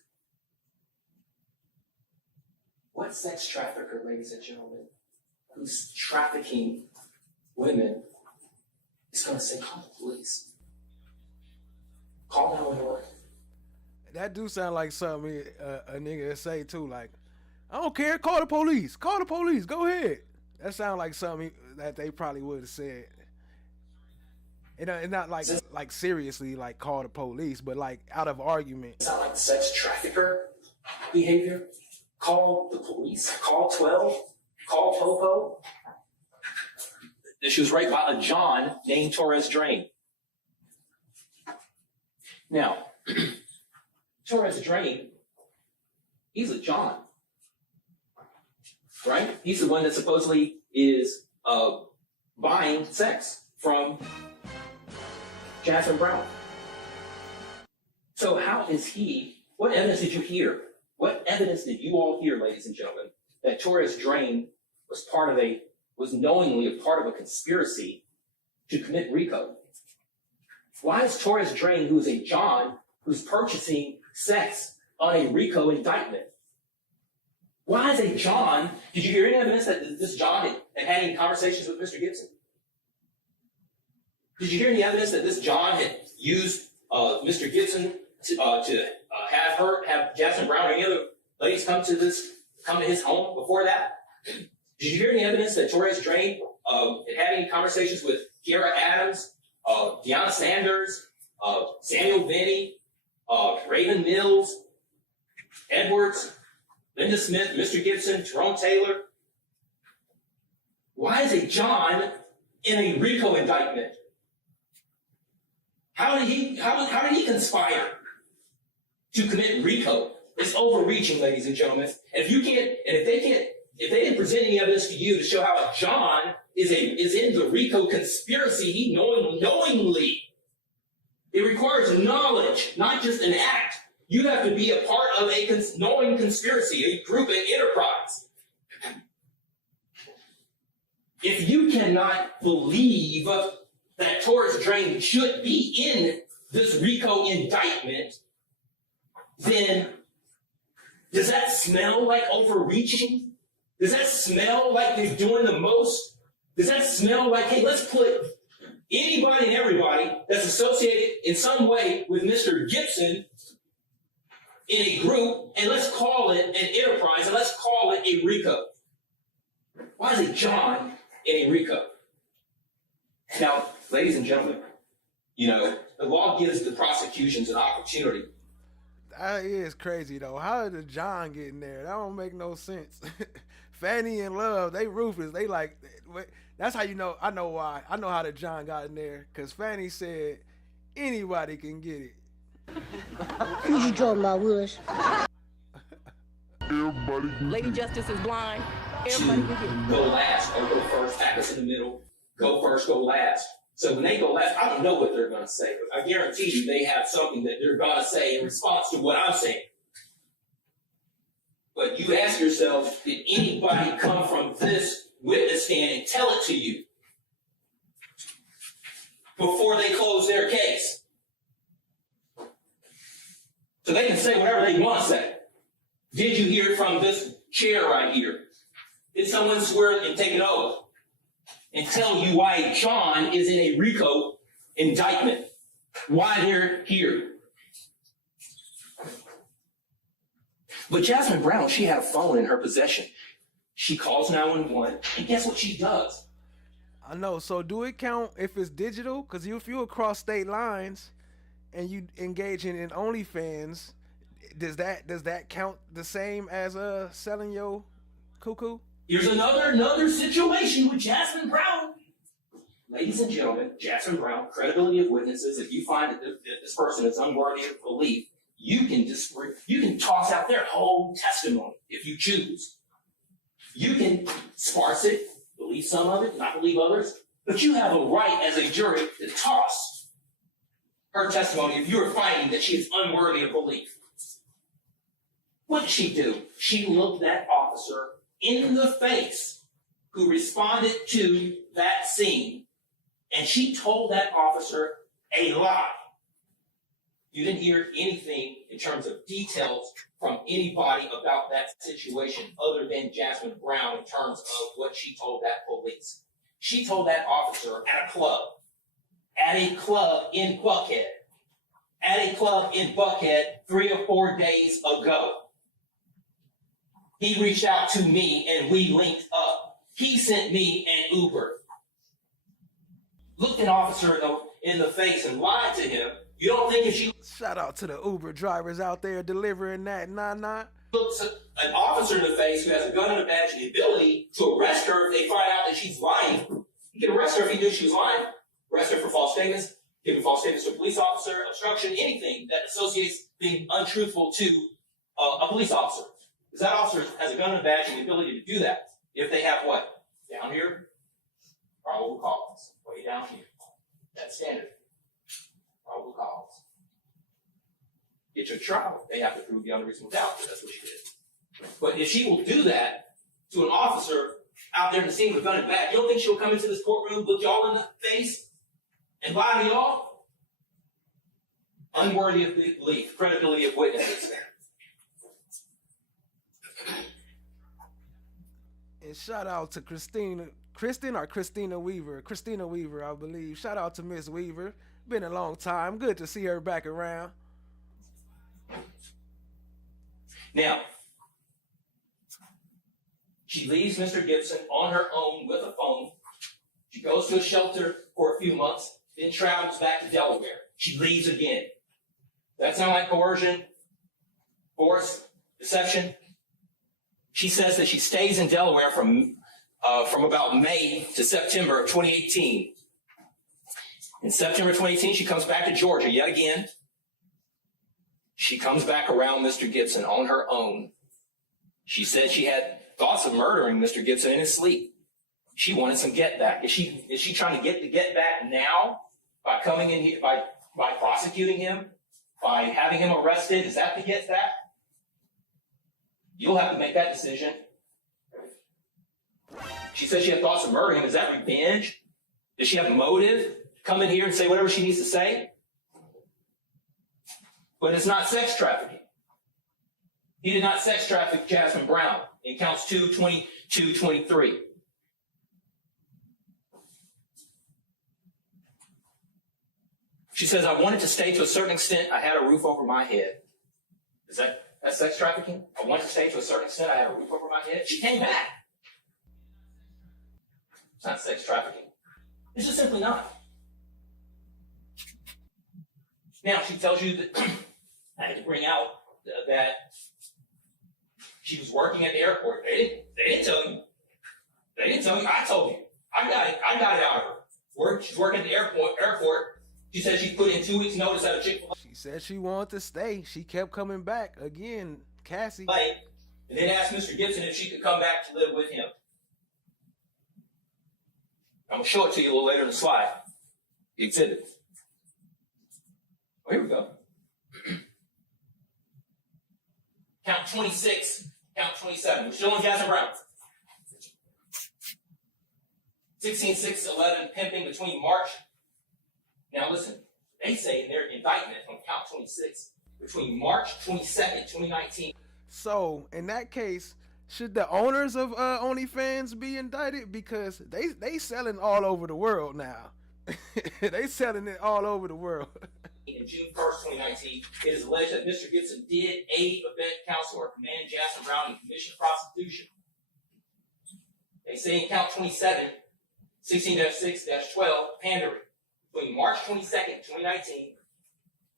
What sex trafficker, ladies and gentlemen, who's trafficking women is going to say, call the police? Call 911. That do sound like something a nigga would say too. Like, I don't care. Call the police. Call the police. Go ahead. That sound like something that they probably would have said. And not like seriously, like call the police, but like out of argument. Sound like sex trafficker behavior. Call the police. Call 12. Call Popo. She was raped by a John named Torres Drain. Now, Torres Drain, he's a John, right? He's the one that supposedly is buying sex from Jasmine Brown. So how is he, what evidence did you hear? What evidence did you all hear, ladies and gentlemen, that Torres Drain was knowingly a part of a conspiracy to commit RICO? Why is Torres Drain, who is a John, who's purchasing sex on a RICO indictment? Why is a John, did you hear any evidence that this John had any conversations with Mr. Gibson? Did you hear any evidence that this John had used Mr. Gibson to have Jasmine Brown or any other ladies come to his home before that? Did you hear any evidence that Torres Drain had any conversations with Kiara Adams, Deanna Sanders, Samuel Vinnie, Raven Mills, Edwards, Linda Smith, Mr. Gibson, Tyrone Taylor? Why is a John in a RICO indictment? How did he conspire to commit RICO? It's overreaching, ladies and gentlemen. If they didn't present any evidence to you to show how a John is in the RICO conspiracy, he knowingly. It requires knowledge, not just an act. You have to be a part of a knowing conspiracy, a group, an enterprise. If you cannot believe that Torres Drain should be in this RICO indictment, then does that smell like overreaching? Does that smell like they're doing the most? Does that smell like, hey, let's put anybody and everybody that's associated in some way with Mr. Gibson in a group, and let's call it an enterprise, and let's call it a RICO? Why is it John in a RICO? Now, ladies and gentlemen, the law gives the prosecutions an opportunity. That is crazy, though. How did John get in there? That don't make no sense. Fanny and Love, they ruthless. They like, that's how you know. I know why. I know how the John got in there. Because Fanny said anybody can get it. You draw my wish. Lady Justice is blind. Everybody can get it. Go last or go first. Tap us in the middle. Go first, go last. So when they go last, I don't know what they're going to say, but I guarantee you they have something that they're going to say in response to what I'm saying. But you ask yourself, did anybody come from this witness stand and tell it to you before they close their case? So they can say whatever they want to say. Did you hear it from this chair right here? Did someone swear and take an oath and tell you why John is in a RICO indictment? Why they're here? But Jasmine Brown, she had a phone in her possession. She calls 911, and guess what she does? I know. So do it count if it's digital? Because if you across state lines and you engage in OnlyFans, does that count the same as selling your cuckoo? Here's another situation with Jasmine Brown. Ladies and gentlemen, Jasmine Brown, credibility of witnesses. If you find that this person is unworthy of belief, you can toss out their whole testimony if you choose. You can sparse it, believe some of it, not believe others, but you have a right as a jury to toss her testimony if you're finding that she is unworthy of belief. What did she do? She looked that officer in the face who responded to that scene, and she told that officer a lie. You didn't hear anything in terms of details from anybody about that situation other than Jasmine Brown in terms of what she told that police. She told that officer at a club in Buckhead 3 or 4 days ago. He reached out to me and we linked up. He sent me an Uber. Looked an officer in the face and lied to him. You don't think if she... Shout out to the Uber drivers out there delivering that looks an officer in the face who has a gun and a badge and the ability to arrest her if they find out that she's lying. You can arrest her if he knew she was lying. Arrest her for false statements, giving false statements to a police officer, obstruction, anything that associates being untruthful to a police officer. Because that officer has a gun and a badge and the ability to do that. If they have what? Down here? Probable cause. Way down here. That's standard. Probable cause. Get your trial. They have to prove beyond a reasonable doubt that that's what she did. But if she will do that to an officer out there in the scene with a gun and badge, you don't think she'll come into this courtroom, look y'all in the face, and lie to y'all? unworthy of belief, credibility of witnesses. And shout out to Christina Weaver, I believe. Shout out to Miss Weaver. Been a long time. Good to see her back around. Now, she leaves Mr. Gibson on her own with a phone. She goes to a shelter for a few months, then travels back to Delaware. She leaves again. That sound like coercion, force, deception? She says that she stays in Delaware from about May to September of 2018. In September 2018, she comes back to Georgia yet again. She comes back around Mr. Gibson on her own. She said she had thoughts of murdering Mr. Gibson in his sleep. She wanted some get back. Is she trying to get the get back now by coming in here, by prosecuting him, by having him arrested? Is that the get back? You'll have to make that decision. She says she had thoughts of murdering him. Is that revenge? Does she have a motive to come in here and say whatever she needs to say? But it's not sex trafficking. He did not sex traffic Jasmine Brown in counts 2, 22, 23. She says, I wanted to stay to a certain extent. I had a roof over my head. Is that's sex trafficking? I wanted to stay to a certain extent. I had a roof over my head. She came back. It's not sex trafficking. It's just simply not. Now, she tells you that I had to bring out that she was working at the airport. They didn't tell you. They didn't tell you. I told you. I got it out of her. She's working at the airport. She said she put in 2 weeks' notice at a Chick-fil-A. She said she wanted to stay. She kept coming back. Again, Cassie. And then asked Mr. Gibson if she could come back to live with him. I'm going to show it to you a little later in the slide. The exhibit. Oh, here we go. Count 26, count 27. We're still on Jasmine Brown. 16, 6, 11, pimping between March. Now listen, they say in their indictment on count 26, between March 22nd, 2019. So, in that case, should the owners of OnlyFans be indicted? Because they selling all over the world now. They selling it all over the world. In June 1st, 2019, it is alleged that Mr. Gibson did aid, abet, counsel, or command Jasmine Brown in commission prostitution. They say in count 27, 16-6-12, pandering. Between March 22nd, 2019,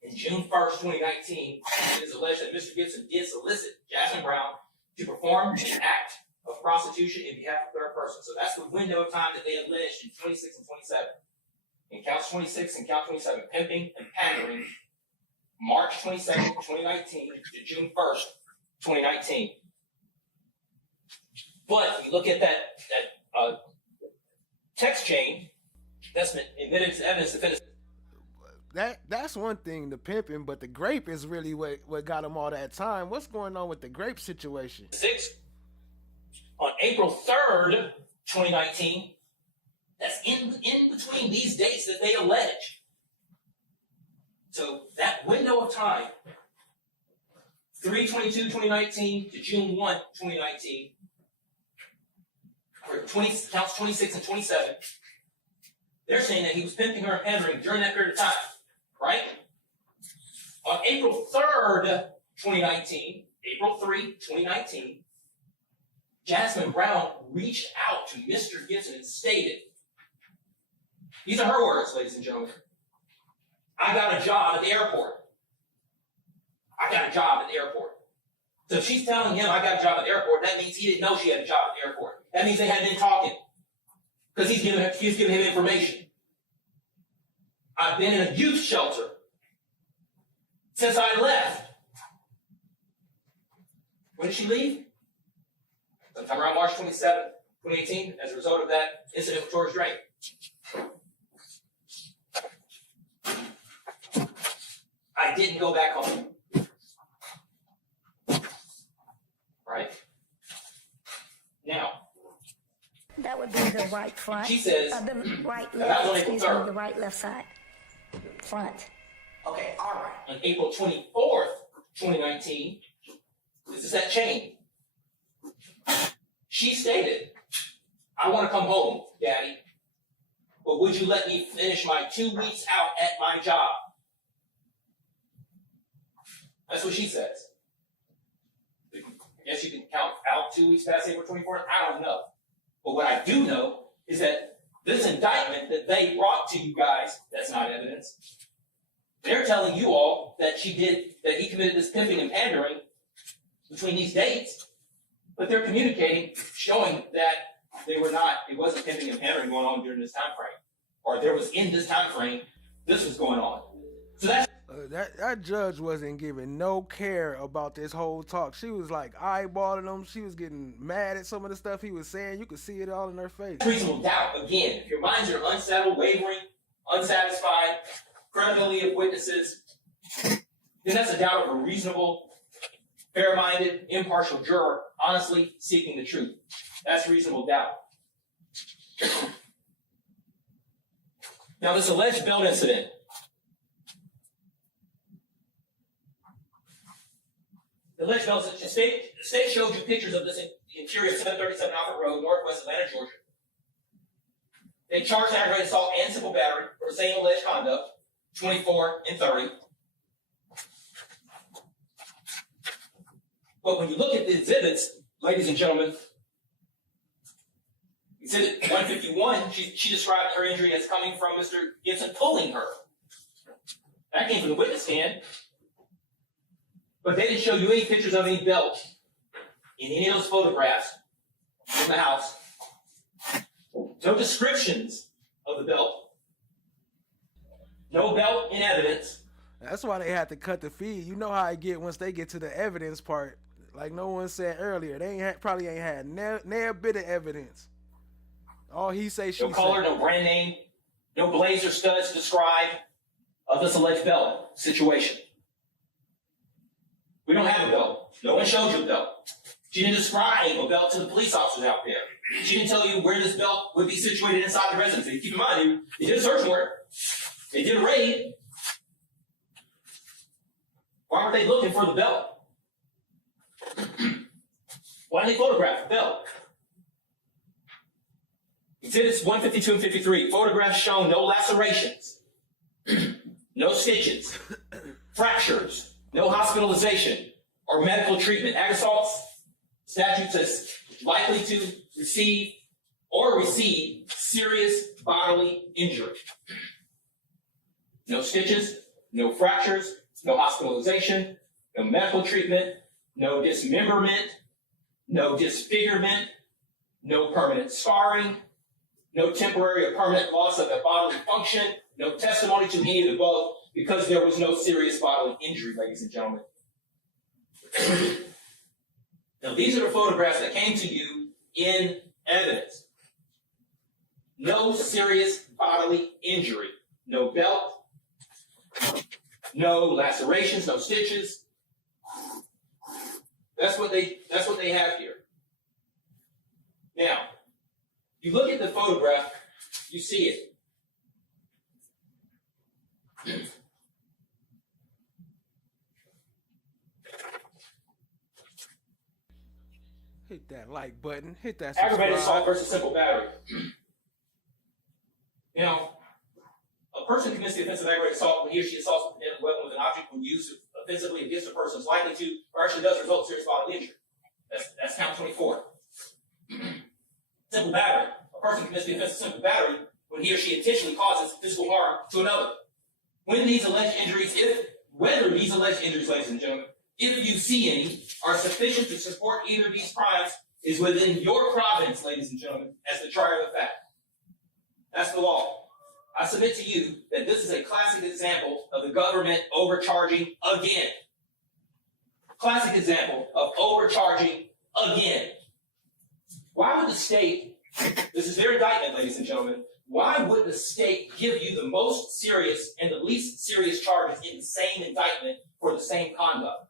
and June 1st, 2019, it is alleged that Mr. Gibson did solicit Jasmine Brown to perform an act of prostitution in behalf of third person. So that's the window of time that they alleged in 26 and 27. In counts 26 and count 27, pimping and pandering, March 22nd, 2019 to June 1st, 2019. But if you look at that text chain, that's been admitted as evidence defendants. That's one thing, the pimping, but the grape is really what got him all that time. What's going on with the grape situation? On April 3rd, 2019, that's in between these dates that they allege. So that window of time, 3/22/2019 to June 1, 2019, for counts 26 and 27, they're saying that he was pimping her and pandering during that period of time, right? On April 3rd, 2019, April 3, 2019, Jasmine Brown reached out to Mr. Gibson and stated, these are her words, ladies and gentlemen, I got a job at the airport. I got a job at the airport. So if she's telling him I got a job at the airport, that means he didn't know she had a job at the airport. That means they hadn't been talking. Because he's giving him information. I've been in a youth shelter since I left. When did she leave? Sometime around March 27, 2018, as a result of that incident with George Drake. I didn't go back home. Right? Now, that would be the right front. She says, the right that was left, on April excuse me, 3rd. the right left side. Front. Okay, all right. On April 24th, 2019, this is that chain. She stated, I want to come home, Daddy, but would you let me finish my 2 weeks out at my job? That's what she says. I guess you can count out 2 weeks past April 24th. I don't know. But what I do know is that this indictment that they brought to you guys, that's not evidence. They're telling you all that he committed this pimping and pandering between these dates, but they're communicating, showing that it wasn't pimping and pandering going on during this time frame, or there was in this time frame, this was going on. So that's that judge wasn't giving no care about this whole talk. She was like eyeballing him. She was getting mad at some of the stuff he was saying. You could see it all in her face. Reasonable doubt. Again, if your minds are unsettled, wavering, unsatisfied, credibility of witnesses, then that's a doubt of a reasonable, fair-minded, impartial juror honestly seeking the truth. That's reasonable doubt. Now, this alleged belt incident. The alleged belt incident, the state showed you pictures of this in the interior of 737 Alfred Road, Northwest Atlanta, Georgia. They charged aggravated assault and simple battery for the same alleged conduct, 24 and 30. But when you look at the exhibits, ladies and gentlemen, exhibit 151, she described her injury as coming from Mr. Gibson pulling her. That came from the witness stand. But they didn't show you any pictures of any belt in any of those photographs from the house. No descriptions of the belt. No belt in evidence. That's why they had to cut the feed. You know how I get once they get to the evidence part. Like no one said earlier, they probably ain't had near bit of evidence. All he say, she no color, no brand name, no blazer studs to describe of this alleged belt situation. We don't have a belt. No one showed you a belt. She didn't describe a belt to the police officers out there. She didn't tell you where this belt would be situated inside the residence. Keep in mind, they did a search warrant. They did a raid. Why weren't they looking for the belt? Why didn't they photograph the belt? Exhibits 152 and 53. Photographs show no lacerations, no stitches, fractures, no hospitalization or medical treatment. Ag assaults statute says likely to receive serious bodily injury. No stitches, no fractures, no hospitalization, no medical treatment, no dismemberment, no disfigurement, no permanent scarring, no temporary or permanent loss of a bodily function, no testimony to any of the above, because there was no serious bodily injury, ladies and gentlemen. Now, these are the photographs that came to you in evidence. No serious bodily injury. No belt. No lacerations, no stitches. That's what they have here. Now, you look at the photograph, you see it. Hit that like button. Hit that subscribe. Aggravated assault versus simple battery. You know, a person commits the offense of aggravated assault when he or she assaults with a deadly weapon with an object when used offensively against a person is likely to, or actually does result in serious bodily injury. That's count 24. Simple battery. A person commits the offense of simple battery when he or she intentionally causes physical harm to another. When these alleged injuries, whether these alleged injuries, ladies and gentlemen, if you see any, are sufficient to support either of these crimes is within your province, ladies and gentlemen, as the trier of fact. That's the law. I submit to you that this is a classic example of the government overcharging again. Classic example of overcharging again. Why would the state, this is their indictment, ladies and gentlemen, why would the state give you the most serious and the least serious charges in the same indictment for the same conduct?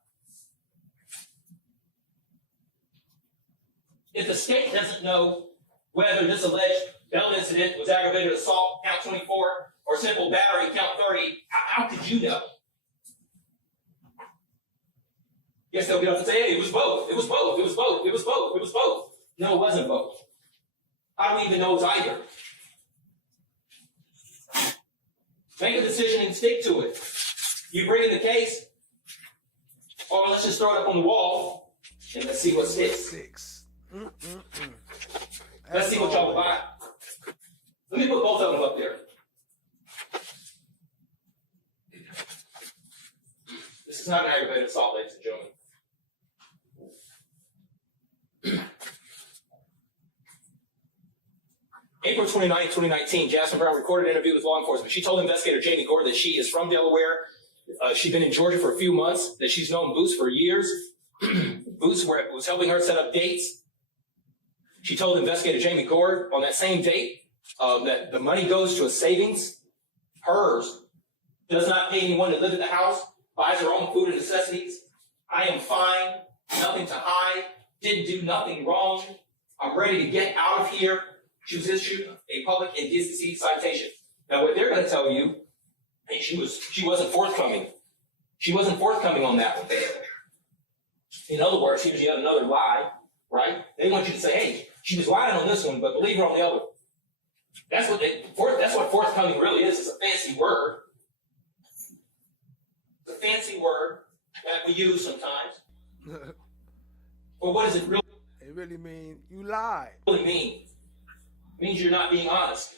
If the state doesn't know whether this alleged belt incident was aggravated assault, count 24, or simple battery, count 30, how could you know? Yes, they'll get up and say, hey, it was both. It was both. It was both. It was both. It was both. No, it wasn't both. I don't even know it's either. Make a decision and stick to it. You bring in the case, or let's just throw it up on the wall and let's see what sticks. Let's see what y'all buy. Let me put both of them up there. This is not an aggravated assault, ladies and gentlemen. April 29, 2019, Jasmine Brown recorded an interview with law enforcement. She told investigator Jamie Gore that she is from Delaware. She'd been in Georgia for a few months, that she's known Boots for years. Boots was helping her set up dates. She told investigator Jamie Gore on that same date that the money goes to a savings, hers, does not pay anyone to live at the house, buys her own food and necessities. I am fine, nothing to hide, didn't do nothing wrong. I'm ready to get out of here. She was issued a public indecency citation. Now, what they're going to tell you, hey, she wasn't forthcoming. She wasn't forthcoming on that one. In other words, here's yet another lie, right? They want you to say, hey, she was lying on this one, but believe her on the other one. That's what forthcoming really is. It's a fancy word. It's a fancy word that we use sometimes. Well, what does it really? It really mean you lied. Really mean? It means you're not being honest.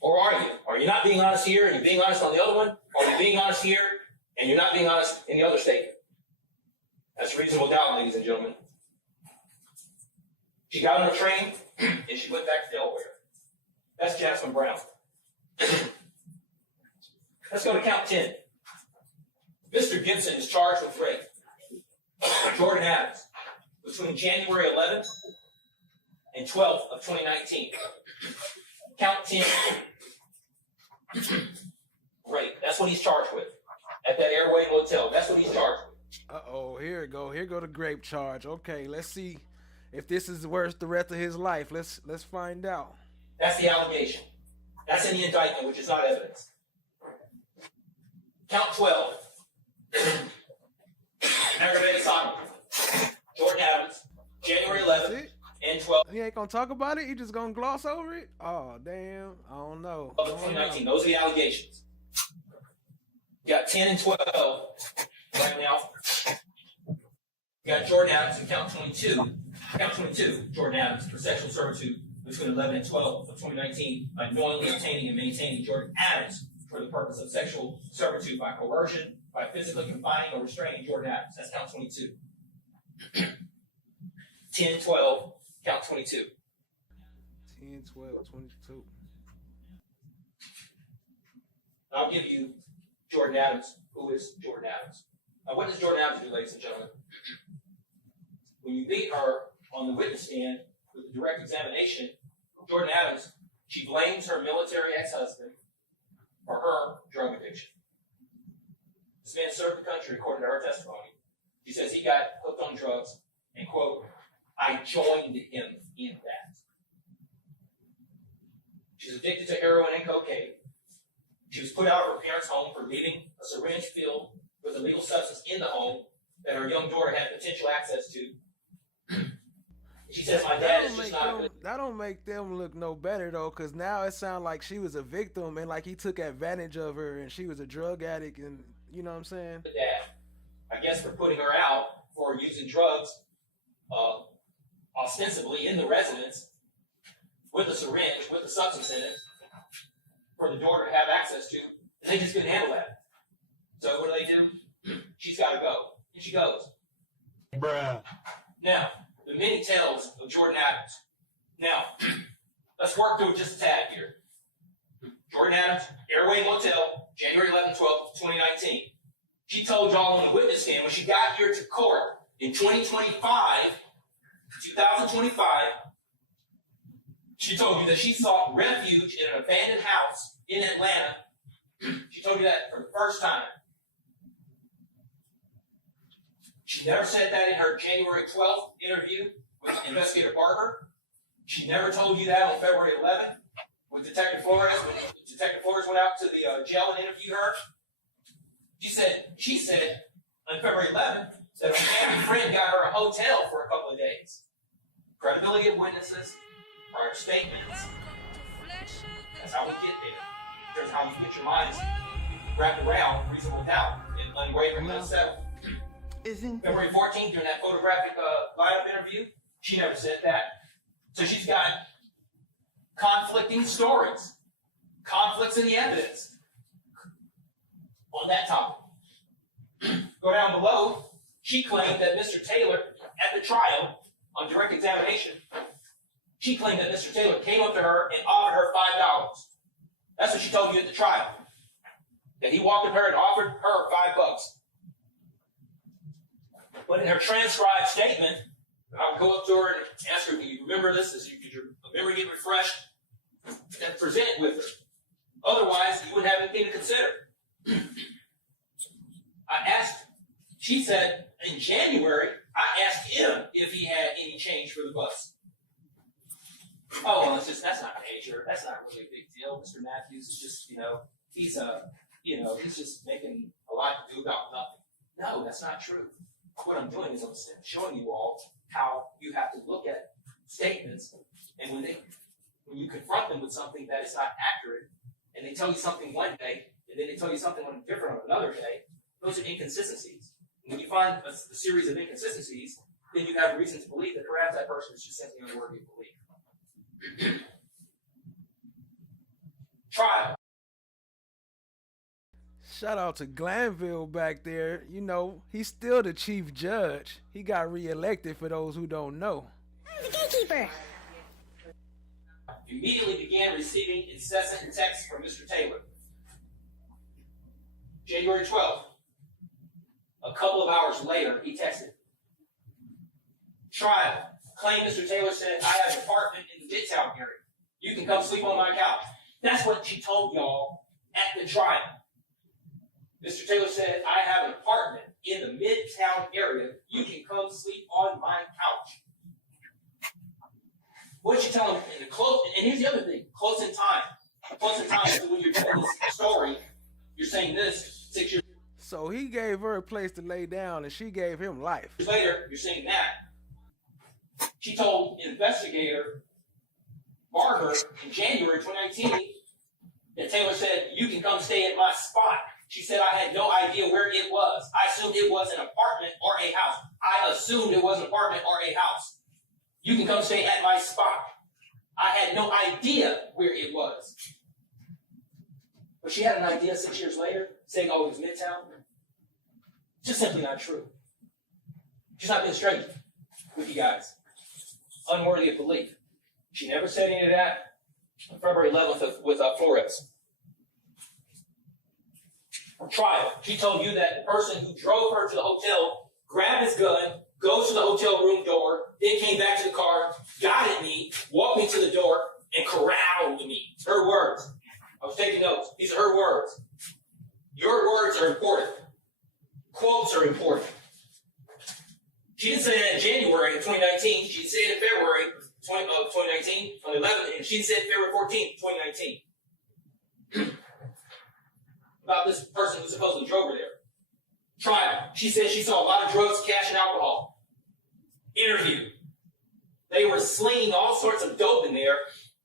Or are you? Are you not being honest here and you're being honest on the other one? Or are you being honest here and you're not being honest in the other statement? That's reasonable doubt, ladies and gentlemen. She got on a train and she went back to Delaware. That's Jasmine Brown. Let's go to count 10. Mr. Gibson is charged with rape. Jordan Adams, between January 11th and 12th of 2019. Count 10. Rape. That's what he's charged with. At that Airway Motel. That's what he's charged with. Uh-oh, here it go. Here go the grape charge. Okay, let's see if this is worth the rest of his life. Let's find out. That's the allegation. That's in the indictment, which is not evidence. Count 12. Aggravated assault. Jordan Adams, January 11th and 12th. He ain't gonna talk about it? He just gonna gloss over it? Oh, damn. I don't know. Of 2019. Those are the allegations. You got 10 and 12 right now. You got Jordan Adams in count 22. Count 22, Jordan Adams, for sexual servitude between 11 and 12 of 2019 by knowingly obtaining and maintaining Jordan Adams for the purpose of sexual servitude by coercion, by physically confining or restraining Jordan Adams. That's count 22. 10, 12, count 22. 10, 12, 22. I'll give you Jordan Adams. Who is Jordan Adams? Now, what does Jordan Adams do, ladies and gentlemen? When you beat her on the witness stand with the direct examination, Jordan Adams, she blames her military ex-husband for her drug addiction. This man served the country according to her testimony. She says he got hooked on drugs and, quote, I joined him in that. She's addicted to heroin and cocaine. She was put out of her parents' home for leaving a syringe filled with illegal substance in the home that her young daughter had potential access to. She says, my dad is just not good. That don't make them look no better, though, because now it sounds like she was a victim and like he took advantage of her and she was a drug addict and, you know what I'm saying? Dad, I guess for putting her out for using drugs, ostensibly in the residence, with a syringe, with a substance in it, for the daughter to have access to, and they just couldn't handle that. So what do? She's got to go. And she goes. Bruh. Now, the many tales of Jordan Adams. Now, let's work through it just a tad here. Jordan Adams, Airway Motel, January 11, 12, 2019. She told y'all on the witness stand when she got here to court in 2025, she told you that she sought refuge in an abandoned house in Atlanta. She told you that for the first time. She never said that in her January 12th interview with Investigator Barber. She never told you that on February 11th with Detective Flores. When Detective Flores went out to the jail and interviewed her. She said on February 11th that a family friend got her a hotel for a couple of days. Credibility of witnesses, prior statements. That's how we get there. There's how you get your minds wrapped around reasonable doubt and unwavering unsettled. February 14th, during that photographic lineup interview, she never said that. So she's got conflicting stories, conflicts in the evidence on that topic. Go down below, she claimed that Mr. Taylor, at the trial, on direct examination, she claimed that Mr. Taylor came up to her and offered her $5. That's what she told you at the trial. That he walked up to her and offered her $5. But in her transcribed statement, I would go up to her and ask her, do you remember this? Could your memory get refreshed? And present it with her. Otherwise, you wouldn't have anything to consider. I asked, she said, in January, I asked him if he had any change for the bus. Oh, well, that's not major. That's not really a big deal. Mr. Matthews is just, he's just making a lot to do about nothing. No, that's not true. What I'm doing is I'm showing you all how you have to look at statements, and when you confront them with something that is not accurate, and they tell you something one day, and then they tell you something different on another day, those are inconsistencies. And when you find a series of inconsistencies, then you have reason to believe that perhaps that person is just simply unworthy of belief. Trial. Shout out to Glanville back there. You know, he's still the chief judge. He got reelected, for those who don't know. I'm the gatekeeper. Immediately began receiving incessant texts from Mr. Taylor. January 12th. A couple of hours later, he texted. Trial. Claim Mr. Taylor said, I have an apartment in the Midtown area. You can come sleep on my couch. That's what she told y'all at the trial. Mr. Taylor said, I have an apartment in the Midtown area. You can come sleep on my couch. What did she tell him in the close? And here's the other thing. Close in time. Close in time. So when you're telling this story, you're saying this 6 years. So he gave her a place to lay down, and she gave him life. Later, you're saying that. She told investigator Barber in January 2019 that Taylor said, you can come stay at my spot. She said, I had no idea where it was. I assumed it was an apartment or a house. I assumed it was an apartment or a house. You can come stay at my spot. I had no idea where it was. But she had an idea 6 years later, saying, oh, it was Midtown. Just simply not true. She's not been straight with you guys. Unworthy of belief. She never said any of that on February 11th with Flores. Trial. She told you that the person who drove her to the hotel grabbed his gun, goes to the hotel room door, then came back to the car, got at me, walked me to the door, and corralled me. Her words. I was taking notes. These are her words. Your words are important. Quotes are important. She didn't say that in January of 2019. She didn't say it in February of 2019, on the 11th, and she didn't say it February 14th, 2019. About this person who supposedly drove her there. Trial. She said she saw a lot of drugs, cash, and alcohol. Interview. They were slinging all sorts of dope in there.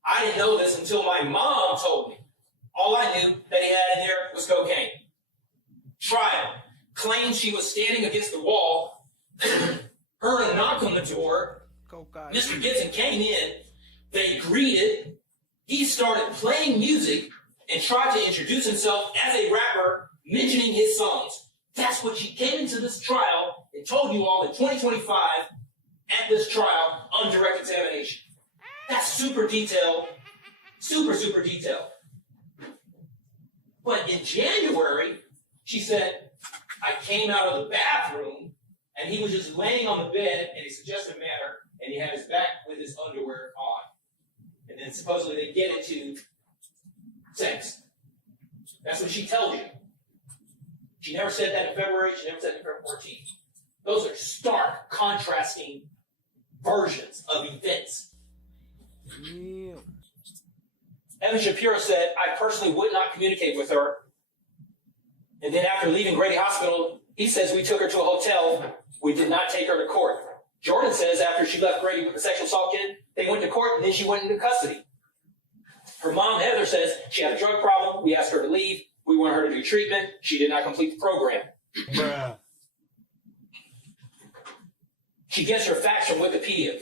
I didn't know this until my mom told me. All I knew that he had in there was cocaine. Trial. Claimed she was standing against the wall, heard a knock on the door. Cocaine. Mr. Gibson came in. They greeted. He started playing music and tried to introduce himself as a rapper, mentioning his songs. That's what she came into this trial and told you all in 2025 at this trial on direct examination. That's super detailed. Super, super detailed. But in January, she said, I came out of the bathroom and he was just laying on the bed in a suggestive manner and he had his back with his underwear on. And then supposedly they get into sex. That's what she tells you. She never said that in February. She never said it in February 14th. Those are stark, contrasting versions of events. Yeah. Evan Shapiro said, I personally would not communicate with her. And then after leaving Grady Hospital, He says we took her to a hotel. We did not take her to court. Jordan says after she left Grady with the sexual assault kid, they went to court and then she went into custody. Her mom, Heather, says she had a drug problem. We asked her to leave. We wanted her to do treatment. She did not complete the program. Bruh. She gets her facts from Wikipedia.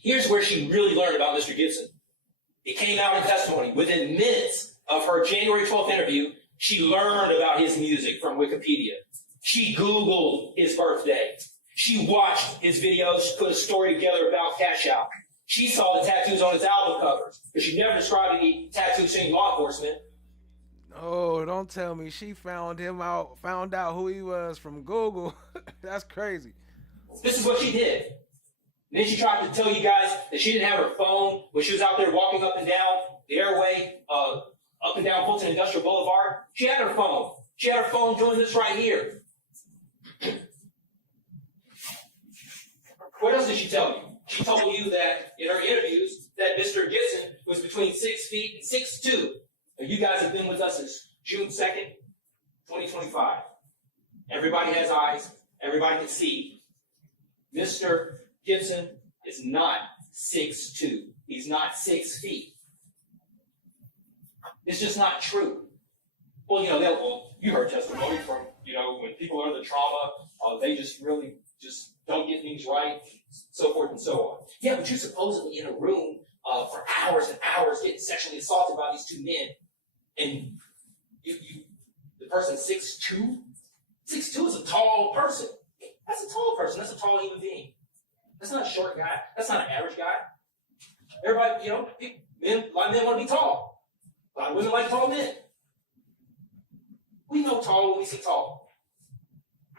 Here's where she really learned about Mr. Gibson. It came out in testimony. Within minutes of her January 12th interview, she learned about his music from Wikipedia. She Googled his birthday. She watched his videos, put a story together about Cash Out. She saw the tattoos on his album covers, but she never described any tattoos seeing law enforcement. Oh, don't tell me she found out who he was from Google. That's crazy. This is what she did. And then she tried to tell you guys that she didn't have her phone when she was out there walking up and down the airway, up and down Fulton Industrial Boulevard. She had her phone. She had her phone doing this right here. What else did she tell you? She told you that in her interviews that Mr. Gibson was between 6 feet and 6'2". And you guys have been with us since June 2nd, 2025. Everybody has eyes. Everybody can see. Mr. Gibson is not 6'2". He's not 6 feet. It's just not true. Well, you heard testimony from, when people are under trauma, they just really just don't get things right, so forth and so on. Yeah, but you're supposedly in a room for hours and hours getting sexually assaulted by these two men, and the person's 6'2"? 6'2" is a tall person. That's a tall person. That's a tall human being. That's not a short guy. That's not an average guy. Everybody, a lot of men want to be tall. A lot of women like tall men. We know tall when we see tall.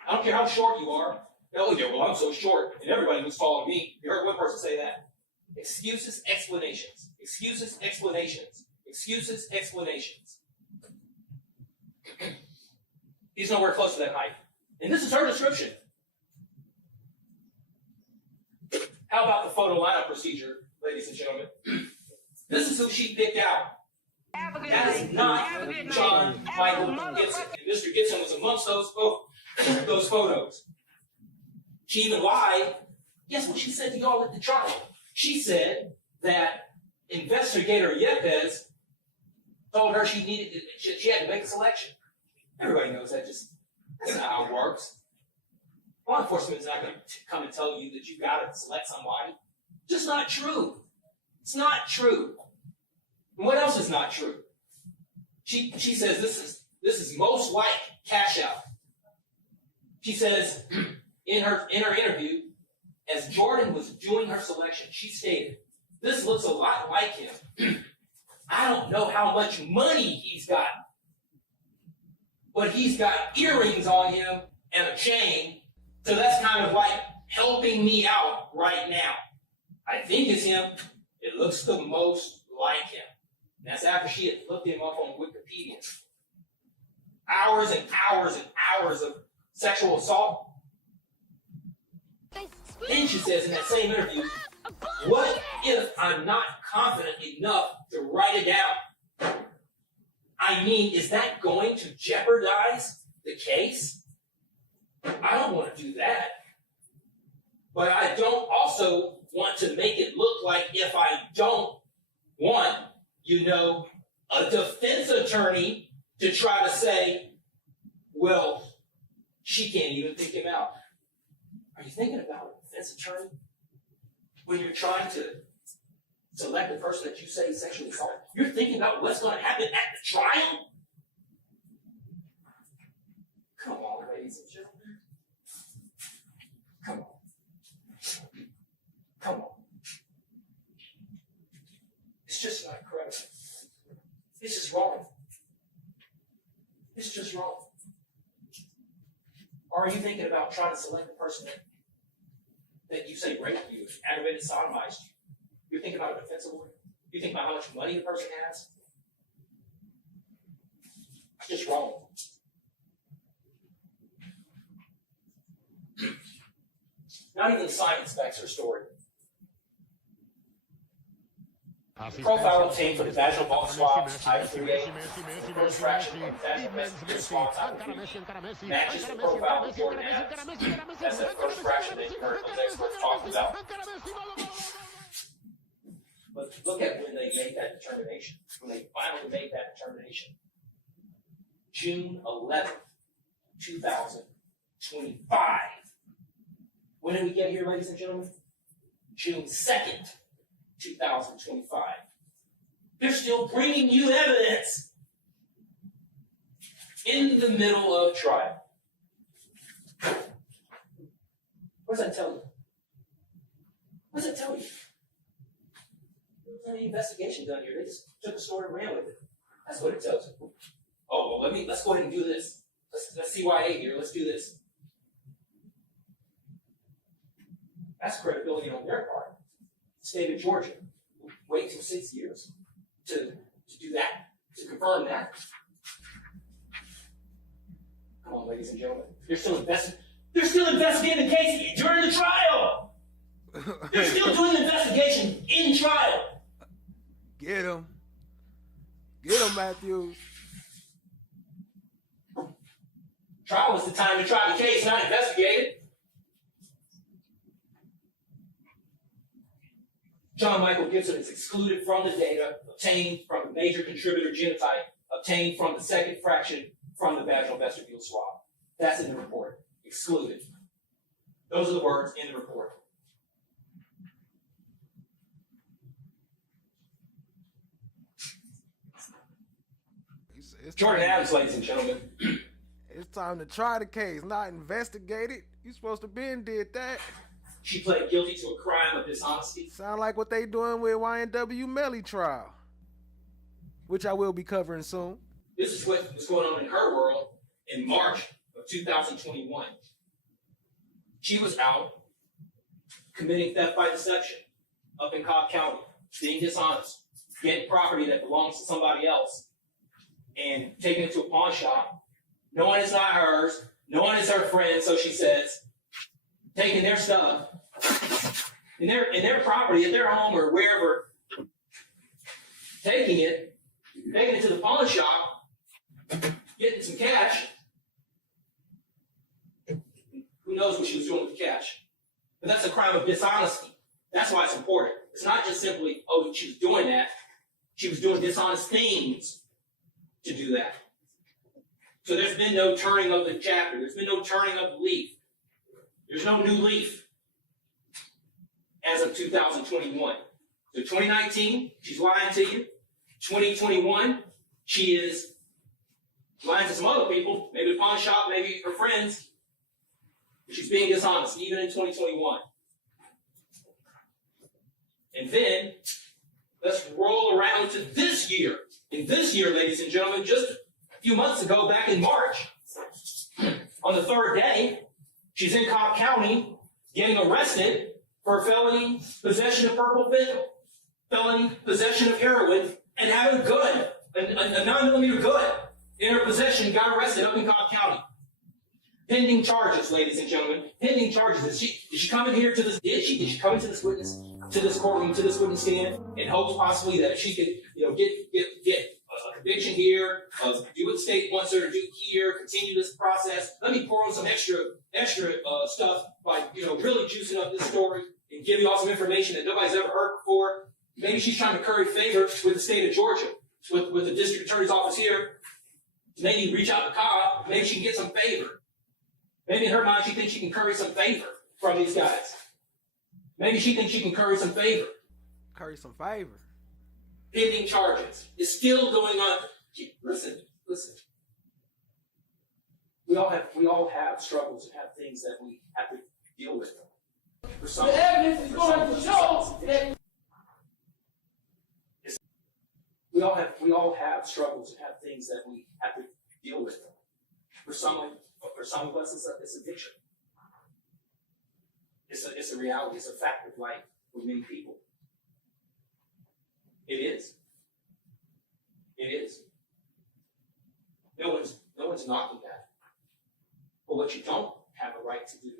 I don't care how short you are. Oh, yeah, well, I'm so short, and everybody looks taller than me. You heard one person say that. Excuses, explanations. Excuses, explanations. Excuses, explanations. He's nowhere close to that height. And this is her description. How about the photo lineup procedure, ladies and gentlemen? This is who she picked out. That is not John Michael Gibson. And Mr. Gibson was amongst those photos. She even lied. Guess what she said to y'all at the trial? She said that investigator Yepes told her she had to make a selection. Everybody knows that's not how it works. Law enforcement is not going to come and tell you that you got to select somebody. Just not true. It's not true. And what else is not true? She says this is most like Cash Out. She says in her interview, as Jordan was doing her selection, she stated, "This looks a lot like him. I don't know how much money he's got, but he's got earrings on him and a chain, so that's kind of like helping me out right now. I think it's him. It looks the most like him." And that's after she had looked him up on Wikipedia. Hours and hours and hours of sexual assault. Then she says in that same interview, "What if I'm not confident enough to write it down? I mean, is that going to jeopardize the case? I don't want to do that. But I don't also want to make it look like if I don't want, a defense attorney to try to say, well, she can't even pick him out." Are you thinking about a defense attorney when you're trying to select the person that you say is sexually assaulted? You're thinking about what's going to happen at the trial? Come on, ladies and gentlemen. Come on. Come on. It's just not credible. It's just wrong. It's just wrong. Or are you thinking about trying to select the person that you say raped you, aggravated sodomized you? You're thinking about a defense lawyer? You think about how much money the person has? It's just wrong. Not even science backs her story. The profile obtained from the vaginal ball swab I-38, the first fraction of vaginal vesicle swabs I-3 matches the profile report in Adams. That's the first fraction that you heard those experts talking about. But look at when they made that determination, when they finally made that determination. June 11th, 2025. When did we get here, ladies and gentlemen? June 2nd, 2025. They're still bringing you evidence in the middle of trial. What does that tell you? What does that tell you? There was any investigation done here. They just took a story and ran with it. That's what it tells you. Oh, well, let's go ahead and do this. Let's CYA here. Let's do this. That's credibility on their part. State of Georgia, wait till 6 years to do that, to confirm that. Come on, ladies and gentlemen. They're still investigating the case during the trial. They're still doing the investigation in trial. Get him. Get him, Matthews. Trial is the time to try the case, not investigate it. John Michael Gibson is excluded from the data obtained from the major contributor genotype obtained from the second fraction from the vaginal vestibule swab. That's in the report. Excluded. Those are the words in the report. Jordan Adams, ladies and gentlemen. It's time to try the case, not investigate it. You supposed to been did that. She pled guilty to a crime of dishonesty. Sound like what they doing with YNW Melly trial, which I will be covering soon. This is what's going on in her world in March of 2021. She was out committing theft by deception up in Cobb County, being dishonest, getting property that belongs to somebody else, and taking it to a pawn shop. Knowing it's not hers, knowing it's her friend, so she says, taking their stuff in their property, at their home or wherever, taking it to the pawn shop, getting some cash. Who knows what she was doing with the cash? But that's a crime of dishonesty. That's why it's important. It's not just simply, oh, she was doing that. She was doing dishonest things to do that. So there's been no turning of the chapter. There's been no turning of the leaf. There's no new leaf as of 2021. So 2019, she's lying to you. 2021, she is lying to some other people, maybe the pawn shop, maybe her friends. But she's being dishonest, even in 2021. And then, let's roll around to this year. In this year, ladies and gentlemen, just a few months ago, back in March, on the third day, she's in Cobb County getting arrested for felony possession of purple fentanyl, felony possession of heroin, and having a gun, a 9mm gun in her possession, got arrested up in Cobb County. Pending charges, ladies and gentlemen. Pending charges. Did she come in here to this? Did she come into this courtroom, to this witness stand, in hopes possibly that she could, get a conviction here, do what the state wants her to do here, continue this process. Let me pour on some extra stuff by, really juicing up this story and give you all some information that nobody's ever heard before. Maybe she's trying to curry favor with the state of Georgia, with the district attorney's office here. Maybe reach out to Cobb. Maybe she can get some favor. Maybe in her mind she thinks she can curry some favor from these guys. Maybe she thinks she can curry some favor. Curry some favor. Pending charges. It's still going on. Listen. We all have struggles and have things that we have to deal with. For some, the evidence is going to show that we all have struggles and have things that we have to deal with. For some of us, it's addiction. It's a reality. It's a fact of life with many people. It is. No one's knocking that. But what you don't have a right to do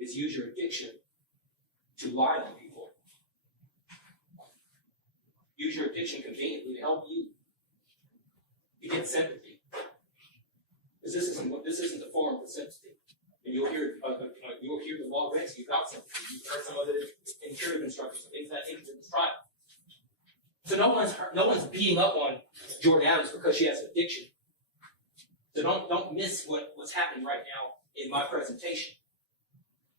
is use your addiction to lie to people. use your addiction conveniently to help you to get sympathy. Because this isn't the forum for sympathy. And you'll hear the law grants you about sympathy. You've heard some of it in curative instructions, things that nature in this trial. So no one's beating up on Jordan Adams because she has an addiction. So don't miss what's happening right now in my presentation.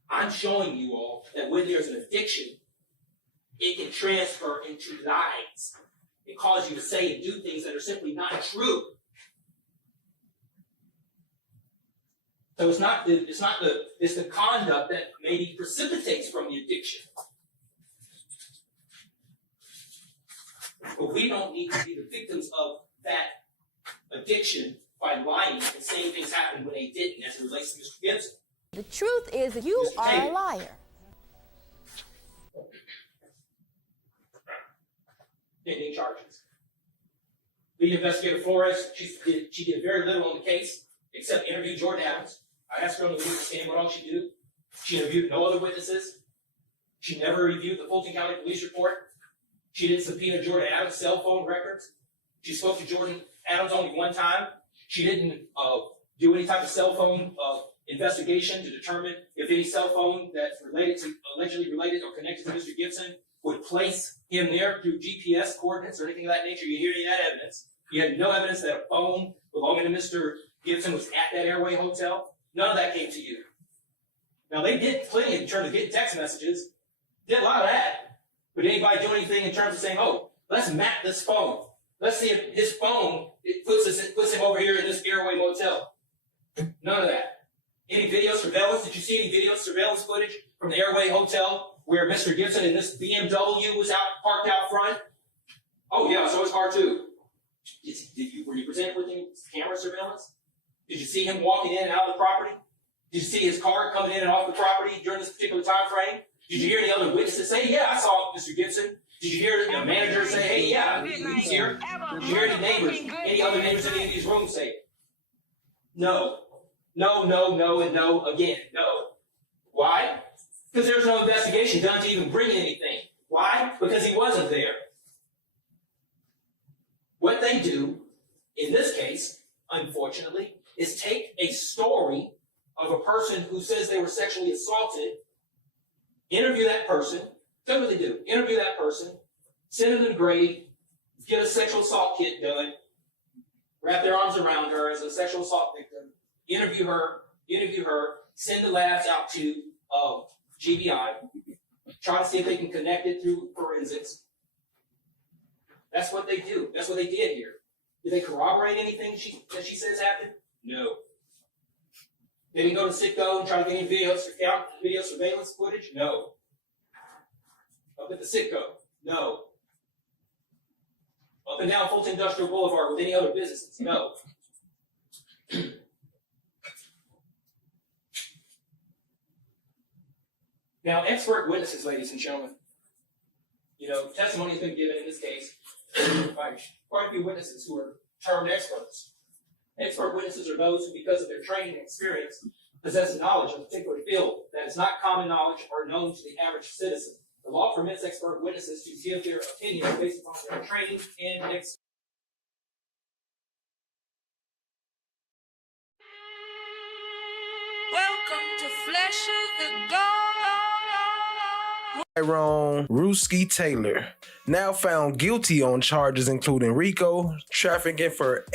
I'm showing you all that when there's an addiction, it can transfer into lies. It causes you to say and do things that are simply not true. So it's the conduct that maybe precipitates from the addiction. But we don't need to be the victims of that addiction by lying and saying things happened when they didn't, as it relates to Mr. Gibson. The truth is, you are a liar. Pending charges. Lead investigator Flores, she did very little on the case except interview Jordan Adams. I asked her on the witness stand what all she did. She interviewed no other witnesses. She never reviewed the Fulton County Police report. She didn't subpoena Jordan Adams' cell phone records. She spoke to Jordan Adams only one time. She didn't do any type of cell phone investigation to determine if any cell phone that's allegedly related or connected to Mr. Gibson would place him there through GPS coordinates or anything of that nature. You hear any of that evidence? You had no evidence that a phone belonging to Mr. Gibson was at that Airway Hotel. None of that came to you. Now, they did plenty in terms of getting text messages. Did a lot of that. But did anybody do anything in terms of saying, oh, let's map this phone. Let's see if his phone puts him over here in this Airway Motel. None of that. Any video surveillance? Did you see any video surveillance footage from the Airway Hotel where Mr. Gibson and this BMW was parked out front? Oh, yeah, so it's car too. Were you presented with any camera surveillance? Did you see him walking in and out of the property? Did you see his car coming in and off the property during this particular time frame? Did you hear any other witnesses say, yeah, I saw Mr. Gibson? Did you hear the manager say, hey, yeah, he's here? Did you hear any neighbors, any other neighbors in any of these rooms say, no, no, no, no, and no again, no. Why? Because there's no investigation done to even bring anything. Why? Because he wasn't there. What they do, in this case, unfortunately, is take a story of a person who says they were sexually assaulted, interview that person, tell me what they do, interview that person, send them to the grave, get a sexual assault kit done, wrap their arms around her as a sexual assault victim, interview her, send the labs out to GBI, try to see if they can connect it through forensics. That's what they do. That's what they did here. Did they corroborate anything that she says happened? No. They didn't go to Sitco and try to get any video surveillance footage? No. Up at the Sitco? No. Up and down Fulton Industrial Boulevard with any other businesses? No. Now, expert witnesses, ladies and gentlemen. Testimony has been given in this case by quite a few witnesses who are termed experts. Expert witnesses are those who, because of their training and experience, possess knowledge of a particular field that is not common knowledge or known to the average citizen. The law permits expert witnesses to give their opinions based upon their training and experience. Welcome to Flesh of the God. Tyrone Ruski Taylor, now found guilty on charges including RICO, trafficking for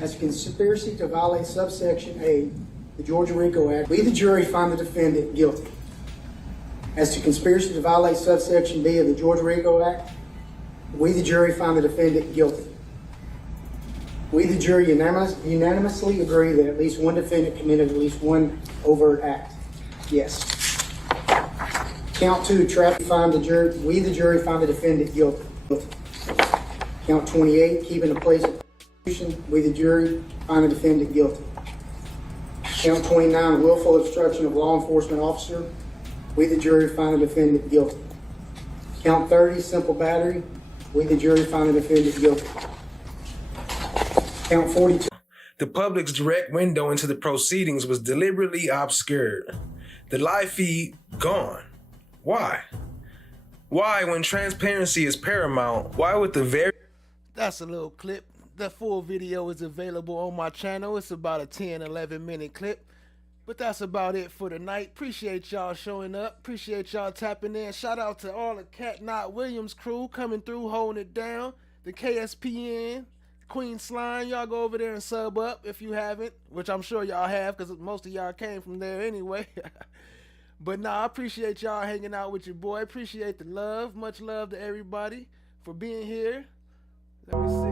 As a conspiracy to violate subsection A, the Georgia RICO Act, we the jury find the defendant guilty. As to conspiracy to violate subsection B of the Georgia RICO Act, we the jury find the defendant guilty. We the jury unanimously agree that at least one defendant committed at least one overt act. Yes. Count 2, traffic, we the jury find the defendant guilty. guilty. Count 28, keeping a place of prosecution. We, the jury, find the defendant guilty. Count 29, willful obstruction of law enforcement officer. We, the jury, find the defendant guilty. Count 30, simple battery. We, the jury, find the defendant guilty. Count 42. The public's direct window into the proceedings was deliberately obscured. The live feed gone. Why? Why, when transparency is paramount, why would the very... That's a little clip. The full video is available on my channel. It's about a 10-11 minute clip. But that's about it for tonight. Appreciate y'all showing up. Appreciate y'all tapping in. Shout out to all the Cat Not Williams crew coming through, holding it down. The KSPN, Queen Slime. Y'all go over there and sub up if you haven't, which I'm sure y'all have because most of y'all came from there anyway. But nah, I appreciate y'all hanging out with your boy. Appreciate the love. Much love to everybody for being here. Let me see.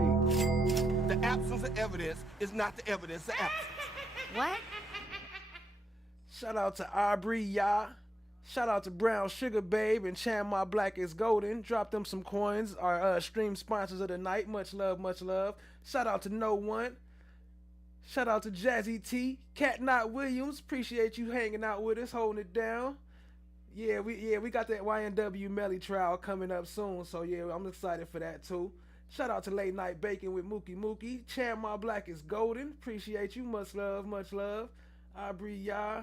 The absence of evidence is not the evidence of absence. What? Shout out to Aubrey Ya. Shout out to Brown Sugar Babe and Chan My Black is Golden. Drop them some coins. Our stream sponsors of the night. Much love, much love. Shout out to No One. Shout out to Jazzy T. Cat Not Williams. Appreciate you hanging out with us, holding it down. Yeah, we got that YNW Melly trial coming up soon. So yeah, I'm excited for that too. Shout out to Late Night Bacon with Mookie. Chan My Black is Golden. Appreciate you. Much love, much love. Aubrey Ya.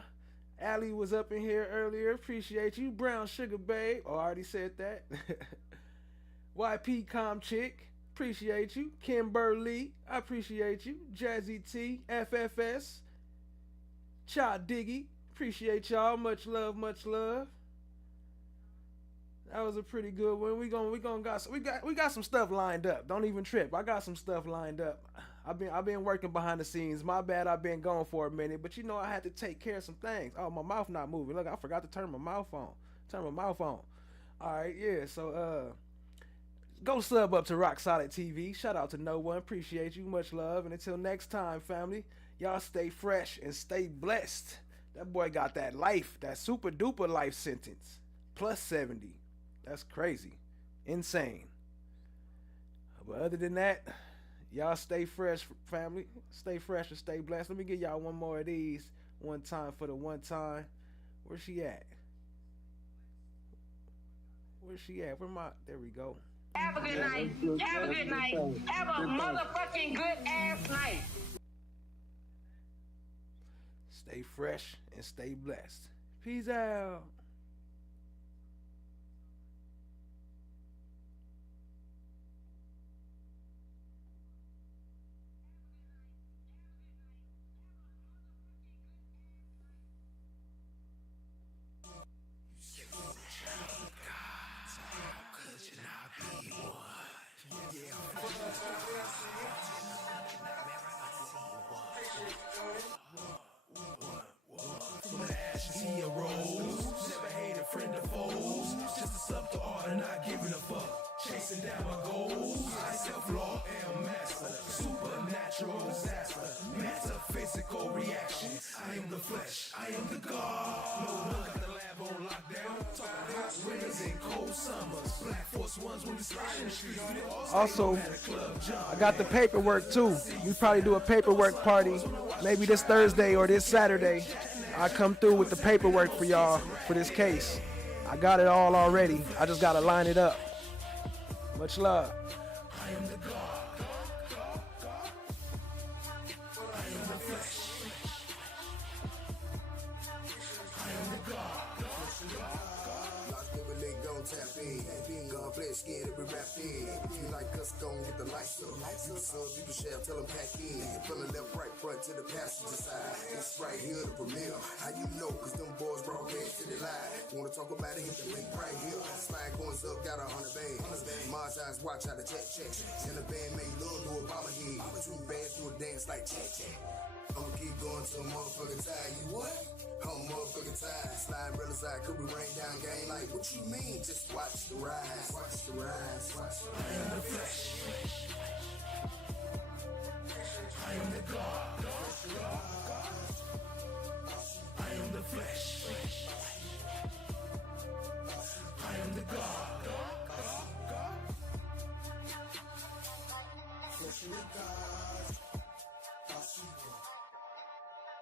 Allie was up in here earlier. Appreciate you. Brown Sugar Babe. Oh, I already said that. YP Com Chick. Appreciate you. Kimberly. I appreciate you. Jazzy T. FFS. Cha Diggy. Appreciate y'all. Much love, much love. That was a pretty good one. We got some stuff lined up. Don't even trip. I got some stuff lined up. I've been working behind the scenes. My bad, I've been gone for a minute, but you know I had to take care of some things. Oh, my mouth not moving. Look, I forgot to turn my mouth on. All right, yeah. So go sub up to Rock Solid TV. Shout out to No One. Appreciate you. Much love. And until next time, family, y'all stay fresh and stay blessed. That boy got that life, that super duper life sentence. Plus 70. That's crazy. Insane. But other than that, y'all stay fresh, family. Stay fresh and stay blessed. Let me give y'all one more of these. One time for the one time. Where's she at? There we go. Have a good night. Have a good night. Have a motherfucking good ass night. Stay fresh and stay blessed. Peace out. Chasing down my goals, I self-law am master, supernatural disaster, metaphysical reaction. I am the flesh, I am the God. No one got the lab on lockdown. Talking hot winters and cold summers. Black Force Ones when we slide in the streets. Also, I got the paperwork too. We probably do a paperwork party, maybe this Thursday or this Saturday. I come through with the paperwork for y'all for this case. I got it all already. I just gotta line it up. Much love. I am the God. I am the flesh. I am the God. Tap in, gun skin, every rap in. If you like us, gon' get the lights up. You sub, you can share, tell them pack in. From the left, right, front to the passenger side. It's right here, the premiere. How you know? Cause them boys broadcast to the live. Wanna talk about it, hit the link right here. Slide coins up, got 100 bands. Mars eyes, watch how the check. And the band made love to a bomber head. Two bands do a dance like check. I'ma keep going till motherfucking tired. You what? I'm motherfucking tired. Slide real side, could we rain down game? Like, what you mean? Just watch the rise. Watch the rise. Watch the rise. I am the flesh. I am the God. I am the flesh. I am the God. she goes. How she want.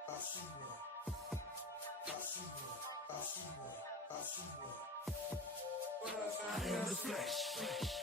How she want. How she want. How she want. How she want. I am the flesh.